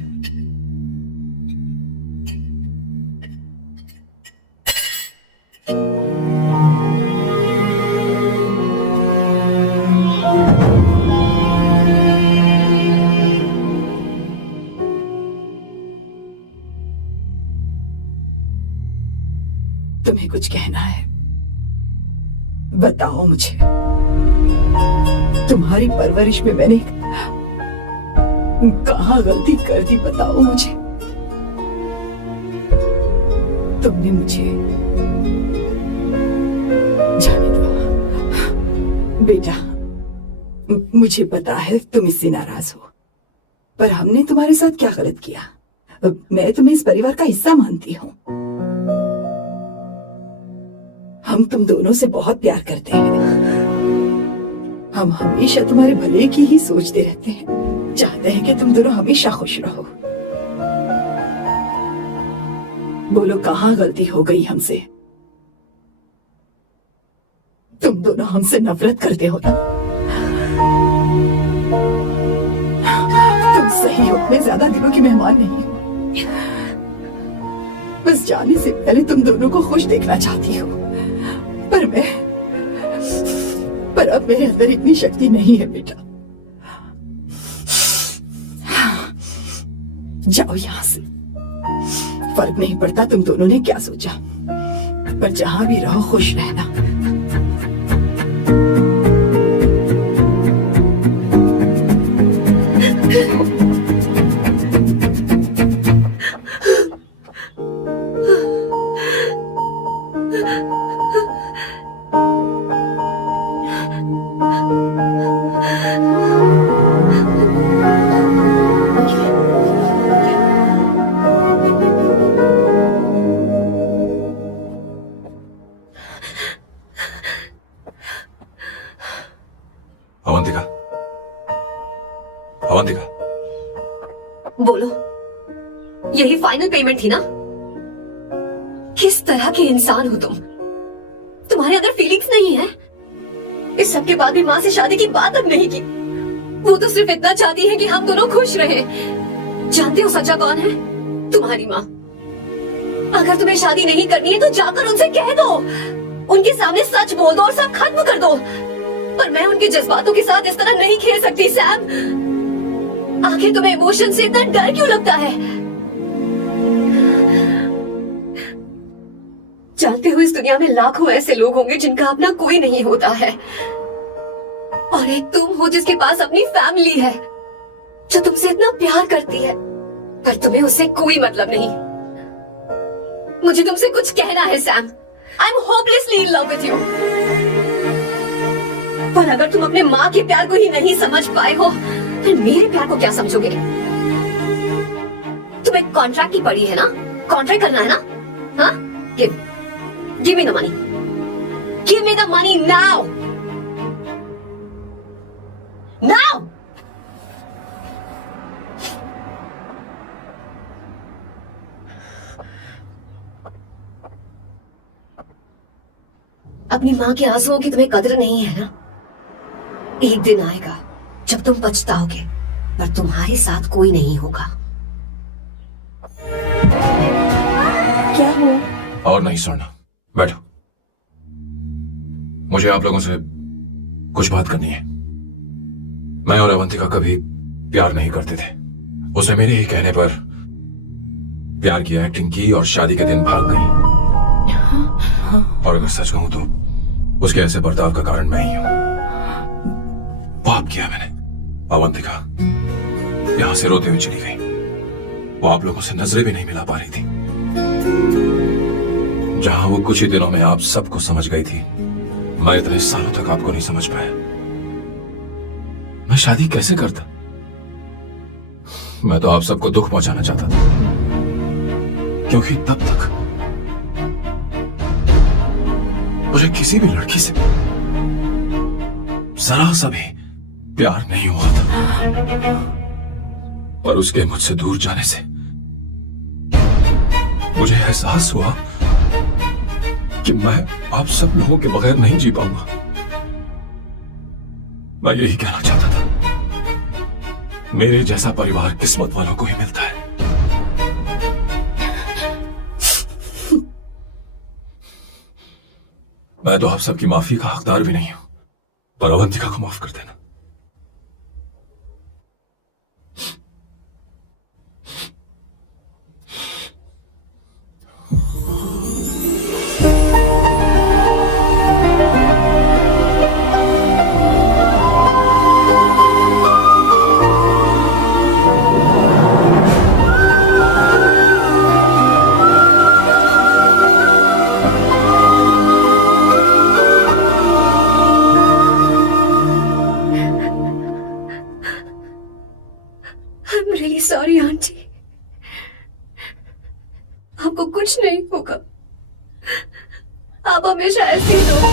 तुम्हें कुछ कहना है? बताओ मुझे। तुम्हारी परवरिश में मैंने कहाँ गलती कर दी, बताओ मुझे। तुमने मुझे जाने दो बेटा। मुझे पता है तुम इससे नाराज हो, पर हमने तुम्हारे साथ क्या गलत किया? मैं तुम्हें इस परिवार का हिस्सा मानती हूँ। हम तुम दोनों से बहुत प्यार करते हैं। हम हमेशा तुम्हारे भले की ही सोचते रहते हैं, चाहते हैं कि तुम दोनों हमेशा खुश रहो। बोलो कहाँ गलती हो गई हमसे? तुम दोनों हमसे नफरत करते हो ना? तुम सही हो, मैं ज्यादा दिनों की मेहमान नहीं हूँ। बस जाने से पहले तुम दोनों को खुश देखना चाहती हूँ, पर अब मेरे अंदर इतनी शक्ति नहीं है बेटा। जाओ यहाँ से। फर्क नहीं पड़ता तुम दोनों ने क्या सोचा, पर जहां भी रहो खुश रहना। अवंतिका, अवंतिका, बोलो, यही फाइनल पेमेंट थी ना? किस तरह के इंसान हो तुम? तुम्हारे अंदर फीलिंग्स नहीं है? इस सब के बाद भी माँ से शादी की बात तक नहीं की। वो तो सिर्फ इतना चाहती है कि हम दोनों खुश रहें। जानते हो सच्चा कौन है? तुम्हारी माँ। अगर तुम्हें शादी नहीं करनी है तो जाकर उनसे कह दो, उनके सामने सच बोल दो और सब खत्म कर दो। पर मैं उनके जज्बातों के साथ इस तरह नहीं खेल सकती सैम। आखिर तुम्हें इमोशन से इतना डर क्यों लगता है? जानते हो इस दुनिया में लाखों ऐसे लोग होंगे जिनका अपना कोई नहीं होता है, और एक तुम हो जिसके पास अपनी फैमिली है जो तुमसे इतना प्यार करती है, पर तुम्हें उससे कोई मतलब नहीं। मुझे तुमसे कुछ कहना है Sam. I am hopelessly in love with you. पर अगर तुम अपने माँ के प्यार को ही नहीं समझ पाए हो, फिर मेरे प्यार को क्या समझोगे? तुम्हें कॉन्ट्रैक्ट की पड़ी है ना, कॉन्ट्रैक्ट करना है ना? हाँ, give me the money. Give me the money now. Now. अपनी माँ के आंसुओं की तुम्हें कदर नहीं है ना? एक दिन आएगा जब तुम पछताओगे, पर तुम्हारे साथ कोई नहीं होगा। क्या हो? और नहीं सुनना, बैठो। मुझे आप लोगों से कुछ बात करनी है। मैं और अवंतिका कभी प्यार नहीं करते थे। उसने मेरे ही कहने पर प्यार की एक्टिंग की और शादी के दिन भाग गई। और अगर सच कहूं तो उसके ऐसे बर्ताव का कारण मैं ही हूं। पाप किया मैंने। अवंतिका यहां से रोते हुए चली गई। वो आप लोगों से नजरें भी नहीं मिला पा रही थी। जहां वो कुछ ही दिनों में आप सबको समझ गई थी, मैं इतने सालों तक आपको नहीं समझ पाया। मैं शादी कैसे करता? मैं तो आप सबको दुख पहुंचाना चाहता था, क्योंकि तब तक मुझे किसी भी लड़की से जरा सा भी प्यार नहीं हुआ था। पर उसके मुझसे दूर जाने से मुझे एहसास हुआ कि मैं आप सब लोगों के बगैर नहीं जी पाऊंगा। मैं यही कहना चाहता था, मेरे जैसा परिवार किस्मत वालों को ही मिलता है। मैं तो आप सबकी माफी का हकदार भी नहीं हूं, पर अवंतिका को माफ कर देना। सॉरी आंटी, आपको कुछ नहीं होगा। आप हमेशा ऐसे ही रहो।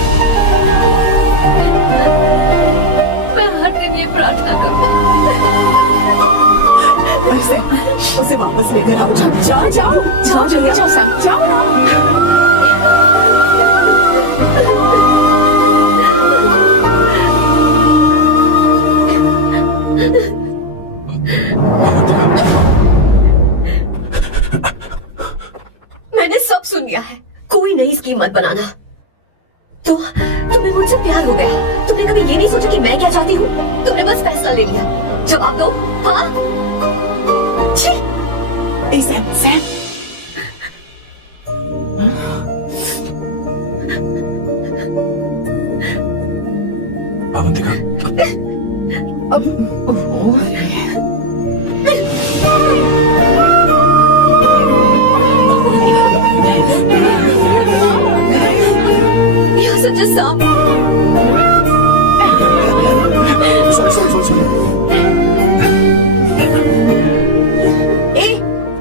मैं हर दिन ये प्रार्थना करूंगी। उसे वापस लेकर आओ। जाओ जाओ जाओ जल्दी जाओ सैम, जाओ ना। मैंने सब सुन लिया है। कोई नई स्कीम मत बनाना। तो तुम्हें मुझसे प्यार हो गया। तुमने कभी ये नहीं सोचा कि मैं क्या चाहती हूँ? तुमने बस फैसला ले लिया। जवाब दो। हाँ? छी। Sam Sam, Avantika, You're such a song.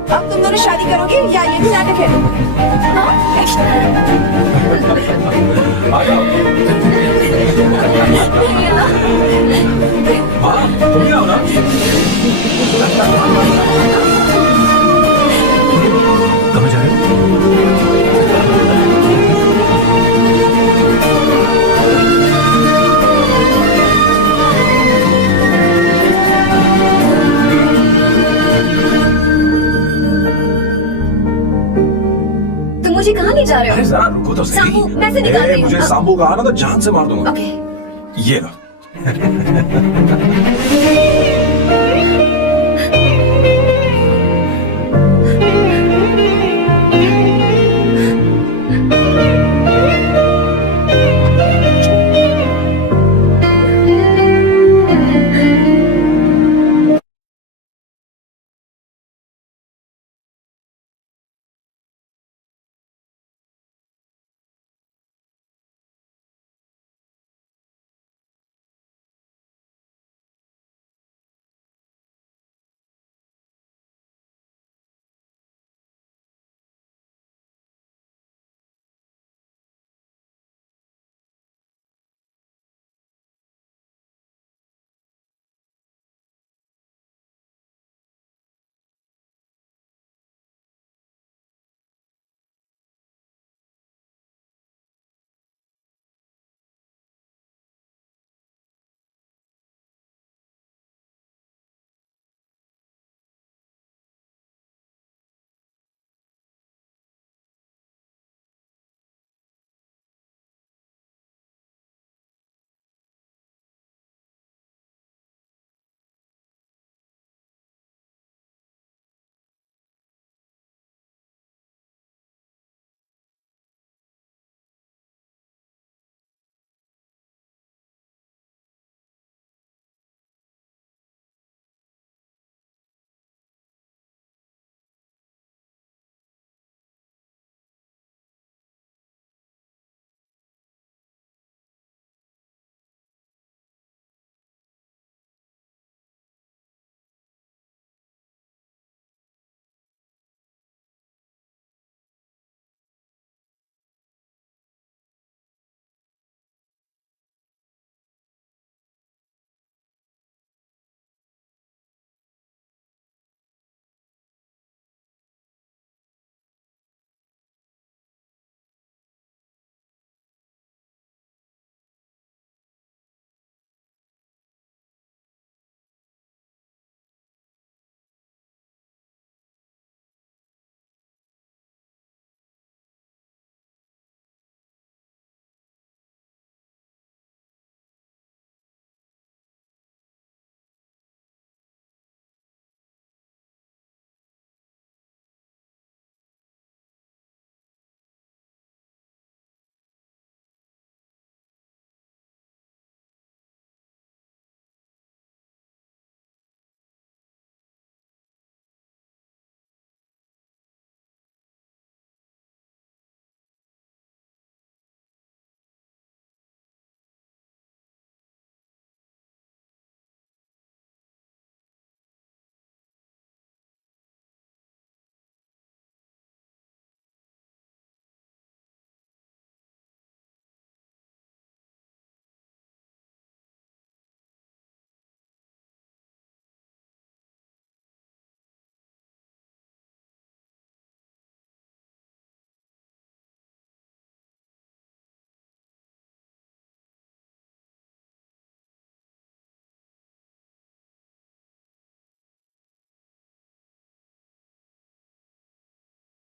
अब तुम दोनों शादी करोगे या ये भी नाटक है? तुम क्या हो ना? कहाँ जा रहे हो? पैसे निकाल रही मुझे हूँ। सांबू कहा ना तो जान से मार दूंगा। ओके ये लो।